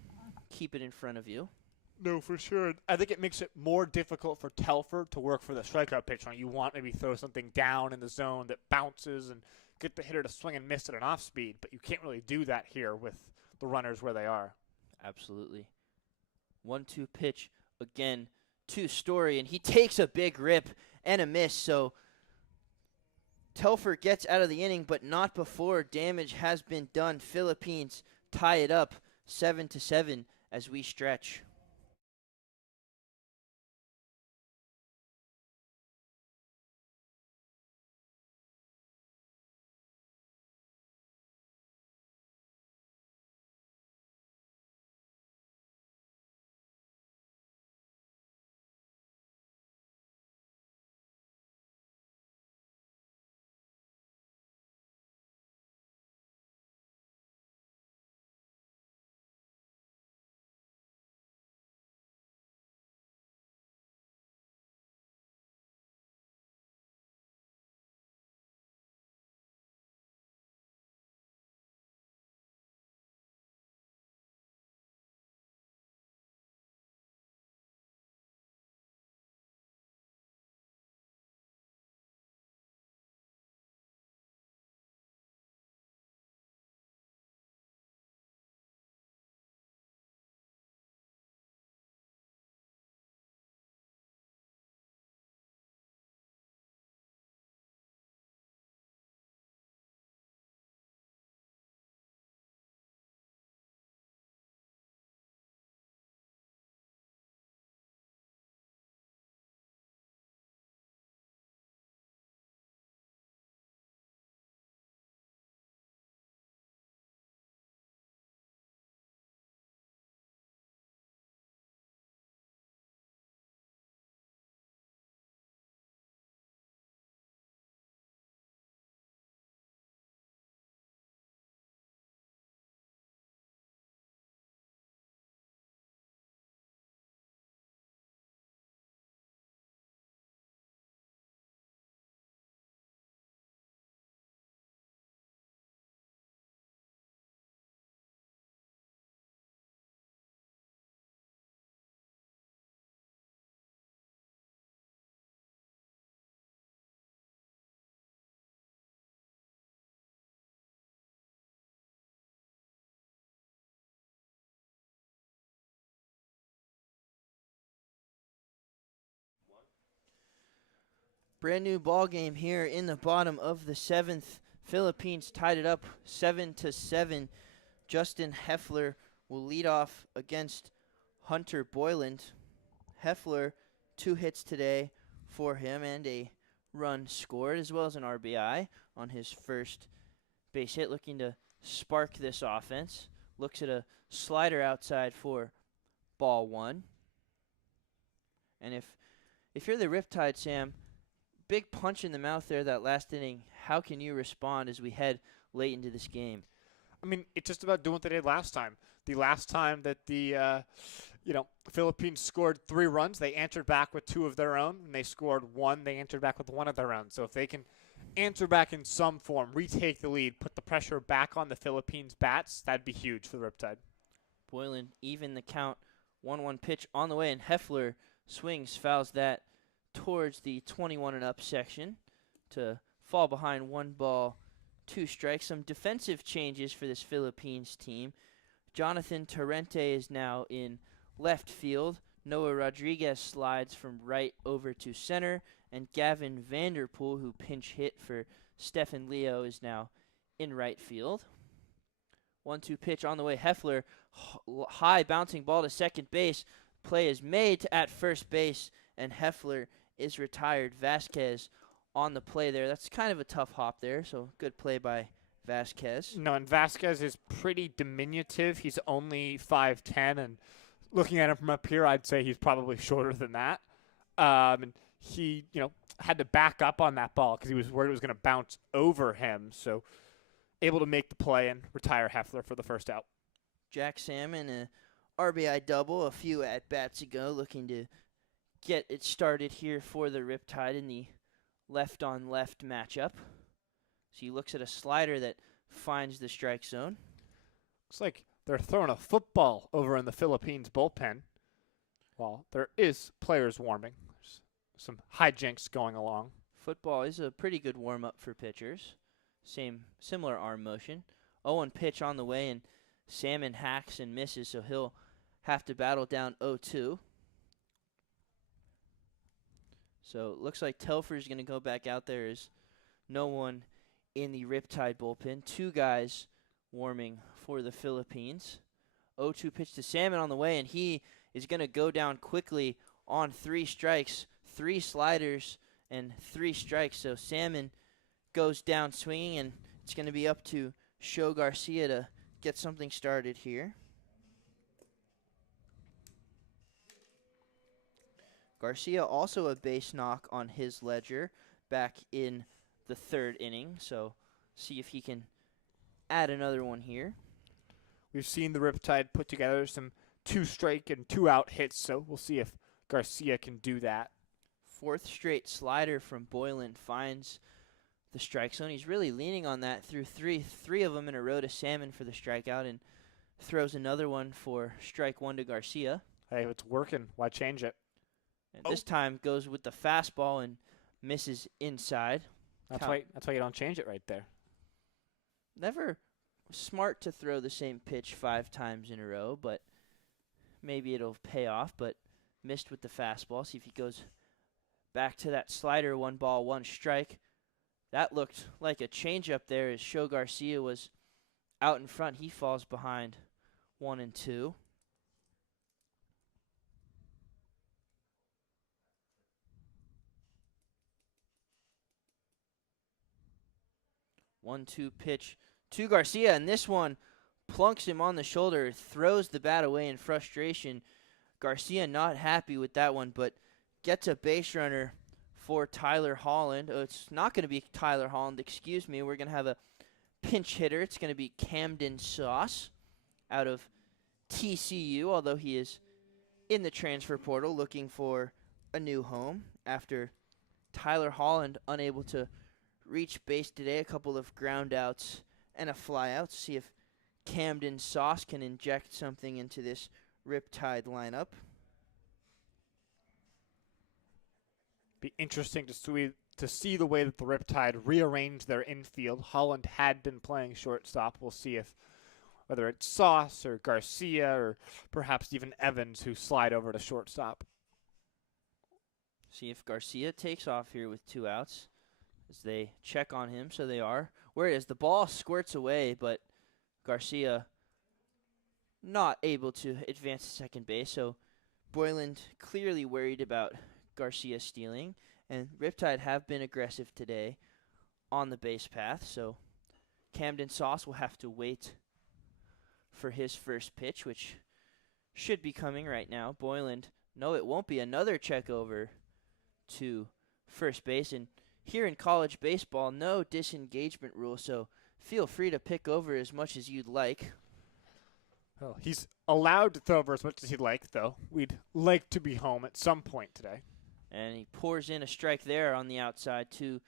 keep it in front of you. No, for sure. I think it makes it more difficult for Telfer to work for the strikeout pitch. You want maybe throw something down in the zone that bounces and get the hitter to swing and miss at an off speed, but you can't really do that here with the runners where they are. Absolutely. 1-2 pitch again to Story, and he takes a big rip and a miss. So Telfer gets out of the inning, but not before damage has been done. Philippines tie it up 7-7 as we stretch. Brand new ball game here in the bottom of the 7th. Philippines tied it up 7-7. Justin Heffler will lead off against Hunter Boyland. Heffler, 2 hits today for him and a run scored, as well as an RBI on his first base hit, looking to spark this offense. Looks at a slider outside for ball 1. And if you're the Riptide, Sam, big punch in the mouth there that last inning. How can you respond as we head late into this game? I mean, it's just about doing what they did last time. The last time that the Philippines scored 3 runs, they answered back with 2 of their own. When they scored 1, they answered back with 1 of their own. So if they can answer back in some form, retake the lead, put the pressure back on the Philippines' bats, that'd be huge for the Riptide. Boylan even the count. 1-1 pitch on the way, and Heffler swings, fouls that towards the 21 and up section to fall behind 1 ball, 2 strikes. Some defensive changes for this Philippines team. Jonathan Torrente is now in left field. Noah Rodriguez slides from right over to center. And Gavin Vanderpool, who pinch hit for Stephen Leo, is now in right field. 1-2 pitch on the way. Heffler, high bouncing ball to second base. Play is made at first base, and Heffler is retired. Vasquez on the play there. That's kind of a tough hop there, so good play by Vasquez. No, and Vasquez is pretty diminutive. He's only 5'10", and looking at him from up here, I'd say he's probably shorter than that. And he, had to back up on that ball because he was worried it was going to bounce over him. So able to make the play and retire Heffler for the first out. Jack Salmon, a RBI double a few at-bats ago, looking to get it started here for the Riptide in the left-on-left matchup. So he looks at a slider that finds the strike zone. Looks like they're throwing a football over in the Philippines bullpen. Well, there is players warming. There's some hijinks going along. Football is a pretty good warm-up for pitchers. Similar arm motion. 0-1 pitch on the way, and Salmon hacks and misses, so he'll have to battle down 0-2. So it looks like Telfer's going to go back out there as no one in the Riptide bullpen. 2 guys warming for the Philippines. 0-2 pitch to Salmon on the way, and he is going to go down quickly on 3 strikes, 3 sliders, and 3 strikes. So Salmon goes down swinging, and it's going to be up to Sho Garcia to get something started here. Garcia also a base knock on his ledger back in the 3rd inning, so see if he can add another one here. We've seen the Riptide put together some 2-strike and 2-out hits, so we'll see if Garcia can do that. 4th straight slider from Boylan finds the strike zone. He's really leaning on that through three of them in a row to Salmon for the strikeout, and throws another one for strike 1 to Garcia. Hey, if it's working, why change it? And this time goes with the fastball and misses inside. That's why you don't change it right there. Never smart to throw the same pitch 5 times in a row, but maybe it'll pay off. But missed with the fastball. See if he goes back to that slider. 1 ball, 1 strike. That looked like a changeup there as Sho Garcia was out in front. He falls behind 1 and 2. One-two pitch to Garcia, and this one plunks him on the shoulder, throws the bat away in frustration. Garcia not happy with that one, but gets a base runner for Tyler Holland. Oh, it's not going to be Tyler Holland, excuse me. We're going to have a pinch hitter. It's going to be Camden Sauce out of TCU, although he is in the transfer portal looking for a new home after Tyler Holland unable to reach base today. A couple of ground outs and a fly out. See if Camden Sauce can inject something into this Riptide lineup. Be interesting to see the way that the Riptide rearrange their infield. Holland had been playing shortstop. We'll see if whether it's Sauce or Garcia or perhaps even Evans who slide over to shortstop. See if Garcia takes off here with 2 outs as they check on him. So they are. Whereas the ball squirts away, but Garcia not able to advance to second base. So Boyland clearly worried about Garcia stealing. And Riptide have been aggressive today on the base path. So Camden Sauce will have to wait for his first pitch, which should be coming right now. Boyland, no, it won't be. Another check over to first base. And here in college baseball, no disengagement rule, so feel free to pick over as much as you'd like. Well, he's allowed to throw over as much as he'd like, though. We'd like to be home at some point today. And he pours in a strike there on the outside to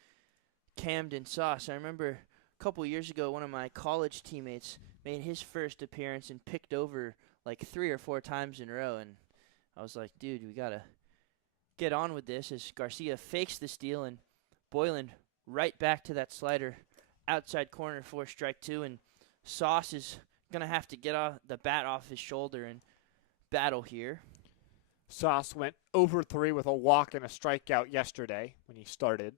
Camden Sauce. I remember a couple years ago, one of my college teammates made his first appearance and picked over like 3 or 4 times in a row. And I was like, dude, we got to get on with this as Garcia fakes the steal and Boyland right back to that slider outside corner for strike 2. And Sauce is going to have to get the bat off his shoulder and battle here. Sauce went over 3 with a walk and a strikeout yesterday when he started.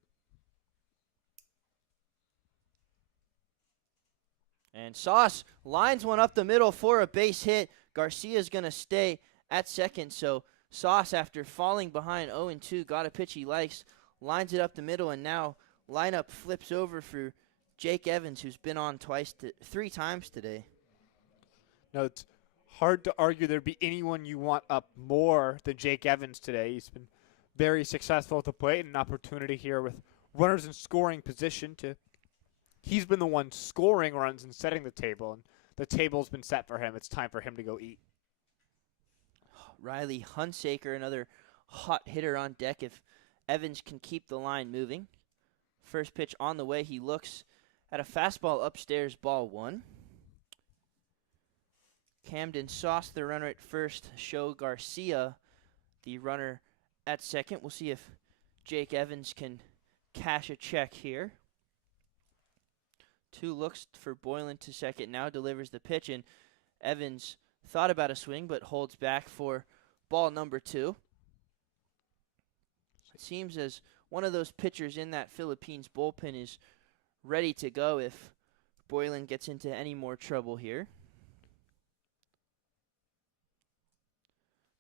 And Sauce lines one up the middle for a base hit. Garcia's going to stay at second. So Sauce, after falling behind 0-2, got a pitch he likes, lines it up the middle, and now lineup flips over for Jake Evans, who's been on 3 times today. No, it's hard to argue there'd be anyone you want up more than Jake Evans today. He's been very successful at the plate, and an opportunity here with runners in scoring position to. He's been the one scoring runs and setting the table, and the table's been set for him. It's time for him to go eat. Riley Hunsaker, another hot hitter on deck if Evans can keep the line moving. First pitch on the way. He looks at a fastball upstairs, ball 1. Camden Sauce, the runner at first. Show Garcia, the runner at second. We'll see if Jake Evans can cash a check here. 2 looks for Boyland to second. Now delivers the pitch, and Evans thought about a swing but holds back for ball number 2. It seems as one of those pitchers in that Philippines bullpen is ready to go if Boyland gets into any more trouble here.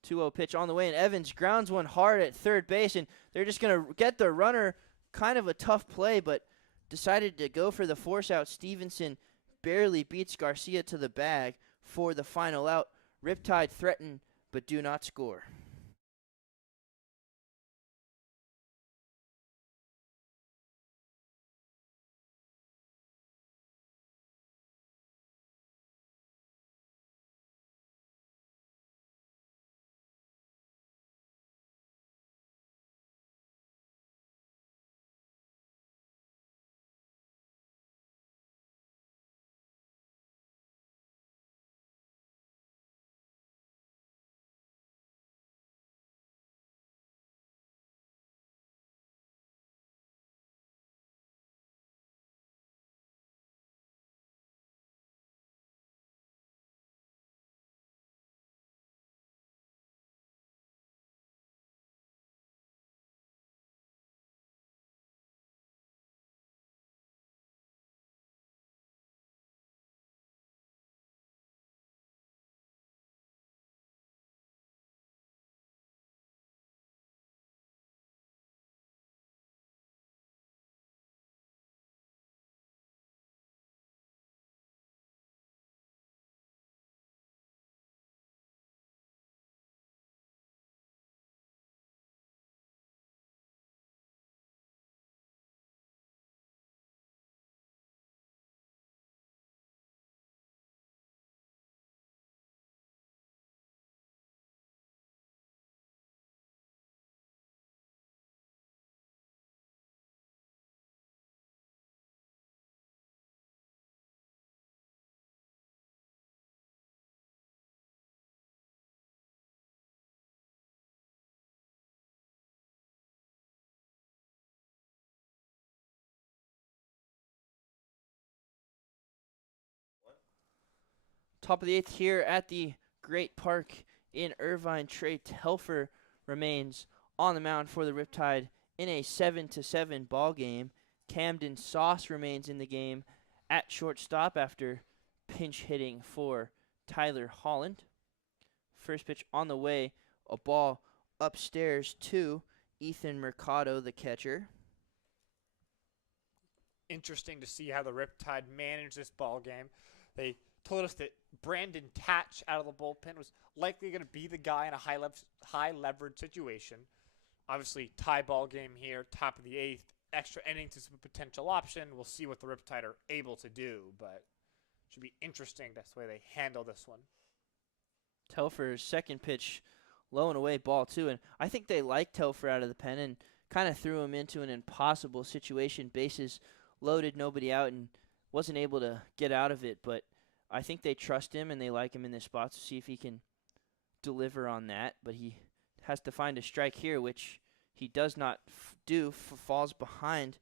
2-0 pitch on the way, and Evans grounds one hard at third base, and they're just going to get the runner. Kind of a tough play, but decided to go for the force out. Stevenson barely beats Garcia to the bag for the final out. Riptide threaten, but do not score. Top of the 8th here at the Great Park in Irvine. Trey Telfer remains on the mound for the Riptide in a 7-7 ball game. Camden Sauce remains in the game at shortstop after pinch hitting for Tyler Holland. First pitch on the way, a ball upstairs to Ethan Mercado, the catcher. Interesting to see how the Riptide managed this ball game. They told us that Brandon Tatch out of the bullpen was likely going to be the guy in a high leverage situation. Obviously, tie ball game here, top of the 8th. Extra innings is a potential option. We'll see what the Riptide are able to do, but it should be interesting. That's the way they handle this one. Telfer's second pitch, low and away, ball 2. And I think they liked Telfer out of the pen and kind of threw him into an impossible situation. Bases loaded, nobody out, and wasn't able to get out of it. But I think they trust him and they like him in this spot to see if he can deliver on that. But he has to find a strike here, which he does not falls behind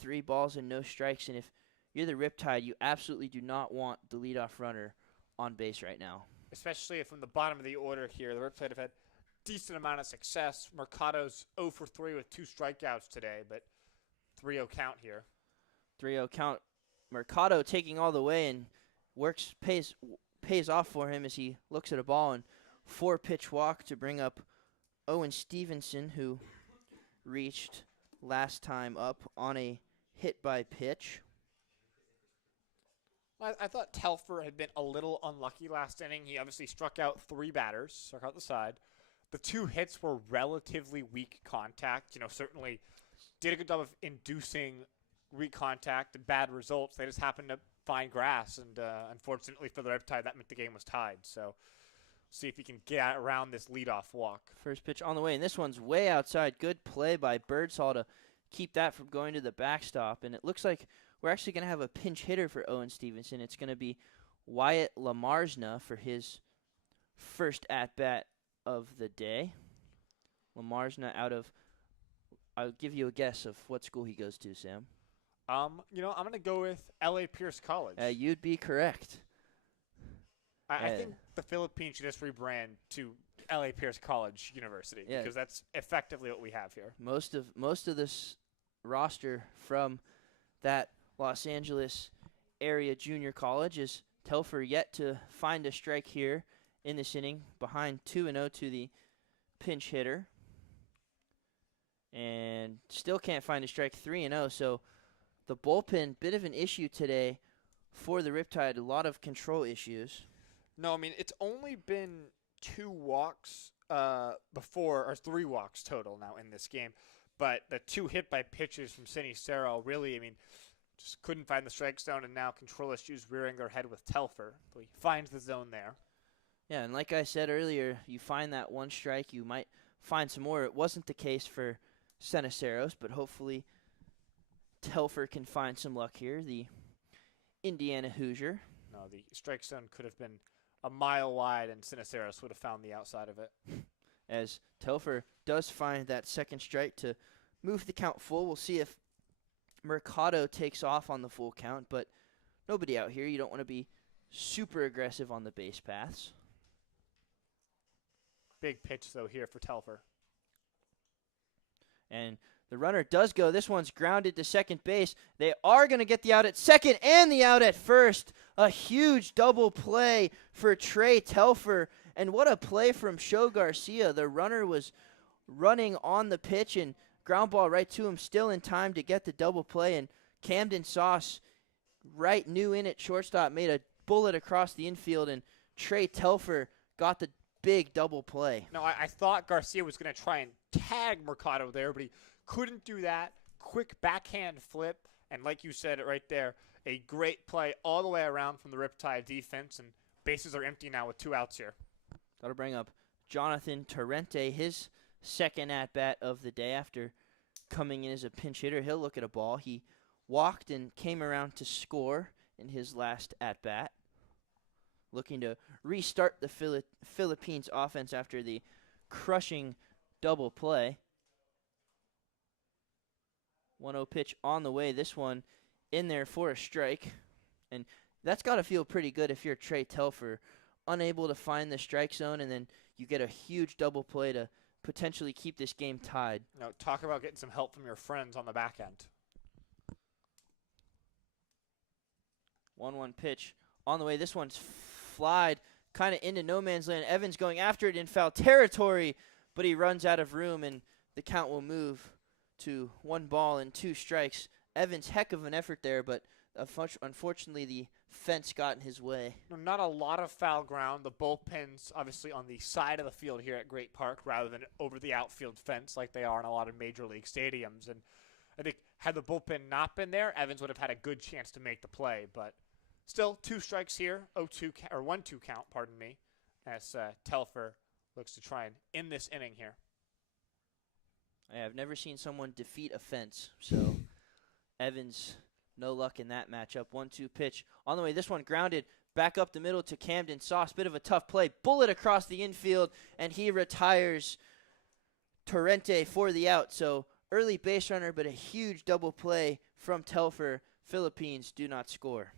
3 balls and no strikes. And if you're the Riptide, you absolutely do not want the leadoff runner on base right now. Especially from the bottom of the order here, the Riptide have had decent amount of success. Mercado's 0 for 3 with 2 strikeouts today, but 3-0 count here. 3-0 count. Mercado taking all the way and pays off for him as he looks at a ball and 4-pitch walk to bring up Owen Stevenson, who reached last time up on a hit by pitch. I thought Telfer had been a little unlucky last inning. He obviously struck out 3 batters, struck out the side. The 2 hits were relatively weak contact. Certainly did a good job of inducing weak contact and bad results. They just happened to find grass, and unfortunately for the Riptide, that meant the game was tied. So see if he can get around this leadoff walk. First pitch on the way, and this one's way outside. Good play by Birdsall to keep that from going to the backstop. And it looks like we're actually going to have a pinch hitter for Owen Stevenson. It's going to be Wyatt Lamarsna for his first at-bat of the day. Lamarsna out of, I'll give you a guess of what school he goes to, Sam. I'm going to go with L.A. Pierce College. You'd be correct. I think the Philippines should just rebrand to L.A. Pierce College University because that's effectively what we have here. Most of this roster from that Los Angeles area junior college is Telfer yet to find a strike here in this inning, behind 2-0 to the pinch hitter, and still can't find a strike. 3-0. So the bullpen, bit of an issue today for the Riptide. A lot of control issues. No, I mean, it's only been 2 walks before, or 3 walks total now in this game. But the 2 hit by pitches from Sinicero really, just couldn't find the strike zone, and now control issues rearing their head with Telfer. But he finds the zone there. Yeah, and like I said earlier, you find that 1 strike, you might find some more. It wasn't the case for Seniceros, but hopefully Telfer can find some luck here, the Indiana Hoosier. No, the strike zone could have been a mile wide, and Siniceros would have found the outside of it. As Telfer does find that second strike to move the count full. We'll see if Mercado takes off on the full count, but nobody out here. You don't want to be super aggressive on the base paths. Big pitch, though, here for Telfer. And the runner does go. This one's grounded to second base. They are going to get the out at second and the out at first. A huge double play for Trey Telfer. And what a play from Sho Garcia. The runner was running on the pitch and ground ball right to him, still in time to get the double play. And Camden Sauce, right new in at shortstop, made a bullet across the infield, and Trey Telfer got the big double play. No, I thought Garcia was going to try and tag Mercado there, but he couldn't do that. Quick backhand flip, and like you said right there, a great play all the way around from the Riptide defense, and bases are empty now with 2 outs here. That'll bring up Jonathan Torrente, his second at-bat of the day after coming in as a pinch hitter. He'll look at a ball. He walked and came around to score in his last at-bat, looking to restart the Philippines offense after the crushing double play. 1-0 pitch on the way. This one in there for a strike. And that's got to feel pretty good if you're Trey Telfer, unable to find the strike zone, and then you get a huge double play to potentially keep this game tied. Now, talk about getting some help from your friends on the back end. 1-1 pitch on the way. This one's flied kind of into no man's land. Evans going after it in foul territory, but he runs out of room, and the count will move to 1 ball and 2 strikes. Evans, heck of an effort there, but unfortunately the fence got in his way. Not a lot of foul ground. The bullpen's obviously on the side of the field here at Great Park rather than over the outfield fence like they are in a lot of major league stadiums. And I think had the bullpen not been there, Evans would have had a good chance to make the play. But still, 2 strikes here, 1-2 count, pardon me, as Telfer looks to try and end this inning here. I've never seen someone defeat a fence, so Evans, no luck in that matchup. 1-2 pitch on the way. This one grounded back up the middle to Camden Sauce. Bit of a tough play. Bullet across the infield, and he retires Torrente for the out. So early base runner, but a huge double play from Telfer. Philippines do not score.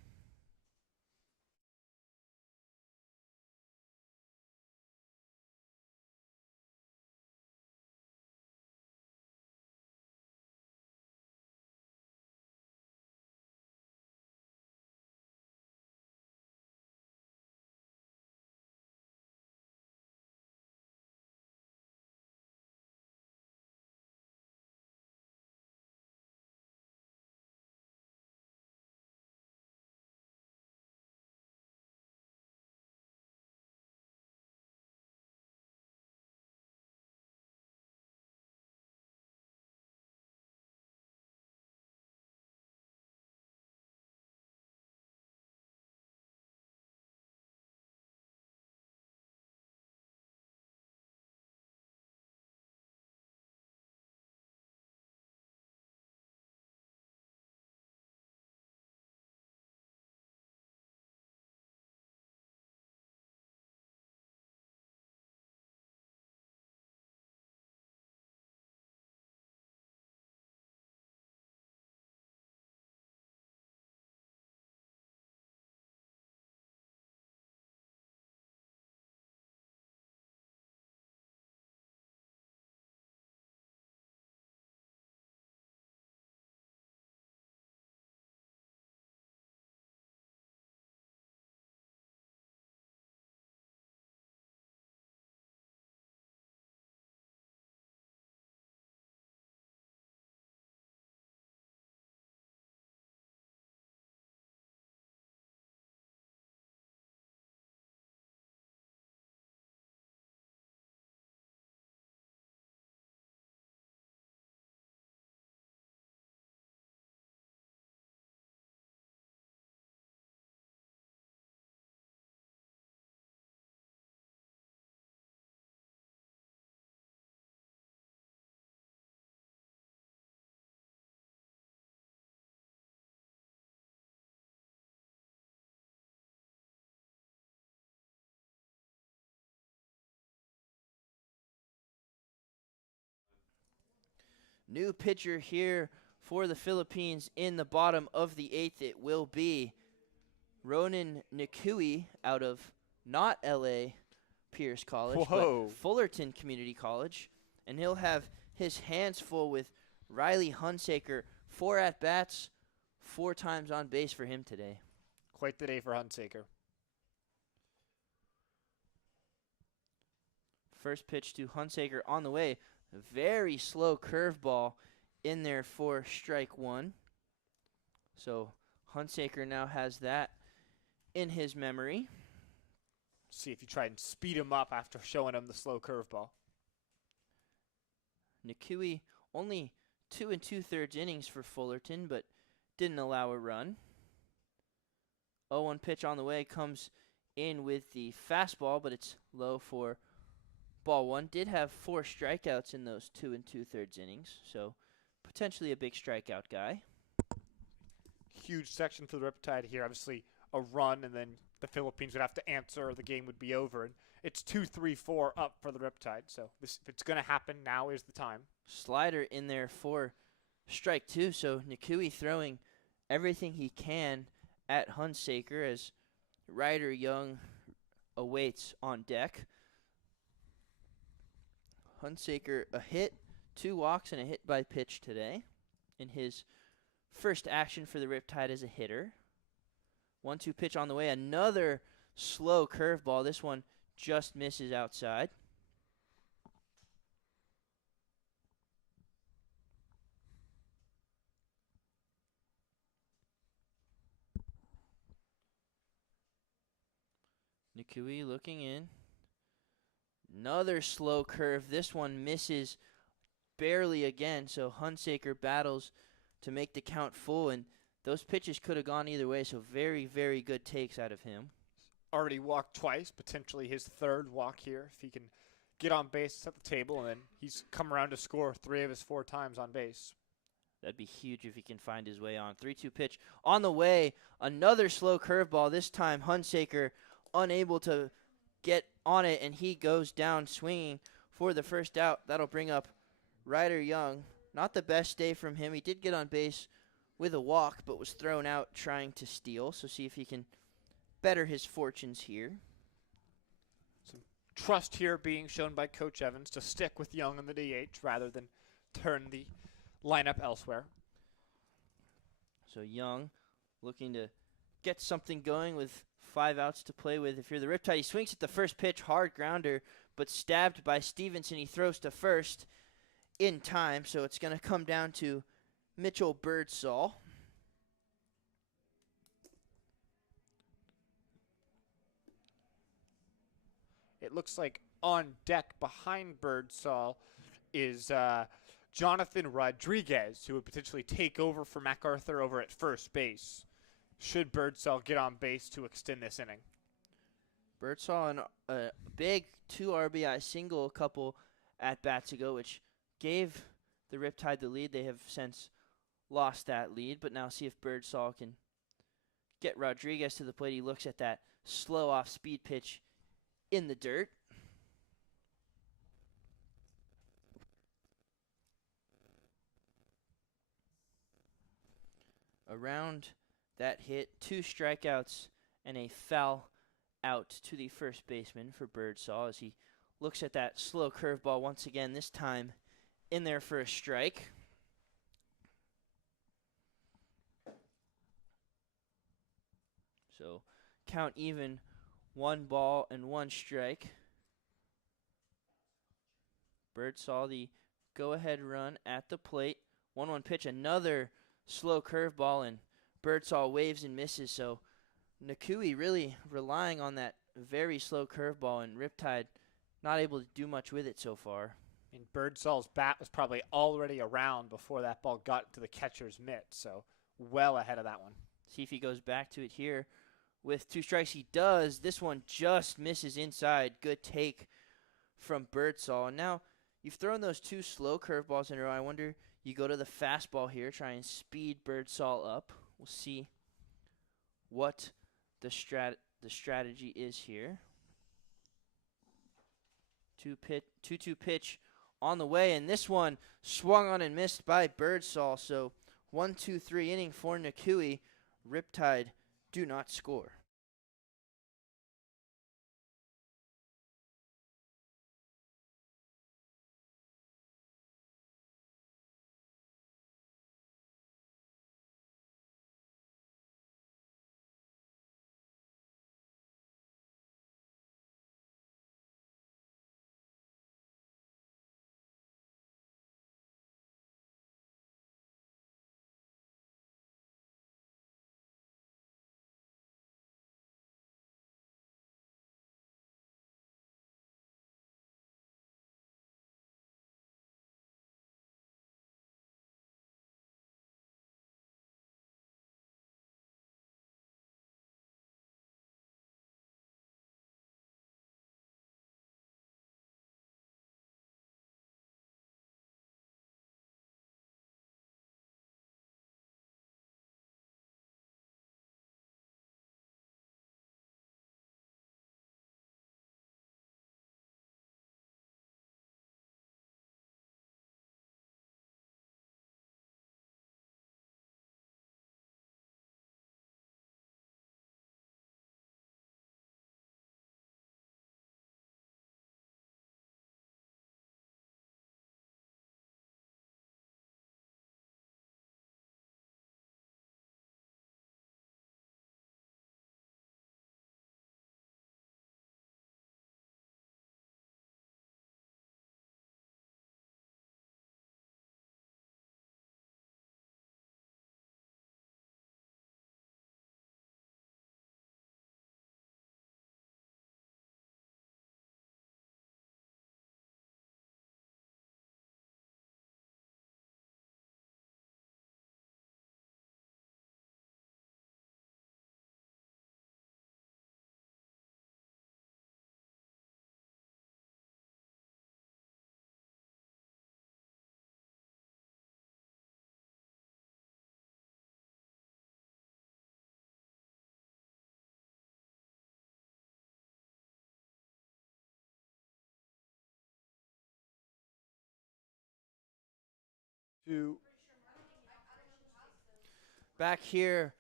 New pitcher here for the Philippines in the bottom of the 8th. It will be Ronan Nakui out of not L.A. Pierce College, but Fullerton Community College. And he'll have his hands full with Riley Hunsaker. 4 at-bats, 4 times on base for him today. Quite the day for Hunsaker. First pitch to Hunsaker on the way. A very slow curveball in there for strike 1. So Hunsaker now has that in his memory. See if you try and speed him up after showing him the slow curveball. Nakui only 2 2/3 innings for Fullerton, but didn't allow a run. 0-1 pitch on the way, comes in with the fastball, but it's low for ball 1. Did have 4 strikeouts in those 2 2/3 innings, so potentially a big strikeout guy. Huge section for the Riptide here. Obviously a run, and then the Philippines would have to answer or the game would be over. And it's 2-3-4 up for the Riptide, so if it's going to happen, now is the time. Slider in there for strike 2, so Nakui throwing everything he can at Hunsaker as Ryder Young awaits on deck. Hunsaker a hit, 2 walks, and a hit by pitch today in his first action for the Riptide as a hitter. 1-2 pitch on the way. Another slow curveball. This one just misses outside. Nikui looking in. Another slow curve. This one misses barely again, so Hunsaker battles to make the count full, and those pitches could have gone either way, so very, very good takes out of him. Already walked twice, potentially his third walk here if he can get on base, set the table, and then he's come around to score 3 of his 4 times on base. That'd be huge if he can find his way on. 3-2 pitch on the way. Another slow curveball. This time Hunsaker unable to get on it, and he goes down swinging for the first out. That'll bring up Ryder Young. Not the best day from him. He did get on base with a walk, but was thrown out trying to steal. So see if he can better his fortunes here. Some trust here being shown by Coach Evans to stick with Young in the DH rather than turn the lineup elsewhere. So Young looking to get something going with 5 outs to play with. If you're the Riptide, he swings at the first pitch, hard grounder, but stabbed by Stevenson. He throws to first in time, so it's going to come down to Mitchell Birdsall. It looks like on deck behind Birdsall is Jonathan Rodriguez, who would potentially take over for MacArthur over at first base, should Birdsall get on base to extend this inning. Birdsall on a big 2 RBI single a couple at-bats ago, which gave the Riptide the lead. They have since lost that lead, but now see if Birdsall can get Rodriguez to the plate. He looks at that slow off-speed pitch in the dirt. Around that hit, 2 strikeouts and a foul out to the first baseman for Birdsall as he looks at that slow curveball once again, this time in there for a strike. So count even, 1 ball and 1 strike. Birdsall the go-ahead run at the plate. 1-1 pitch, another slow curveball, and Birdsall waves and misses. So Nikui really relying on that very slow curveball, and Riptide not able to do much with it so far. And Birdsall's bat was probably already around before that ball got to the catcher's mitt, so well ahead of that one. See if he goes back to it here with 2 strikes. He does. This one just misses inside. Good take from Birdsall. And now you've thrown those 2 slow curveballs in a row. I wonder, you go to the fastball here, try and speed Birdsall up. We'll see what the strategy is here. 2-2 pitch on the way, and this one swung on and missed by Birdsall. So 1-2-3 inning for Nikui. Riptide do not score. 2. Back here,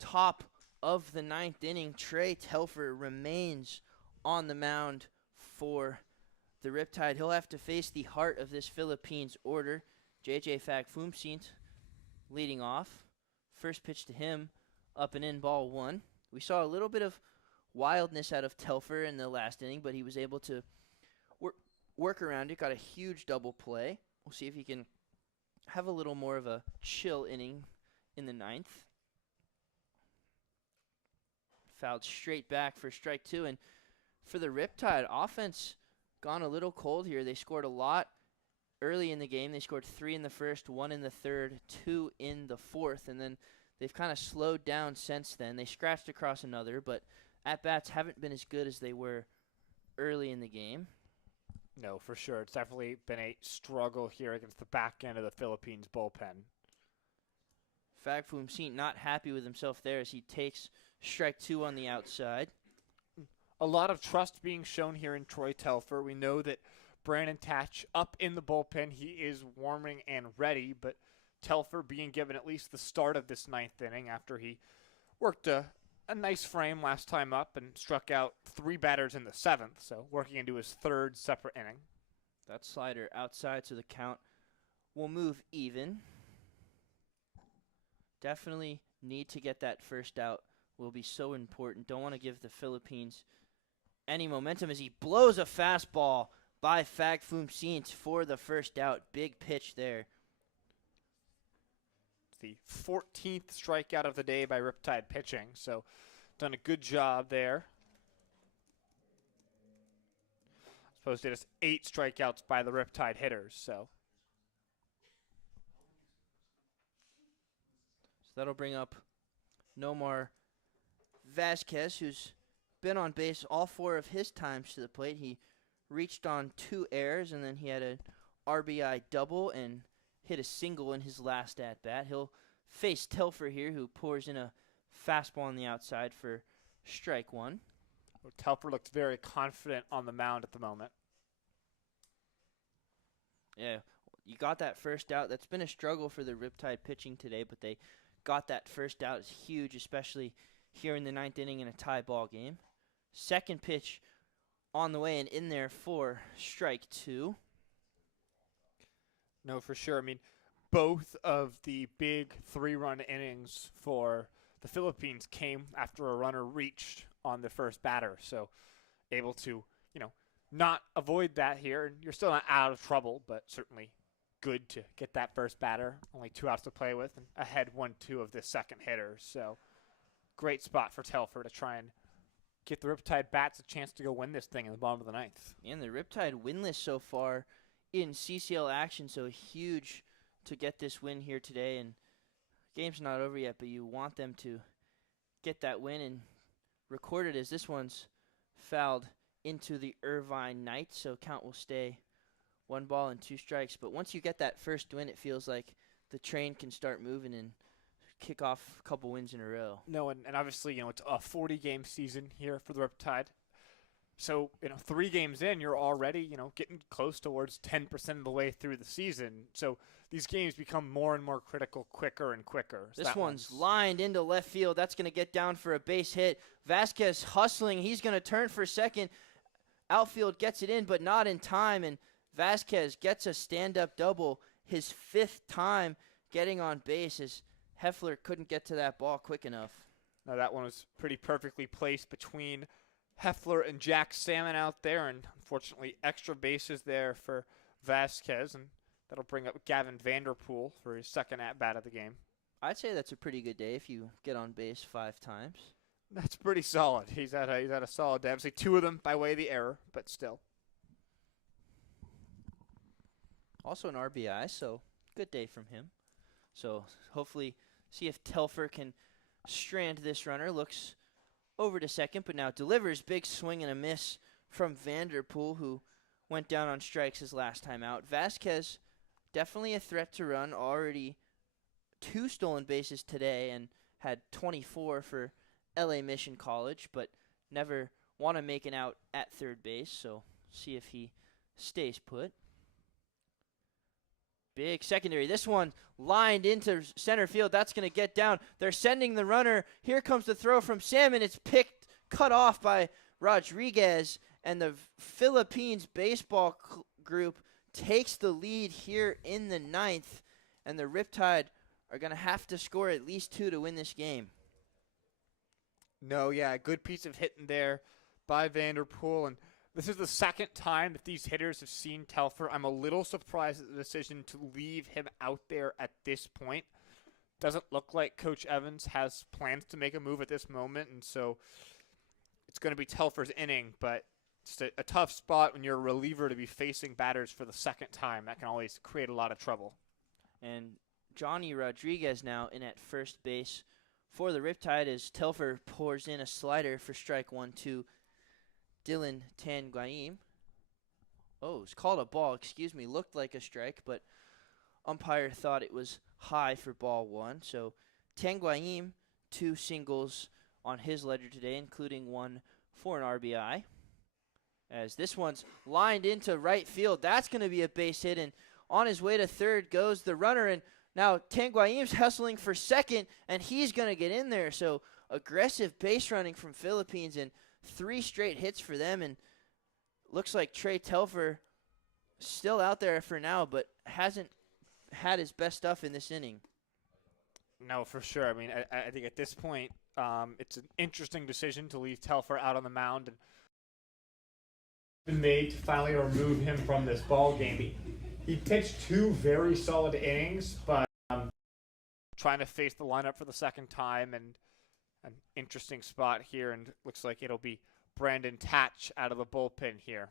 top of the ninth inning, Trey Telfer remains on the mound for the Riptide. He'll have to face the heart of this Philippines order, JJ Fagfumsint, leading off. First pitch to him, up and in, ball 1. We saw a little bit of wildness out of Telfer in the last inning, but he was able to work around it, got a huge double play. We'll see if he can have a little more of a chill inning in the ninth. Fouled straight back for strike 2. And for the Riptide, offense gone a little cold here. They scored a lot early in the game. They scored 3 in the first, 1 in the third, 2 in the fourth, and then they've kind of slowed down since then. They scratched across another, but at-bats haven't been as good as they were early in the game. No, for sure. It's definitely been a struggle here against the back end of the Philippines bullpen. Fagfumsint not happy with himself there as he takes strike 2 on the outside. A lot of trust being shown here in Troy Telfer. We know that Brandon Tatch up in the bullpen. He is warming and ready, but Telfer being given at least the start of this ninth inning after he worked a nice frame last time up and struck out 3 batters in the 7th, so working into his 3rd separate inning. That slider outside, so the count will move even. Definitely need to get that first out. Will be so important. Don't want to give the Philippines any momentum as he blows a fastball by Fagfumsint for the first out. Big pitch there. The 14th strikeout of the day by Riptide pitching, so done a good job there. As opposed to just 8 strikeouts by the Riptide hitters, so that'll bring up Nomar Vasquez, who's been on base all 4 of his times to the plate. He reached on 2 errors, and then he had an RBI double and hit a single in his last at-bat. He'll face Telfer here, who pours in a fastball on the outside for strike 1. Well, Telfer looked very confident on the mound at the moment. Yeah, you got that first out. That's been a struggle for the Riptide pitching today, but they got that first out. It's huge, especially here in the 9th inning in a tie ball game. Second pitch on the way and in there for strike 2. No, for sure. I mean, both of the big 3-run innings for the Philippines came after a runner reached on the first batter. So able to, not avoid that here. And you're still not out of trouble, but certainly good to get that first batter. Only 2 outs to play with and ahead 1-2 of this second hitter. So great spot for Telfer to try and get the Riptide bats a chance to go win this thing in the bottom of the 9th. And the Riptide winless so far in CCL action, so huge to get this win here today. And game's not over yet, but you want them to get that win and record it as this one's fouled into the Irvine Knights, so count will stay 1 ball and 2 strikes. But once you get that first win, it feels like the train can start moving and kick off a couple wins in a row. No, and obviously, it's a 40-game season here for the Riptide. So, 3 games in, you're already, getting close towards 10% of the way through the season. So these games become more and more critical quicker and quicker. So this one's lined into left field. That's going to get down for a base hit. Vasquez hustling. He's going to turn for second. Outfield gets it in, but not in time. And Vasquez gets a stand-up double, his 5th time getting on base as Heffler couldn't get to that ball quick enough. Now that one was pretty perfectly placed between Heffler and Jack Salmon out there, and unfortunately extra bases there for Vasquez, and that'll bring up Gavin Vanderpool for his 2nd at-bat of the game. I'd say that's a pretty good day if you get on base 5 times. That's pretty solid. He's had a solid day. Obviously 2 of them by way of the error, but still. Also an RBI, so good day from him. So hopefully see if Telfer can strand this runner. Looks over to second, but now delivers. Big swing and a miss from Vanderpool, who went down on strikes his last time out. Vasquez, definitely a threat to run. Already 2 stolen bases today and had 24 for LA Mission College, but never want to make an out at third base, so see if he stays put. big secondary. This one lined into center field. That's going to get down. They're sending the runner. Here comes the throw from Salmon. It's cut off by Rodriguez, and the Philippines baseball group takes the lead here in the ninth, and the Riptide are going to have to score at least 2 to win this game. No, yeah, a good piece of hitting there by Vanderpool, and this is the second time that these hitters have seen Telfer. I'm a little surprised at the decision to leave him out there at this point. Doesn't look like Coach Evans has plans to make a move at this moment, and so it's going to be Telfer's inning, but it's a tough spot when you're a reliever to be facing batters for the second time. That can always create a lot of trouble. And Johnny Rodriguez now in at first base for the Riptide as Telfer pours in a slider for strike 1 to Dylan Tanguayim. Oh, it's called a ball. Excuse me. Looked like a strike, but umpire thought it was high for ball 1. So Tanguayim, 2 singles on his ledger today, including 1 for an RBI. As this one's lined into right field. That's going to be a base hit, and on his way to third goes the runner, and now Tanguayim's hustling for second, and he's going to get in there. So aggressive base running from Philippines, and 3 straight hits for them, and looks like Trey Telfer still out there for now, but hasn't had his best stuff in this inning. No, for sure. I mean, I think at this point, it's an interesting decision to leave Telfer out on the mound and been made to finally remove him from this ball game. He pitched 2 very solid innings, but trying to face the lineup for the second time, and an interesting spot here, and looks like it'll be Brandon Tatch out of the bullpen here.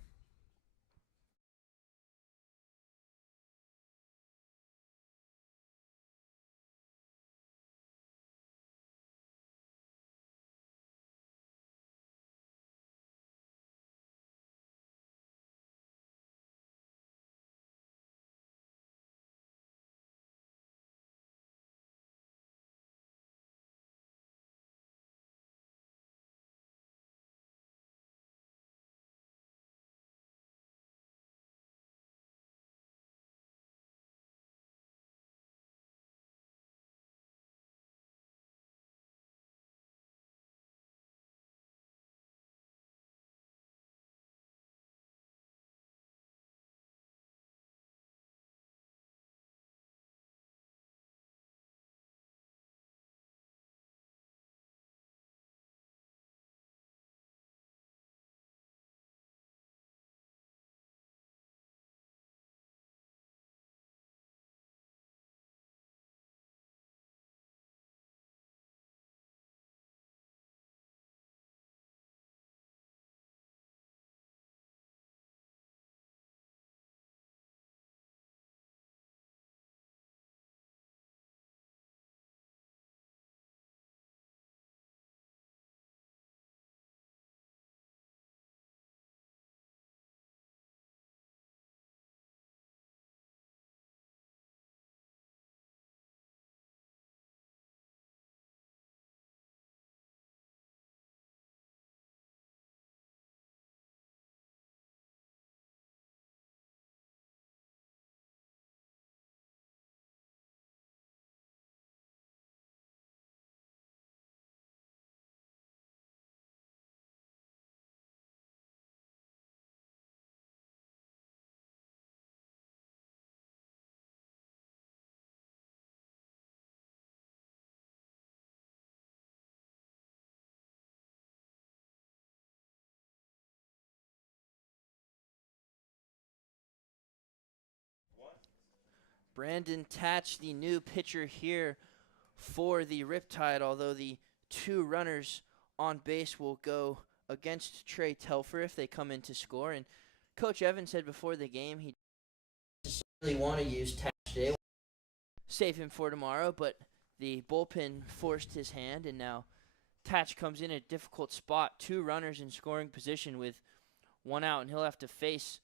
Brandon Tatch, the new pitcher here for the Riptide, although the 2 runners on base will go against Trey Telfer if they come in to score. And Coach Evans said before the game he doesn't really want to use Tatch today, save him for tomorrow, but the bullpen forced his hand, and now Tatch comes in a difficult spot, 2 runners in scoring position with 1 out, and he'll have to face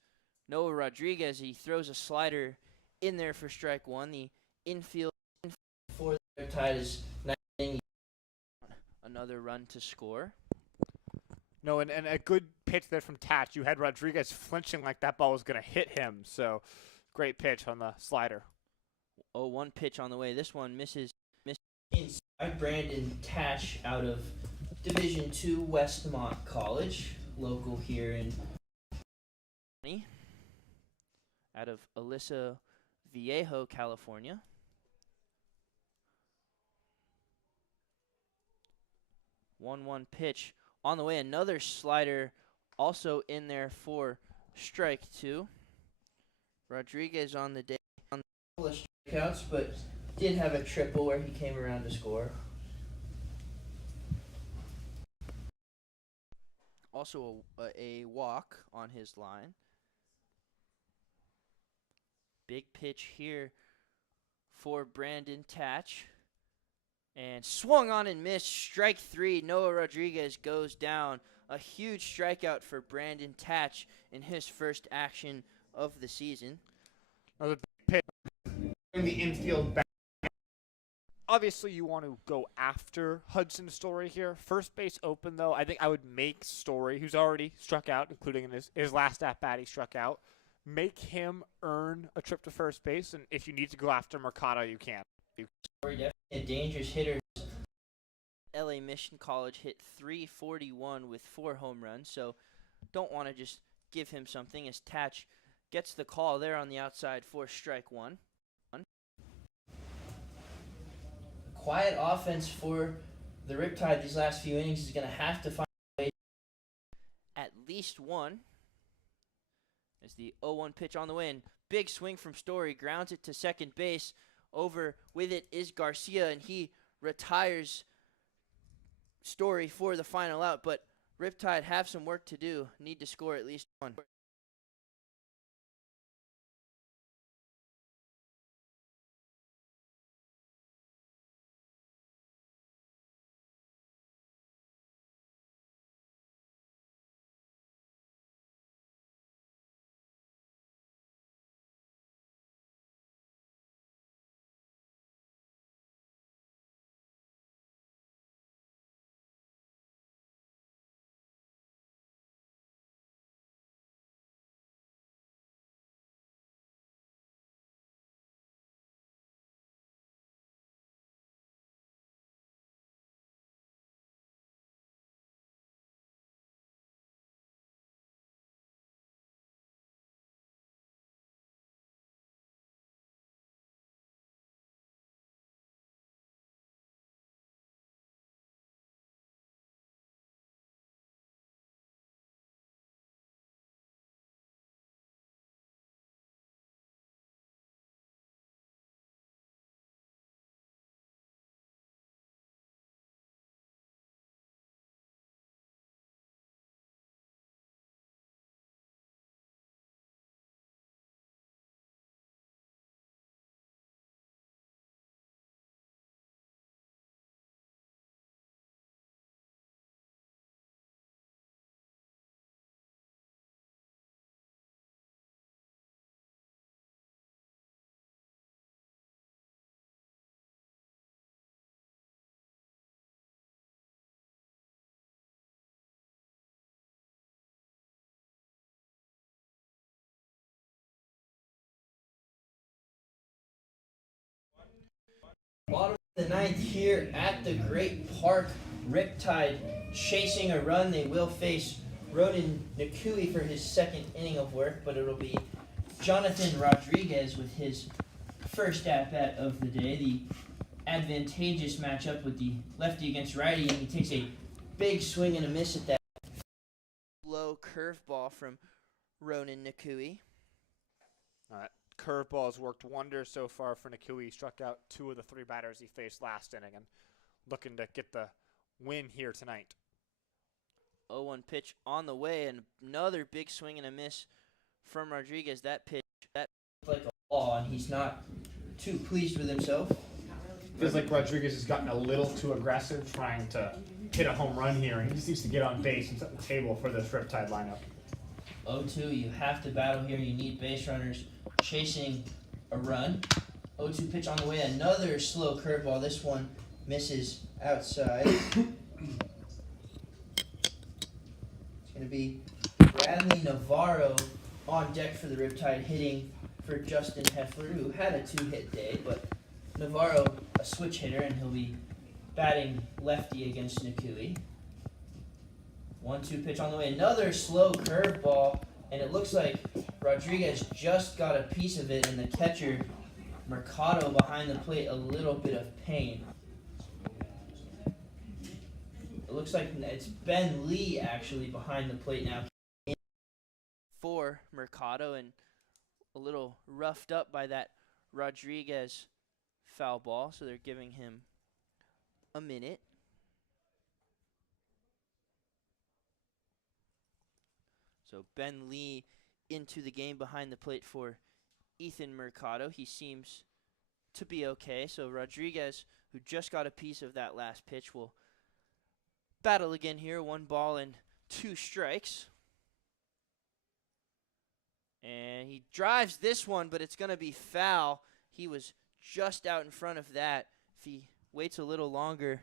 Noah Rodriguez. He throws a slider in there for strike 1. The infield for the Riptide is another run to score. No, and a good pitch there from Tatch. You had Rodriguez flinching like that ball was going to hit him, so great pitch on the slider. 0-1 pitch on the way. This one misses. Inside Brandon Tatch out of Division II Westmont College, local here in out of Alyssa Viejo, California. 1-1 pitch on the way. Another slider also in there for strike 2. Rodriguez on the day on a couple of strikeouts, but did have a triple where he came around to score. Also a walk on his line. Big pitch here for Brandon Tatch. And swung on and missed. Strike 3. Noah Rodriguez goes down. A huge strikeout for Brandon Tatch in his first action of the season. Another big pitch in the infield back. Obviously, you want to go after Hudson Story here. First base open, though. I think I would make Story, who's already struck out, including in his last at-bat he struck out, make him earn a trip to first base. And if you need to go after Mercado, you can. Story definitely a dangerous hitter. LA Mission College hit .341 with 4 home runs, so don't want to just give him something as Tatch gets the call there on the outside for strike 1. Quiet offense for the Riptide these last few innings is going to have to find a way at least one. As the 0-1 pitch on the way, and big swing from Story, grounds it to second base. Over with it is Garcia, and he retires Story for the final out, but Riptide have some work to do. Need to score at least one. Bottom of the 9th here at the Great Park. Riptide chasing a run. They will face Ronan Nakui for his second inning of work, but it'll be Jonathan Rodriguez with his first at-bat of the day. The advantageous matchup with the lefty against righty, and he takes a big swing and a miss at that low curveball from Ronan Nakui. All right. Curveball has worked wonders so far for Nakui. He struck out 2 of the 3 batters he faced last inning and looking to get the win here tonight. 0-1 pitch on the way, and another big swing and a miss from Rodriguez. That pitch, that looked like a ball, and he's not too pleased with himself. Feels like Rodriguez has gotten a little too aggressive trying to hit a home run here, and he just needs to get on base and set the table for this Riptide lineup. 0-2, you have to battle here. You need base runners chasing a run. 0-2 pitch on the way, another slow curveball. This one misses outside. It's going to be Bradley Navarro on deck for the Riptide, hitting for Justin Heffler, who had a 2-hit day, but Navarro, a switch hitter, and he'll be batting lefty against Nakui. 1-2 pitch on the way. Another slow curveball, and it looks like Rodriguez just got a piece of it, and the catcher, Mercado, behind the plate, a little bit of pain. It looks like it's Ben Lee actually behind the plate now for Mercado, and a little roughed up by that Rodriguez foul ball, so they're giving him a minute. So Ben Lee into the game behind the plate for Ethan Mercado. He seems to be okay. So Rodriguez, who just got a piece of that last pitch, will battle again here. 1 ball and 2 strikes. And he drives this one, but it's going to be foul. He was just out in front of that. If he waits a little longer,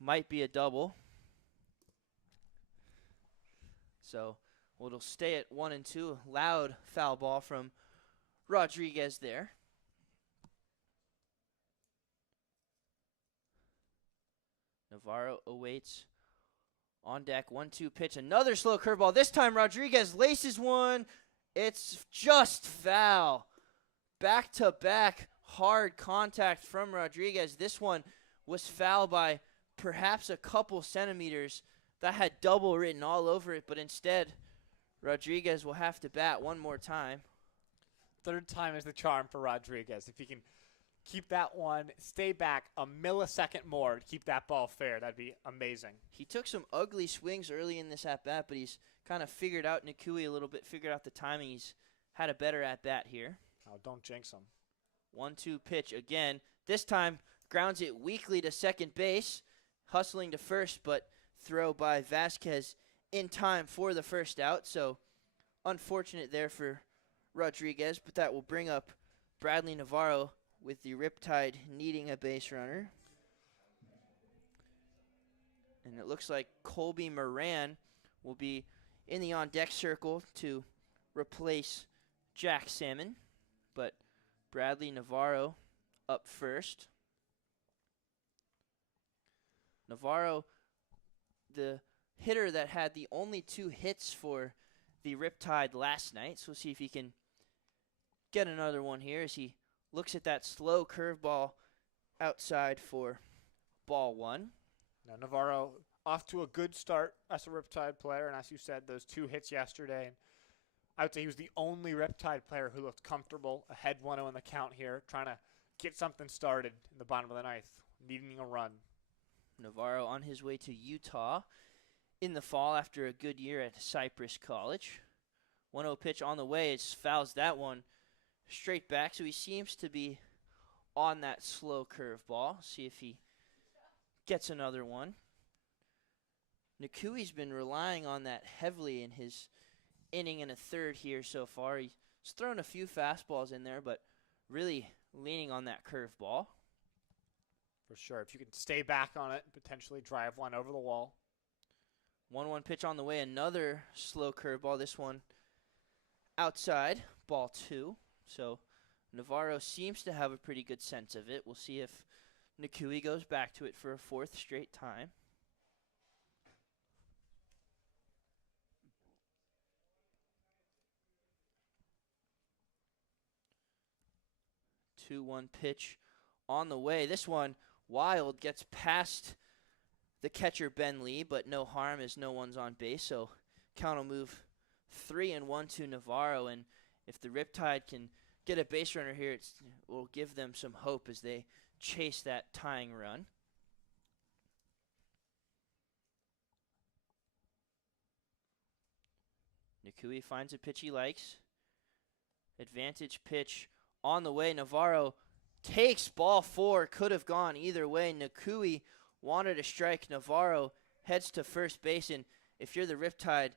might be a double. So it'll stay at 1-2. Loud foul ball from Rodriguez there. Navarro awaits on deck. 1-2 pitch. Another slow curveball. This time Rodriguez laces one. It's just foul. Back-to-back hard contact from Rodriguez. This one was foul by perhaps a couple centimeters. That had double written all over it, but instead Rodriguez will have to bat one more time. 3rd time is the charm for Rodriguez. If he can keep that one, stay back a millisecond more to keep that ball fair, that'd be amazing. He took some ugly swings early in this at-bat, but he's kind of figured out Nakui a little bit, figured out the timing. He's had a better at-bat here. Oh, don't jinx him. 1-2 pitch again. This time grounds it weakly to second base, hustling to first, but throw by Vasquez in time for the first out. So unfortunate there for Rodriguez, but that will bring up Bradley Navarro with the Riptide needing a base runner. And it looks like Colby Moran will be in the on-deck circle to replace Jack Salmon, but Bradley Navarro up first. Navarro, the hitter that had the only 2 hits for the Riptide last night, so we'll see if he can get another one here as he looks at that slow curveball outside for ball 1. Now Navarro off to a good start as a Riptide player, and as you said, those 2 hits yesterday. And I would say he was the only Riptide player who looked comfortable ahead 1-0 in the count here, trying to get something started in the bottom of the 9th, needing a run. Navarro on his way to Utah in the fall after a good year at Cypress College. 1-0 pitch on the way. It fouls that one straight back, so he seems to be on that slow curveball. See if he gets another one. Nakui's been relying on that heavily in his inning and a third here so far. He's thrown a few fastballs in there, but really leaning on that curveball. For sure. If you can stay back on it, potentially drive one over the wall. 1-1 pitch on the way. Another slow curveball. This one outside. Ball 2. So Navarro seems to have a pretty good sense of it. We'll see if Nakui goes back to it for a 4th straight time. 2-1 pitch on the way. This one, wild, gets past the catcher Ben Lee, but no harm as no one's on base. So count will move 3-1 to Navarro, and if the Riptide can get a base runner here, it will give them some hope as they chase that tying run. Nakui finds a pitch he likes. Advantage pitch on the way. Navarro takes ball 4. Could have gone either way. Nakui wanted a strike. Navarro heads to first base, and if you're the Riptide,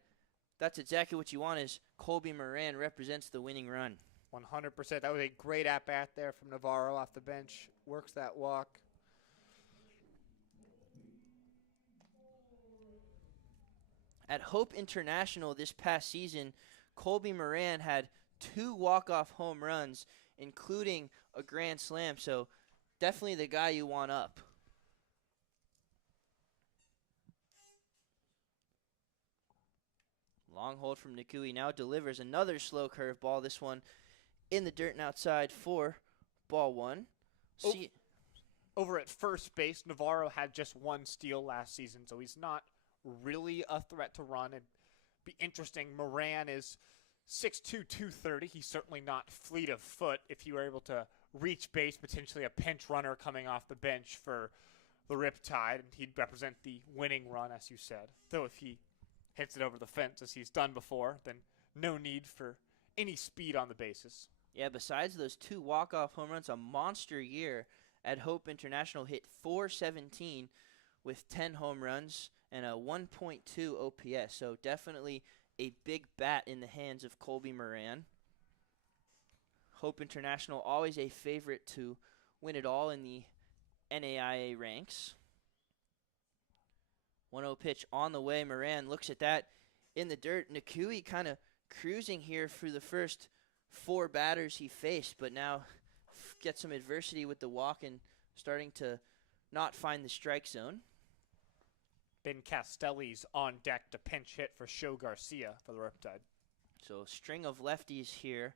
that's exactly what you want, is Colby Moran represents the winning run. 100%. That was a great at-bat there from Navarro off the bench. Works that walk. At Hope International this past season, Colby Moran had 2 walk-off home runs, including a grand slam. So definitely the guy you want up. Long hold from Nikui now delivers another slow curveball. This one in the dirt and outside for ball 1. Over at first base, Navarro had just 1 steal last season, so he's not really a threat to run. It'd be interesting. Moran is 6'2", 230. He's certainly not fleet of foot. If you were able to reach base, potentially a pinch runner coming off the bench for the Riptide, and he'd represent the winning run, as you said. Though if he hits it over the fence, as he's done before, then no need for any speed on the bases. Yeah, besides those 2 walk-off home runs, a monster year at Hope International. Hit .417 with 10 home runs and a 1.2 OPS. So definitely a big bat in the hands of Colby Moran. Hope International always a favorite to win it all in the NAIA ranks. 1-0 pitch on the way. Moran looks at that in the dirt. Nikui kind of cruising here through the first 4 batters he faced, but now get some adversity with the walk and starting to not find the strike zone. Ben Castelli's on deck to pinch hit for Show Garcia for the Riptide. So a string of lefties here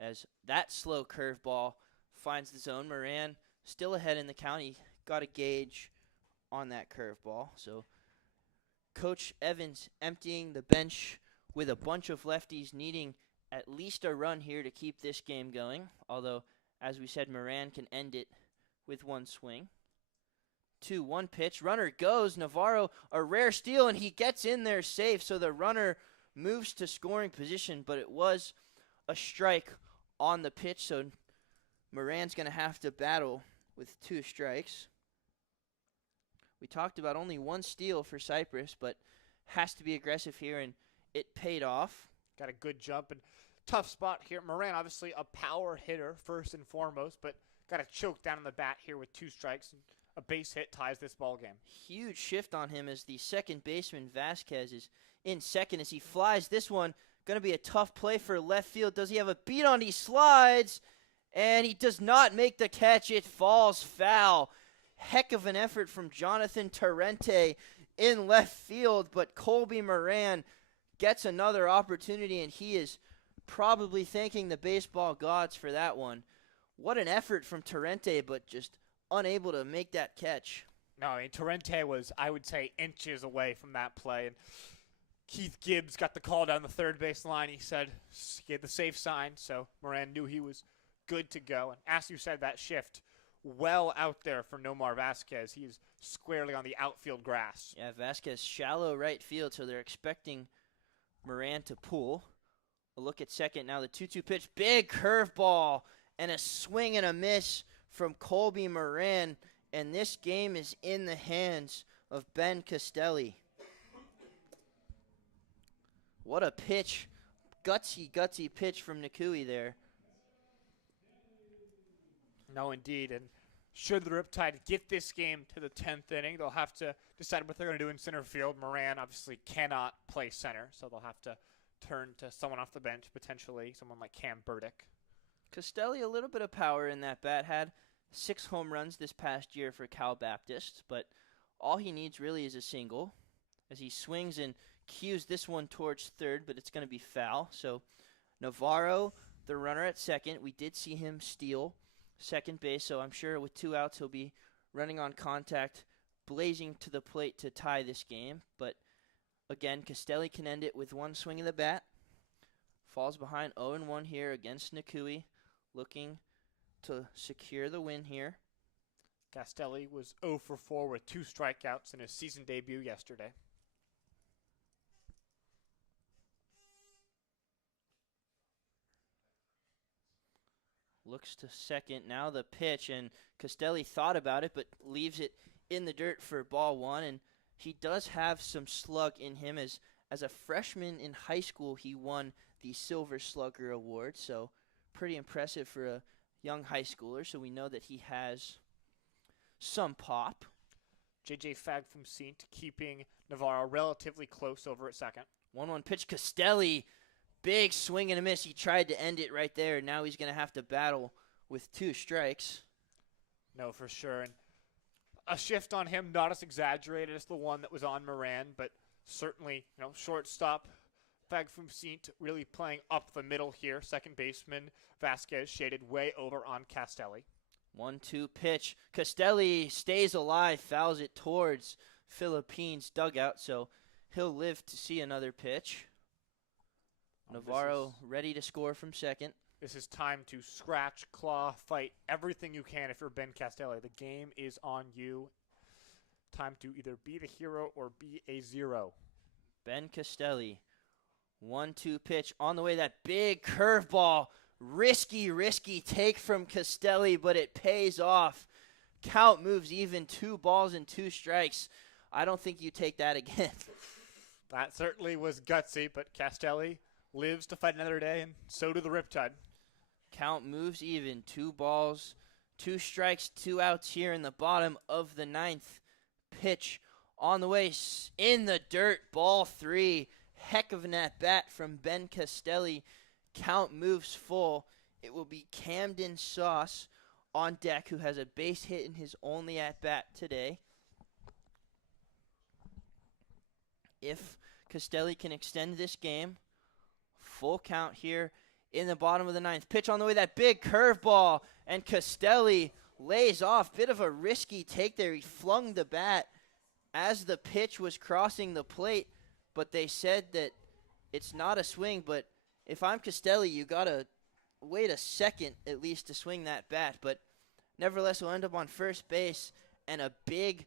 as that slow curveball finds the zone. Moran still ahead in the count. He got a gauge on that curveball. So Coach Evans emptying the bench with a bunch of lefties needing at least a run here to keep this game going. Although, as we said, Moran can end it with 1 swing. 2-1 pitch. Runner goes. Navarro, a rare steal, and he gets in there safe. So the runner moves to scoring position, but it was a strike on the pitch. So Moran's going to have to battle with 2 strikes. We talked about only 1 steal for Cypress, but has to be aggressive here, and it paid off. Got a good jump and tough spot here. Moran, obviously a power hitter first and foremost, but got a choke down on the bat here with 2 strikes. And a base hit ties this ball game. Huge shift on him as the second baseman Vasquez is in second as he flies. This one going to be a tough play for left field. Does he have a beat on? He slides, and he does not make the catch. It falls foul. Heck of an effort from Jonathan Torrente in left field, but Colby Moran gets another opportunity, and he is probably thanking the baseball gods for that one. What an effort from Torrente, but just unable to make that catch. No, I mean, Torrente was, I would say, inches away from that play. And Keith Gibbs got the call down the third base line. He said he had the safe sign, so Moran knew he was good to go. And as you said, that shift well out there for Nomar Vasquez. He is squarely on the outfield grass. Yeah, Vasquez shallow right field, so they're expecting Moran to pull. A look at second now, the 2-2 pitch. Big curveball and a swing and a miss from Colby Moran, and this game is in the hands of Ben Castelli. What a pitch. Gutsy pitch from Nikui there. No, indeed. And should the Riptide get this game to the 10th inning, they'll have to decide what they're going to do in center field. Moran obviously cannot play center, so they'll have to turn to someone off the bench, potentially someone like Cam Burdick. Castelli, a little bit of power in that bat. Had 6 home runs this past year for Cal Baptist, but all he needs really is a single as he swings and cues this one towards third, but it's going to be foul. So Navarro, the runner at second, we did see him steal second base, so I'm sure with 2 outs he'll be running on contact, blazing to the plate to tie this game. But again, Castelli can end it with 1 swing of the bat. Falls behind 0-1 here against Nikui, looking to secure the win here. Castelli was 0 for 4 with 2 strikeouts in his season debut yesterday. Looks to second. Now the pitch, and Castelli thought about it, but leaves it in the dirt for ball 1. And he does have some slug in him. As a freshman in high school, he won the Silver Slugger Award. So pretty impressive for a young high schooler. So we know that he has some pop. J.J. Fag from Saint keeping Navarro relatively close over at second. 1-1 pitch. Castelli Big swing and a miss. He tried to end it right there. Now he's going to have to battle with 2 strikes. No, for sure. And a shift on him, not as exaggerated as the one that was on Moran, but certainly, shortstop Fagfumsint really playing up the middle here. Second baseman Vasquez shaded way over on Castelli. 1-2 pitch. Castelli stays alive, fouls it towards Philippines dugout, so he'll live to see another pitch. Navarro ready to score from second. This is time to scratch, claw, fight, everything you can if you're Ben Castelli. The game is on you. Time to either be the hero or be a zero. Ben Castelli. 1-2 pitch on the way. That big curveball. Risky take from Castelli, but it pays off. Count moves even. 2 balls and 2 strikes. I don't think you take that again. That certainly was gutsy, but Castelli lives to fight another day, and so do the Riptide. Count moves even. 2 balls, 2 strikes, 2 outs here in the bottom of the 9th. Pitch on the way in the dirt. Ball 3. Heck of an at-bat from Ben Castelli. Count moves full. It will be Camden Sauce on deck, who has a base hit in his only at-bat today. If Castelli can extend this game, full count here in the bottom of the 9th. Pitch on the way, that big curveball, and Castelli lays off. Bit of a risky take there. He flung the bat as the pitch was crossing the plate, but they said that it's not a swing. But if I'm Castelli, you got to wait a second at least to swing that bat. But nevertheless, we'll end up on first base, and a big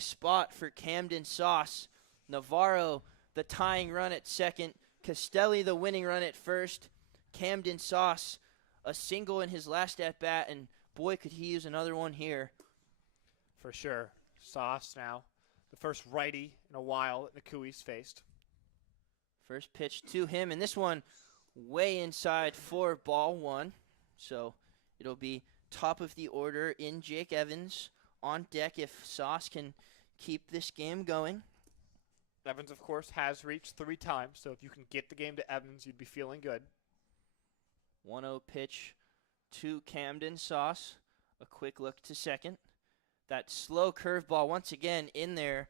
spot for Camden Sauce. Navarro, the tying run at second. Castelli, the winning run at first. Camden Sauce, a single in his last at-bat, and boy, could he use another one here. For sure. Sauce now, the first righty in a while that Nakui's faced. First pitch to him, and this one way inside for ball 1. So it'll be top of the order in Jake Evans on deck if Sauce can keep this game going. Evans, of course, has reached 3 times, so if you can get the game to Evans, you'd be feeling good. 1-0 pitch to Camden Sauce. A quick look to second. That slow curveball once again in there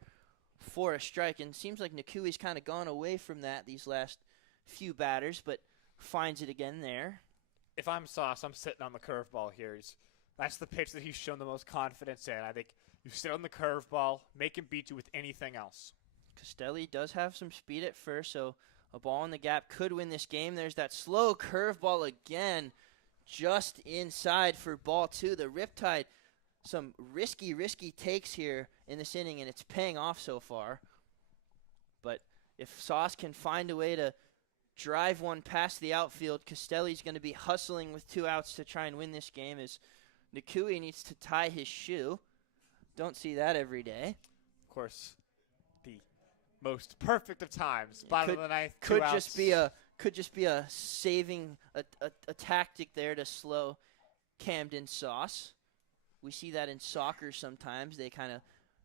for a strike, and seems like Nakui's kind of gone away from that these last few batters, but finds it again there. If I'm Sauce, I'm sitting on the curveball here. That's the pitch that he's shown the most confidence in. I think you sit on the curveball, make him beat you with anything else. Castelli does have some speed at first, so a ball in the gap could win this game. There's that slow curveball again, just inside for ball 2. The Riptide, some risky takes here in this inning, and it's paying off so far. But if Sauce can find a way to drive one past the outfield, Castelli's going to be hustling with 2 outs to try and win this game, as Nakui needs to tie his shoe. Don't see that every day. Of course, the most perfect of times. Bottom of the 9th, 2 could outs. just be a saving a tactic there to slow Camden Sauce. We see that in soccer sometimes. They kind of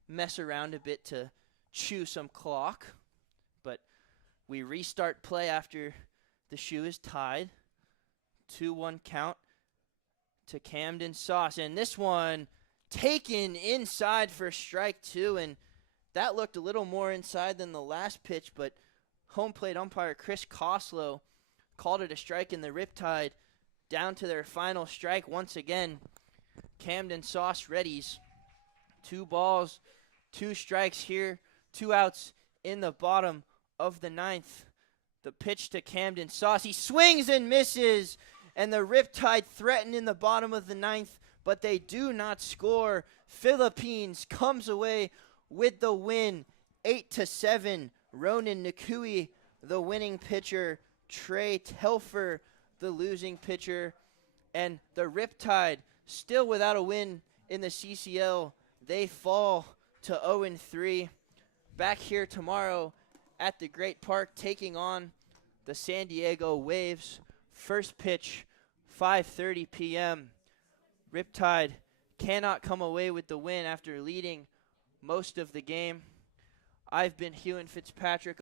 mess around a bit to chew some clock. But we restart play after the shoe is tied. 2-1 count to Camden Sauce. And this one taken inside for strike 2. And that looked a little more inside than the last pitch, but home plate umpire Chris Coslow called it a strike, in the Riptide down to their final strike once again. Camden Sauce readies. 2 balls, 2 strikes here, 2 outs in the bottom of the 9th. The pitch to Camden Sauce. He swings and misses, and the Riptide threaten in the bottom of the 9th, but they do not score. Philippines comes away with the win, 8-7. Ronan Nakui, the winning pitcher. Trey Telfer, the losing pitcher. And the Riptide, still without a win in the CCL. They fall to 0-3. Back here tomorrow at the Great Park, taking on the San Diego Waves. First pitch, 5:30 p.m. Riptide cannot come away with the win after leading most of the game. I've been Hugh Fitzpatrick.